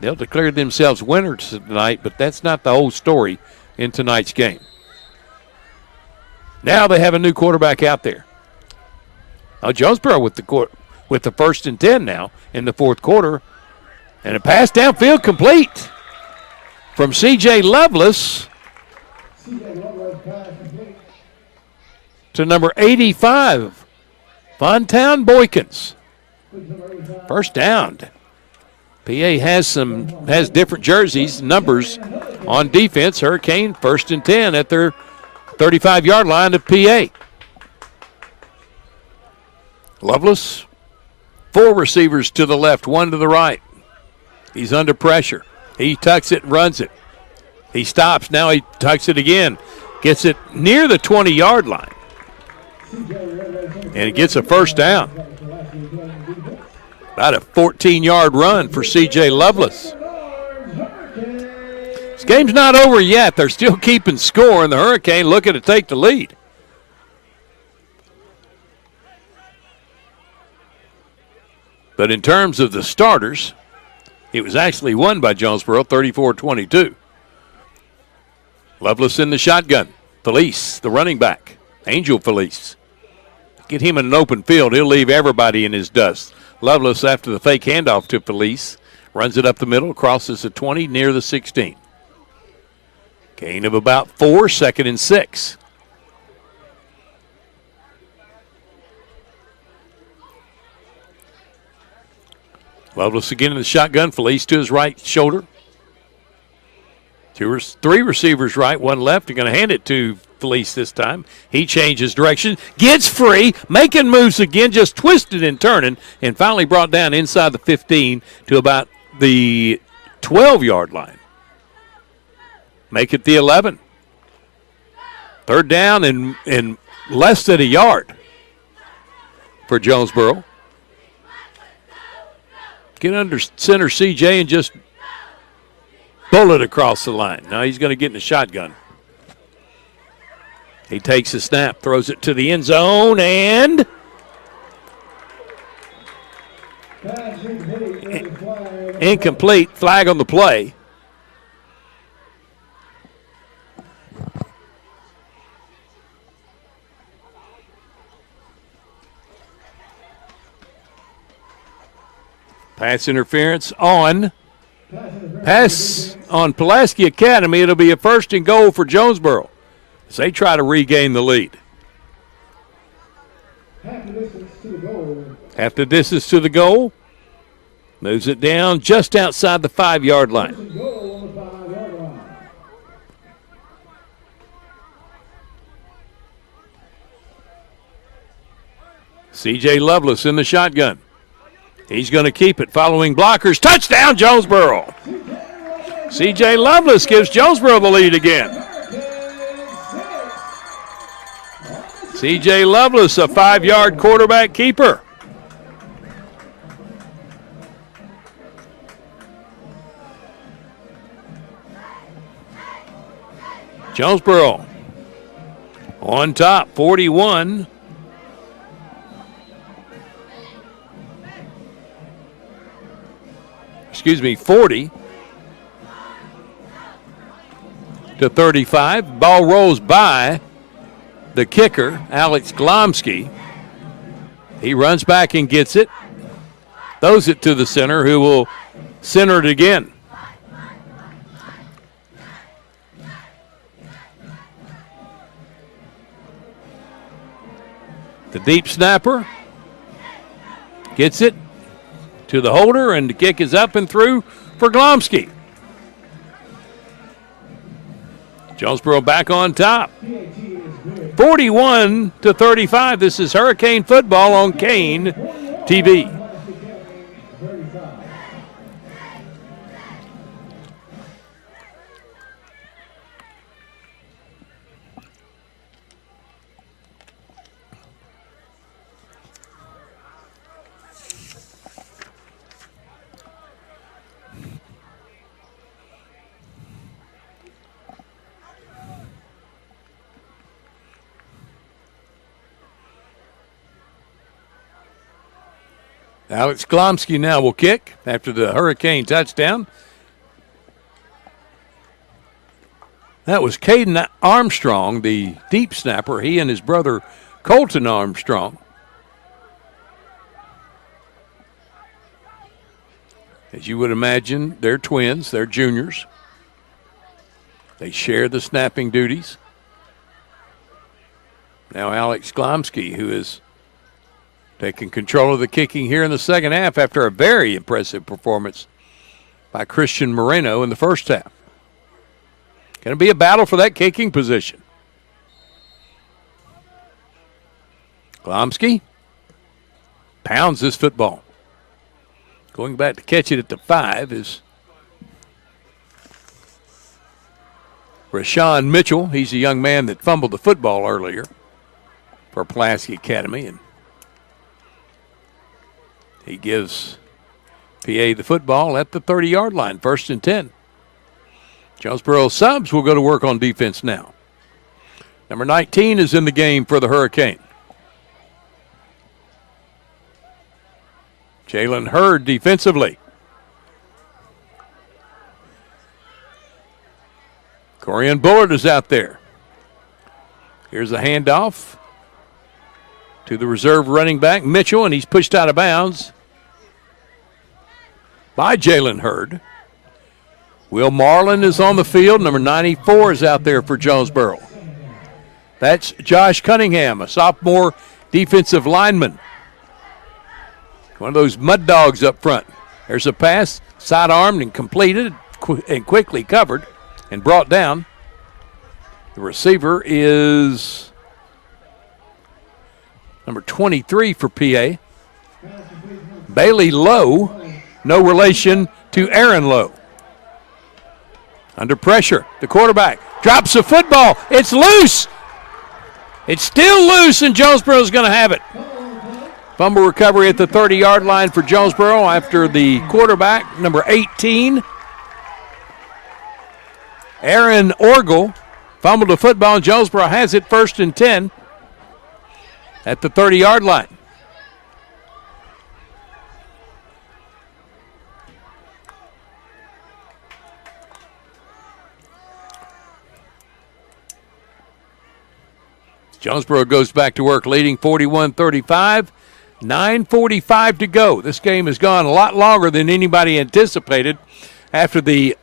They'll declare themselves winners tonight, but that's not the whole story in tonight's game. Now they have a new quarterback out there. Jonesboro with the 1st and 10 now in the 4th quarter. And a pass downfield complete from C.J. Lovelace to number 85, Fontown Boykins. First down. PA has different jerseys, numbers on defense. Hurricane 1st and 10 at their 35-yard line of PA. Lovelace, 4 receivers to the left, 1 to the right. He's under pressure. He tucks it and runs it. He stops. Now he tucks it again. Gets it near the 20-yard line. And it gets a first down. About a 14-yard run for C.J. Lovelace. This game's not over yet. They're still keeping score, and the Hurricane looking to take the lead. But in terms of the starters, it was actually won by Jonesboro, 34-22. Lovelace in the shotgun. Felice, the running back. Angel Felice. Get him in an open field. He'll leave everybody in his dust. Lovelace, after the fake handoff to Felice, runs it up the middle, crosses the 20 near the 16. Gain of about 4, 2nd and 6. Lovelace again in the shotgun. Felice to his right shoulder. 3 receivers right, 1 left. They're going to hand it to Felice this time. He changes direction, gets free, making moves again, just twisted and turning, and finally brought down inside the 15 to about the 12-yard line. Make it the 11. 3rd down and less than a yard for Jonesboro. Get under center CJ and just bullet across the line. Now he's going to get in the shotgun. He takes a snap, throws it to the end zone, and incomplete. Flag on the play. Pass interference on. Pass on Pulaski Academy. It'll be a 1st and goal for Jonesboro as they try to regain the lead. Half the distance to the goal. Moves it down just outside the 5-yard line. C.J. Lovelace in the shotgun. He's going to keep it. Following blockers. Touchdown, Jonesboro. C.J. Lovelace gives Jonesboro the lead again. C.J. Lovelace, a 5-yard quarterback keeper. Jonesboro on top, 41. 40 to 35. Ball rolls by the kicker, Alex Glomsky. He runs back and gets it. Throws it to the center, who will center it again. The deep snapper gets it to the holder, and the kick is up and through for Glomsky. Jonesboro back on top. 41 to 35. This is Hurricane football on Kane TV. Alex Glomsky now will kick after the Hurricane touchdown. That was Caden Armstrong, the deep snapper. He and his brother Colton Armstrong. As you would imagine, they're twins. They're juniors. They share the snapping duties. Now Alex Glomsky, who is taking control of the kicking here in the second half after a very impressive performance by Christian Moreno in the first half. Going to be a battle for that kicking position. Glomsky pounds this football. Going back to catch it at the 5 is Rashawn Mitchell. He's a young man that fumbled the football earlier for Pulaski Academy, and he gives PA the football at the 30-yard line, 1st and 10. Jonesboro subs will go to work on defense now. Number 19 is in the game for the Hurricane. Jalen Hurd defensively. Corian Bullard is out there. Here's a handoff to the reserve running back, Mitchell, and he's pushed out of bounds by Jalen Hurd. Will Marlin is on the field. Number 94 is out there for Jonesboro. That's Josh Cunningham, a sophomore defensive lineman. One of those mud dogs up front. There's a pass, side-armed and completed and quickly covered and brought down. The receiver is number 23 for PA. Bailey Lowe, no relation to Aaron Lowe. Under pressure, the quarterback drops the football. It's loose. It's still loose, and Jonesboro's going to have it. Fumble recovery at the 30-yard line for Jonesboro after the quarterback, number 18, Aaron Orgel, fumbled the football, and Jonesboro has it 1st and 10 at the 30-yard line. Jonesboro goes back to work, leading 41-35. 9:45 to go. This game has gone a lot longer than anybody anticipated after the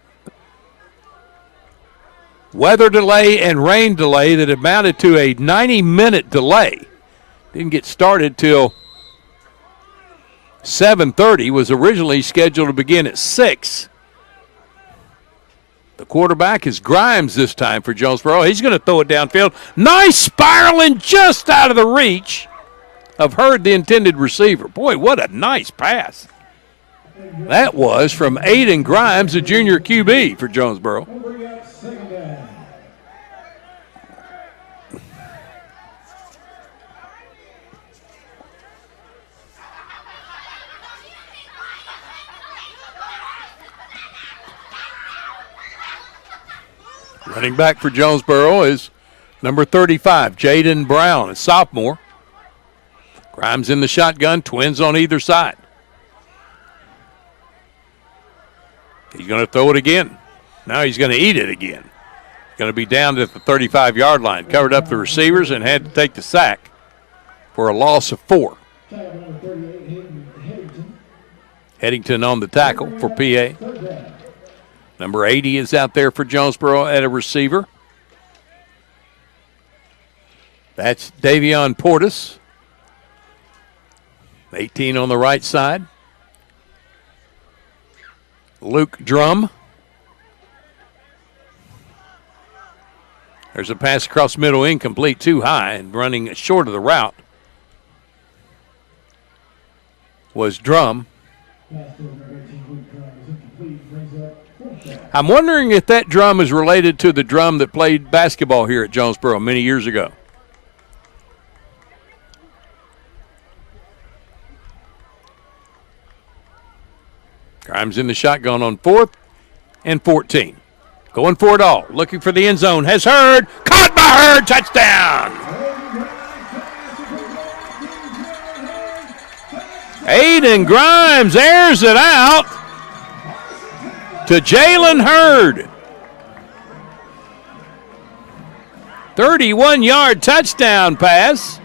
weather delay and rain delay that amounted to a 90-minute delay. Didn't get started till 7:30. Was originally scheduled to begin at 6. The quarterback is Grimes this time for Jonesboro. He's going to throw it downfield. Nice spiraling just out of the reach of Hurd, the intended receiver. Boy, what a nice pass. That was from Aiden Grimes, a junior QB for Jonesboro. Running back for Jonesboro is number 35, Jaden Brown, a sophomore. Grimes in the shotgun, twins on either side. He's going to throw it again. Now he's going to eat it again. Going to be down at the 35-yard line. Covered up the receivers and had to take the sack for a loss of 4. Headington on the tackle for PA. Number 80 is out there for Jonesboro at a receiver. That's Davion Portis. 18 on the right side. Luke Drum. There's a pass across middle, incomplete, too high, and running short of the route was Drum. I'm wondering if that drum is related to the drum that played basketball here at Jonesboro many years ago. Grimes in the shotgun on 4th and 14. Going for it all. Looking for the end zone. Has Hurd. Caught by Hurd. Touchdown. Aiden Grimes airs it out to Jalen Hurd. 31-yard touchdown pass.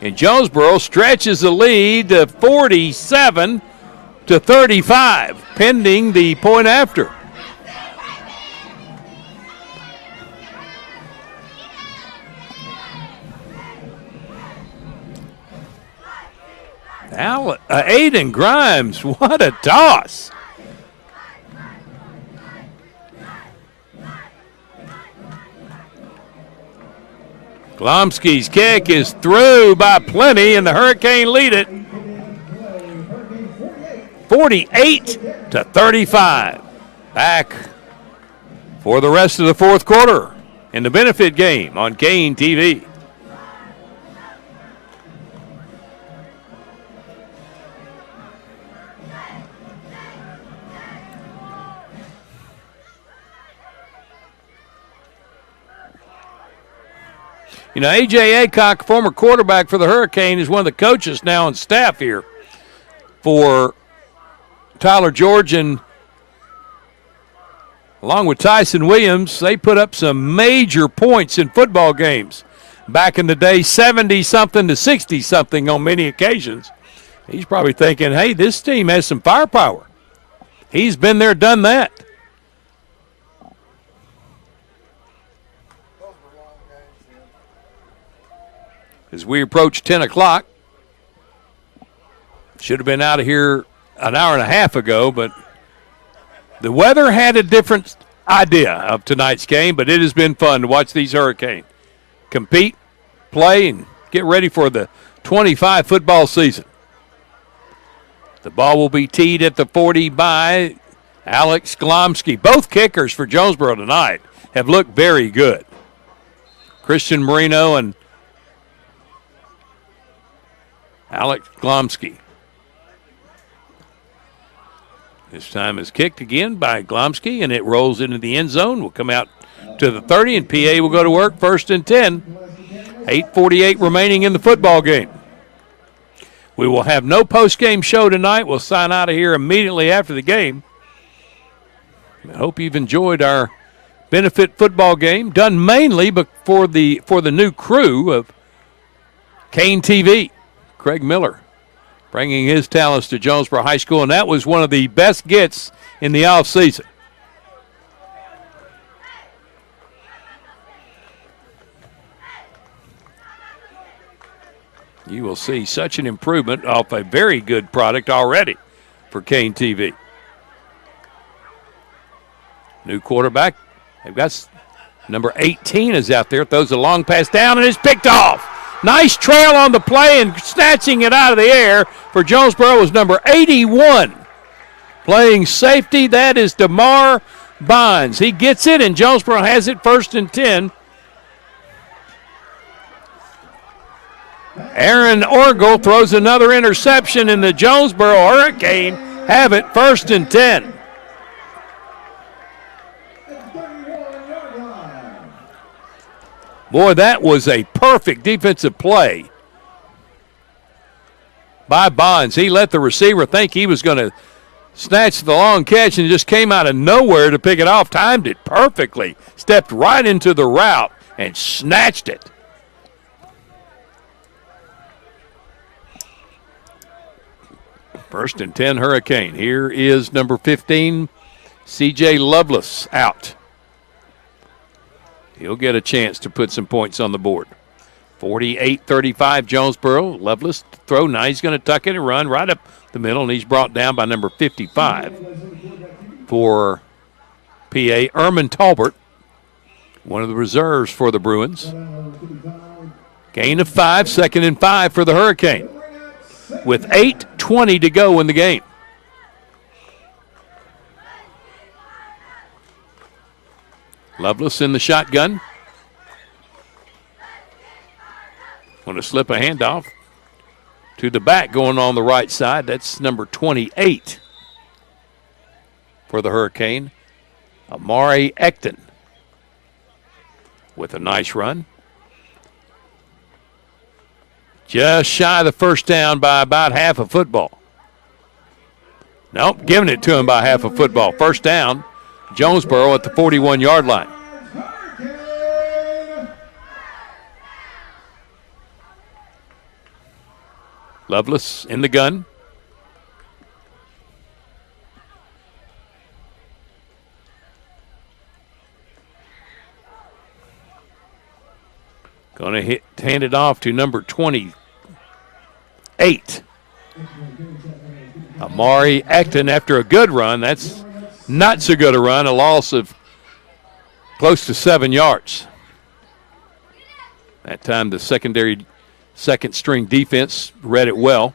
And Jonesboro stretches the lead to 47-35, pending the point after. Aiden Grimes, what a toss. Glomsky's kick is through by plenty, and the Hurricane lead it 48-35. Back for the rest of the fourth quarter in the benefit game on Kane TV. You know, A.J. Aycock, former quarterback for the Hurricane, is one of the coaches now on staff here for Tyler George, and along with Tyson Williams, they put up some major points in football games back in the day, 70-something to 60-something on many occasions. He's probably thinking, hey, this team has some firepower. He's been there, done that. As we approach 10 o'clock, should have been out of here an hour and a half ago, but the weather had a different idea of tonight's game, but it has been fun to watch these Hurricanes compete, play, and get ready for the 25 football season. The ball will be teed at the 40 by Alex Glomsky. Both kickers for Jonesboro tonight have looked very good. Christian Marino and Alex Glomsky. This time is kicked again by Glomsky, and it rolls into the end zone. Will come out to the 30, and PA will go to work, 1st and 10. 8:48 remaining in the football game. We will have no post-game show tonight. We'll sign out of here immediately after the game. I hope you've enjoyed our benefit football game, done mainly for the new crew of Kane TV. Craig Miller bringing his talents to Jonesboro High School, and that was one of the best gets in the offseason. You will see such an improvement off a very good product already for Kane TV. New quarterback. They've got number 18 is out there. Throws a long pass down, and it's picked off. Nice trail on the play, and snatching it out of the air for Jonesboro was number 81. Playing safety, that is DeMar Bonds. He gets it, and Jonesboro has it 1st and 10. Aaron Orgel throws another interception, and the Jonesboro Hurricane have it 1st and 10. Boy, that was a perfect defensive play by Bonds. He let the receiver think he was going to snatch the long catch and just came out of nowhere to pick it off. Timed it perfectly. Stepped right into the route and snatched it. First and 10 Hurricane. Here is number 15, C.J. Lovelace out. He'll get a chance to put some points on the board. 48-35 Jonesboro. Lovelace throw. Now he's going to tuck it and run right up the middle, and he's brought down by number 55 for PA. Erman Talbert, one of the reserves for the Bruins. Gain of 5, 2nd and 5 for the Hurricane with 8:20 to go in the game. Lovelace in the shotgun. Want to slip a handoff to the back going on the right side. That's number 28 for the Hurricane. Amari Ecton with a nice run. Just shy of the first down by about half a football. Nope, giving it to him by half a football. First down, Jonesboro at the 41-yard line. Lovelace in the gun. Going to hand it off to number 28. Amari Acton after a good run. That's not so good a run, a loss of close to 7 yards. That time the second string defense read it well.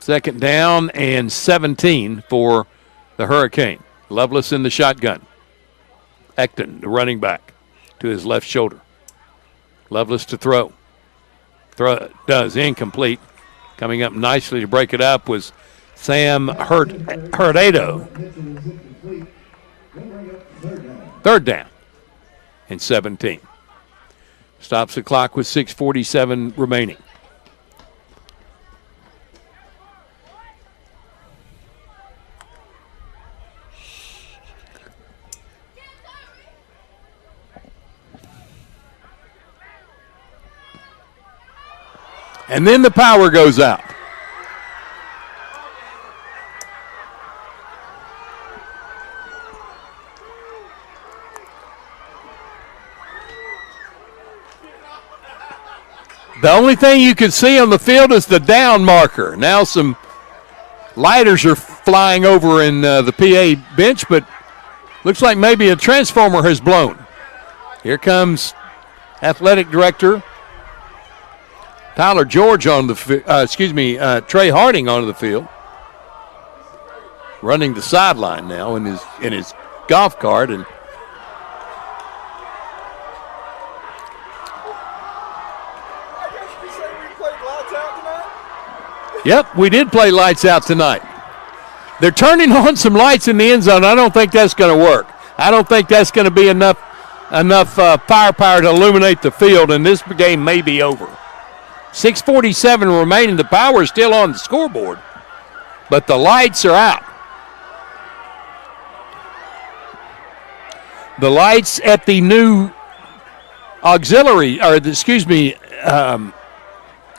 Second down and 17 for the Hurricane. Lovelace in the shotgun. Acton, the running back, to his left shoulder. Lovelace to throw. Throw does incomplete. Coming up nicely to break it up was Sam Hurtado. Third down and 17. Stops the clock with 6:47 remaining. And then the power goes out. The only thing you can see on the field is the down marker. Now some lighters are flying over in the PA bench, but looks like maybe a transformer has blown. Here comes athletic director Tyler George on the Trey Harding onto the field, running the sideline now in his golf cart. And yep, we did play lights out tonight. They're turning on some lights in the end zone. I don't think that's going to work. I don't think that's going to be enough firepower to illuminate the field, and this game may be over. 6:47 remaining. The power is still on the scoreboard, but the lights are out. The lights at the new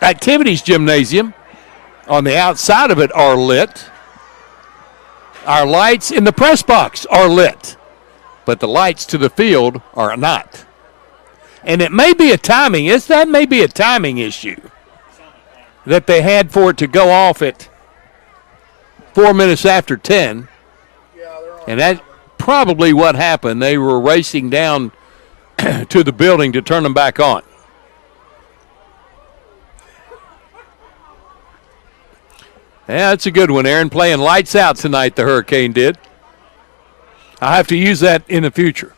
activities gymnasium on the outside of it are lit. Our lights in the press box are lit, but the lights to the field are not. And it may be a timing. That may be a timing issue that they had for it to go off at 4 minutes after 10. And that's probably what happened. They were racing down to the building to turn them back on. Yeah, that's a good one, Aaron. Playing lights out tonight, the Hurricane did. I'll have to use that in the future.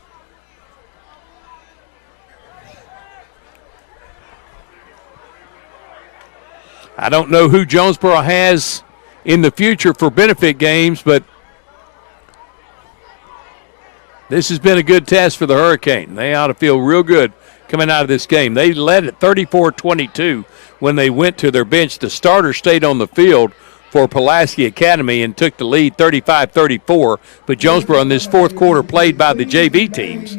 I don't know who Jonesboro has in the future for benefit games, but this has been a good test for the Hurricane. They ought to feel real good coming out of this game. They led at 34-22 when they went to their bench. The starter stayed on the field for Pulaski Academy and took the lead 35-34. But Jonesboro in this fourth quarter, played by the JV teams,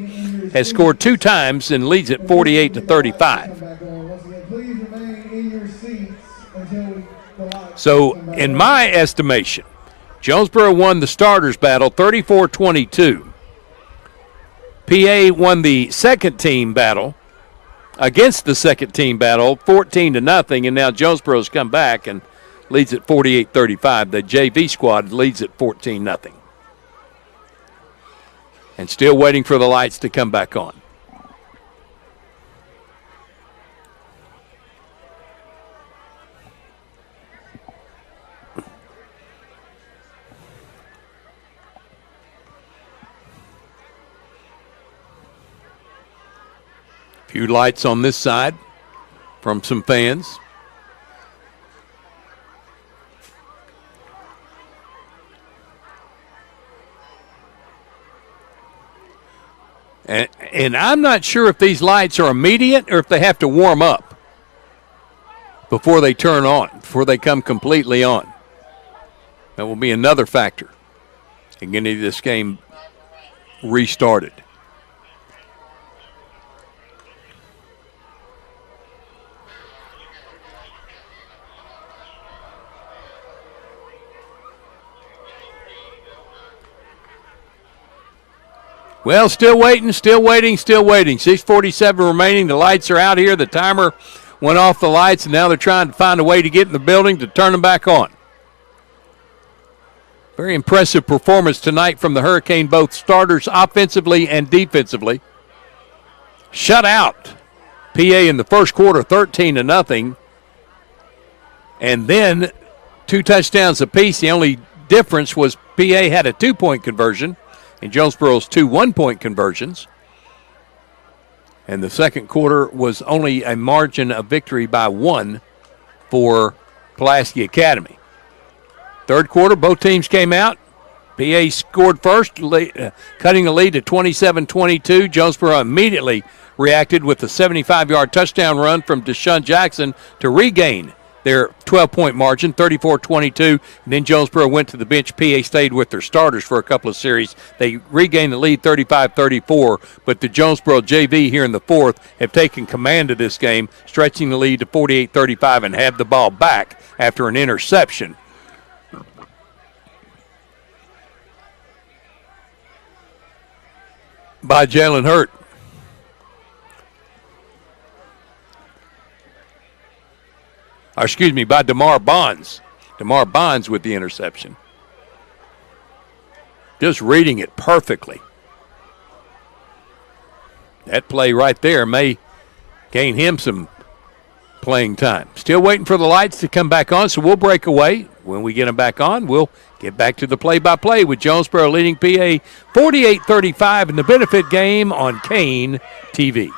has scored 2 times and leads at 48-35. So, in my estimation, Jonesboro won the starters battle 34-22. PA won the second team battle against the second team battle 14-0, and now Jonesboro's come back and leads at 48-35. The JV squad leads at 14-0. And still waiting for the lights to come back on. Few lights on this side from some fans. And I'm not sure if these lights are immediate or if they have to warm up before they turn on, before they come completely on. That will be another factor in getting this game restarted. Well, still waiting. 6:47 remaining. The lights are out here. The timer went off the lights, and now they're trying to find a way to get in the building to turn them back on. Very impressive performance tonight from the Hurricane, both starters offensively and defensively. Shut out PA in the first quarter, 13-0. And then 2 touchdowns apiece. The only difference was PA had a 2-point conversion and Jonesboro's 2 1-point conversions. And the second quarter was only a margin of victory by 1 for Pulaski Academy. Third quarter, both teams came out. PA scored first, cutting the lead to 27-22. Jonesboro immediately reacted with a 75-yard touchdown run from Deshawn Jackson to regain their 12-point margin, 34-22. And then Jonesboro went to the bench. PA stayed with their starters for a couple of series. They regained the lead 35-34, but the Jonesboro JV here in the fourth have taken command of this game, stretching the lead to 48-35 and have the ball back after an interception. By Jalen Hurt. By DeMar Bonds. DeMar Bonds with the interception. Just reading it perfectly. That play right there may gain him some playing time. Still waiting for the lights to come back on, so we'll break away. When we get them back on, we'll get back to the play-by-play with Jonesboro leading PA 48-35 in the benefit game on Kane TV.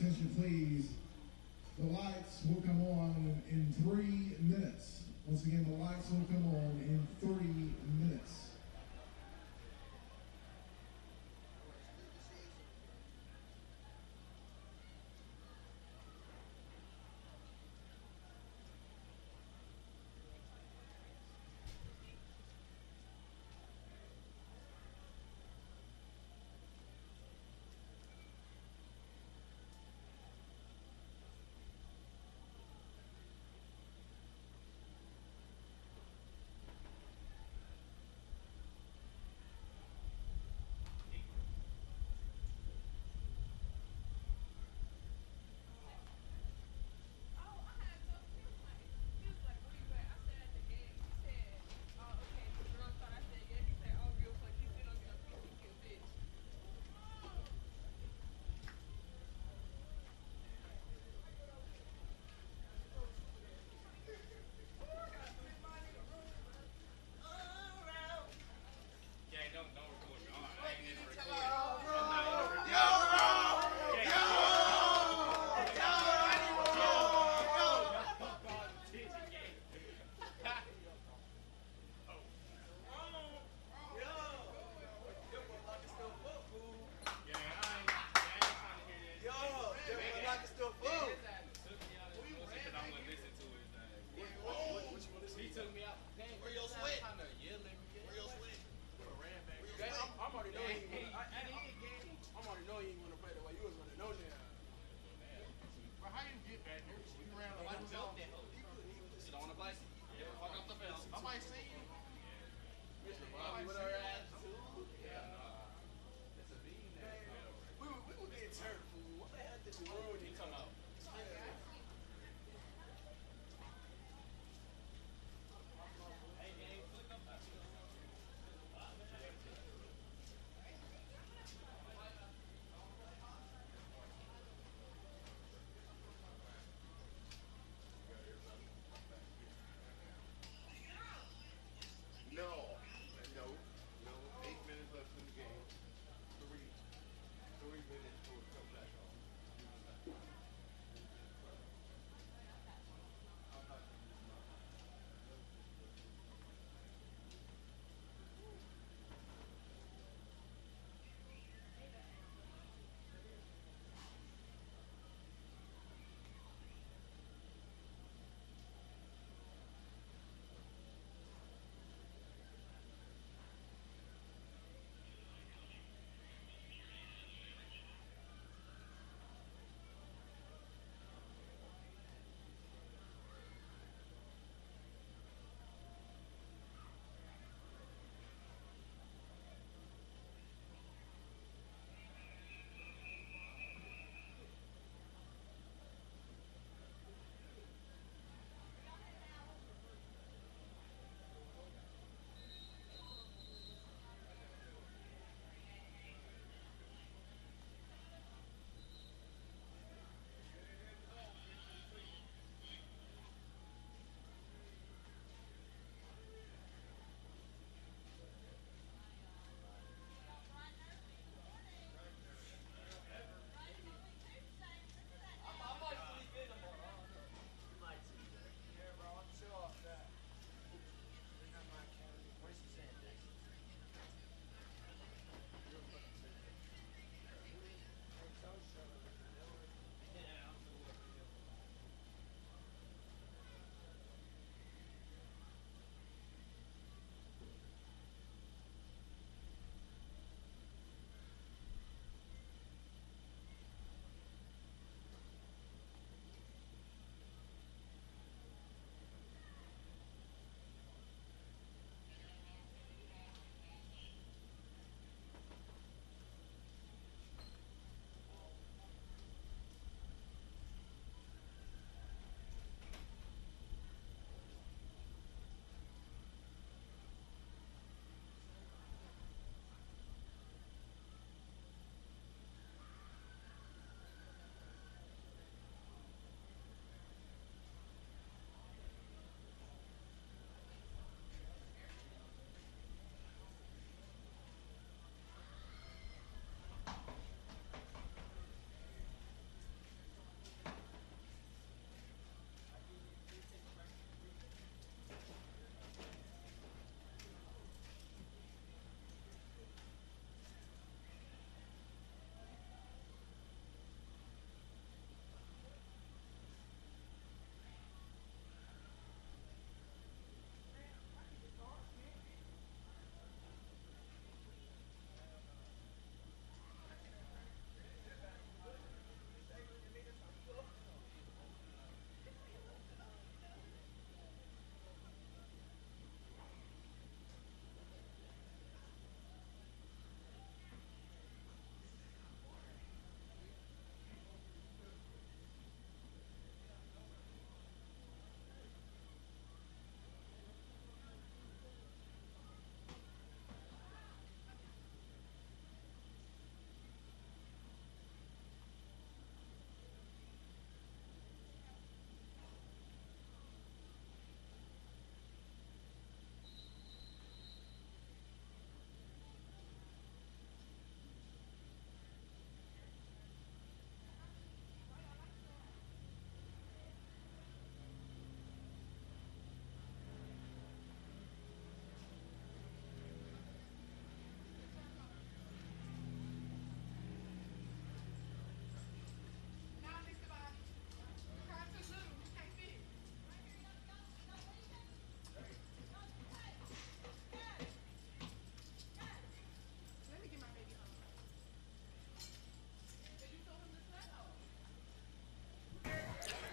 attention, please. The lights will come on in 3 minutes. Once again, the lights will come on in 3 minutes.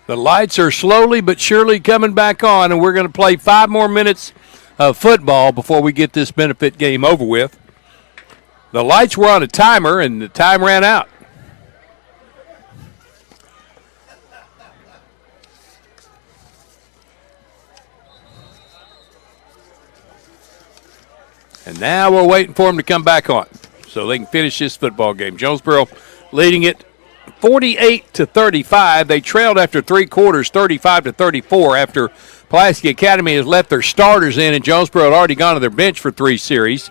The lights are slowly but surely coming back on, and we're going to play 5 more minutes of football before we get this benefit game over with. The lights were on a timer, and the time ran out. And now we're waiting for them to come back on so they can finish this football game. Jonesboro leading it 48-35. They trailed after 3 quarters, 35-34, after Pulaski Academy has let their starters in, and Jonesboro had already gone to their bench for 3 series.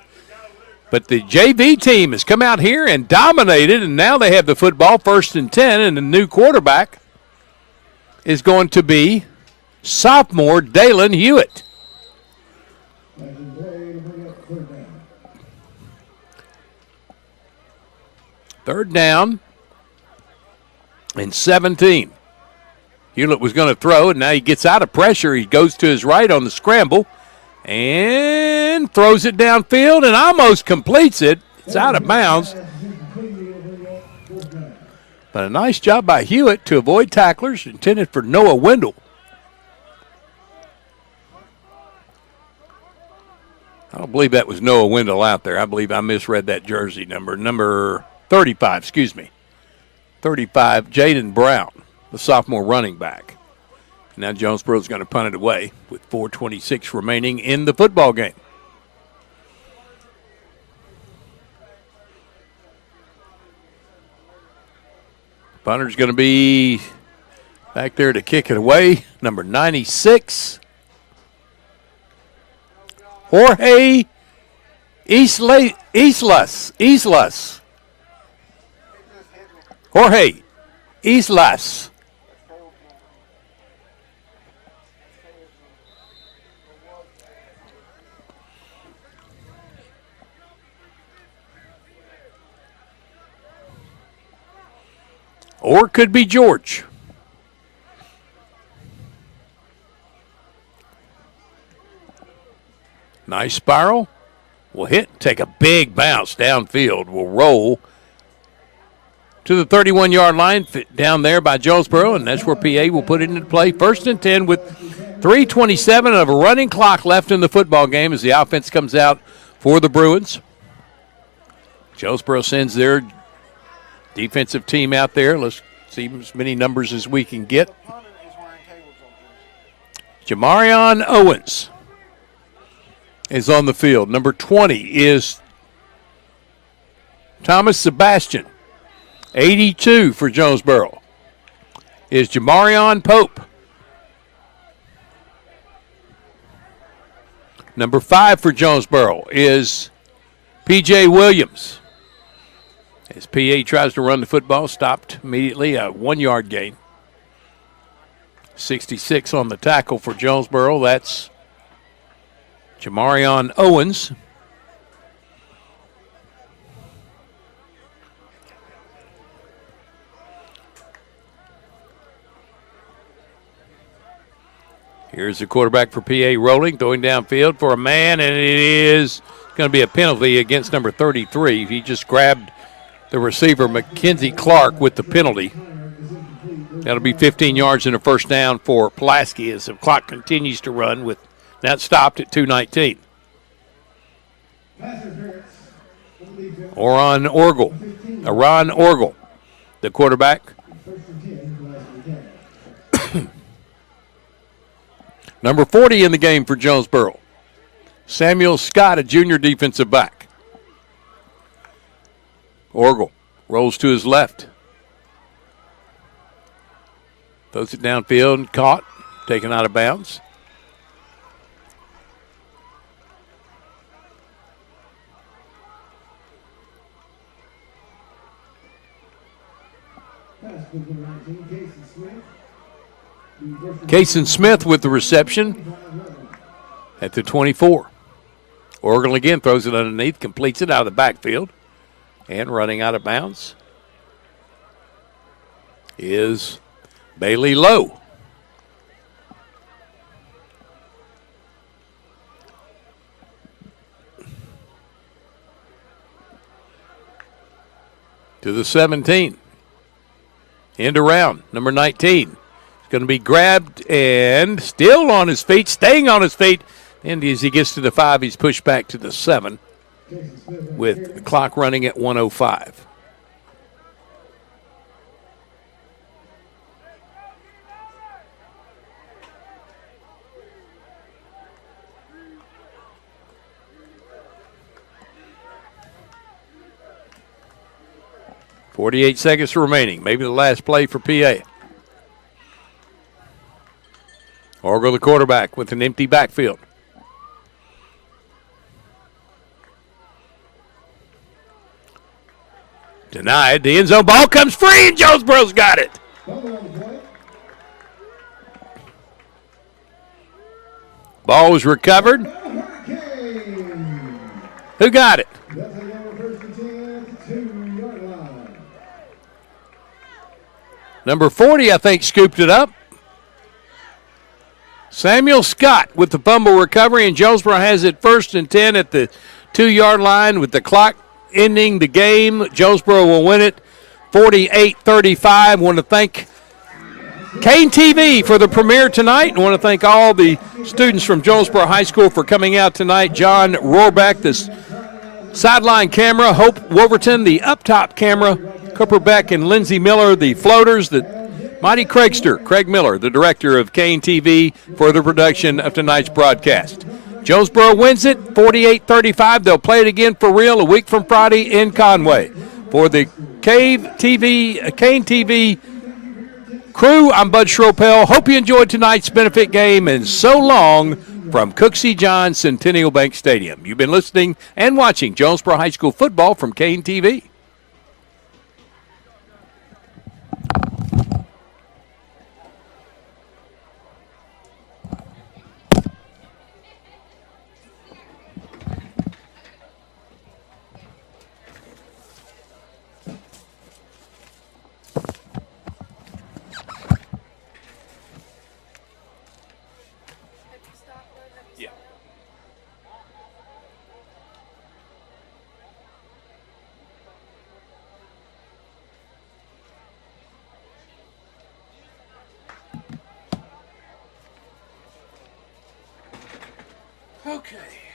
But the JV team has come out here and dominated, and now they have the football, 1st and 10, and the new quarterback is going to be sophomore Dalen Hewitt. Third down and 17. Hewlett was going to throw, and now he gets out of pressure. He goes to his right on the scramble and throws it downfield and almost completes it. It's out of bounds. But a nice job by Hewitt to avoid tacklers, intended for Noah Wendell. I don't believe that was Noah Wendell out there. I believe I misread that jersey number 35, excuse me. 35, Jaden Brown, the sophomore running back. Now Jonesboro's going to punt it away with 4:26 remaining in the football game. Punter's going to be back there to kick it away, number 96. Jorge Islas. Jorge Islas. Or it could be George. Nice spiral. Will hit, take a big bounce downfield. Will roll to the 31-yard line down there by Jonesboro, and that's where PA will put it into play. 1st and 10 with 3:27 of a running clock left in the football game as the offense comes out for the Bruins. Jonesboro sends their defensive team out there. Let's see as many numbers as we can get. Jamarion Owens is on the field. Number 20 is Thomas Sebastian. 82 for Jonesboro is Jamarion Pope. Number 5 for Jonesboro is P.J. Williams. As PA tries to run the football, stopped immediately, a 1-yard gain. 66 on the tackle for Jonesboro. That's Jamarion Owens. Here's the quarterback for PA rolling, throwing downfield for a man, and it is going to be a penalty against number 33. He just grabbed the receiver, Mackenzie Clark, with the penalty. That'll be 15 yards and a first down for Pulaski as the clock continues to run with that stopped at 2:19. Aron Orgel, the quarterback. Number 40 in the game for Jonesboro. Samuel Scott, a junior defensive back. Orgel rolls to his left. Throws it downfield and caught, taken out of bounds. Cason Smith with the reception at the 24. Oregon again throws it underneath, completes it out of the backfield, and running out of bounds is Bailey Lowe. To the 17. End around, number 19. Going to be grabbed and still on his feet, staying on his feet. And as he gets to the 5, he's pushed back to the 7 with the clock running at 1:05. .48 seconds remaining. Maybe the last play for PA. Orgo, the quarterback, with an empty backfield. Denied. The end zone ball comes free, and Jonesboro's got it. Ball was recovered. Who got it? Number 40, I think, scooped it up. Samuel Scott with the fumble recovery, and Jonesboro has it 1st and 10 at the 2-yard line with the clock ending the game. Jonesboro will win it 48-35. I want to thank Kane TV for the premiere tonight. I want to thank all the students from Jonesboro High School for coming out tonight. John Rohrbeck, this sideline camera. Hope Wolverton, the up-top camera. Cooper Beck and Lindsey Miller, the floaters. Mighty Craigster, Craig Miller, the director of Kane TV, for the production of tonight's broadcast. Jonesboro wins it 48-35. They'll play it again for real a week from Friday in Conway. For the Kane TV crew, I'm Bud Schropel. Hope you enjoyed tonight's benefit game, and so long from Cooksey John Centennial Bank Stadium. You've been listening and watching Jonesboro High School football from Kane TV. Okay.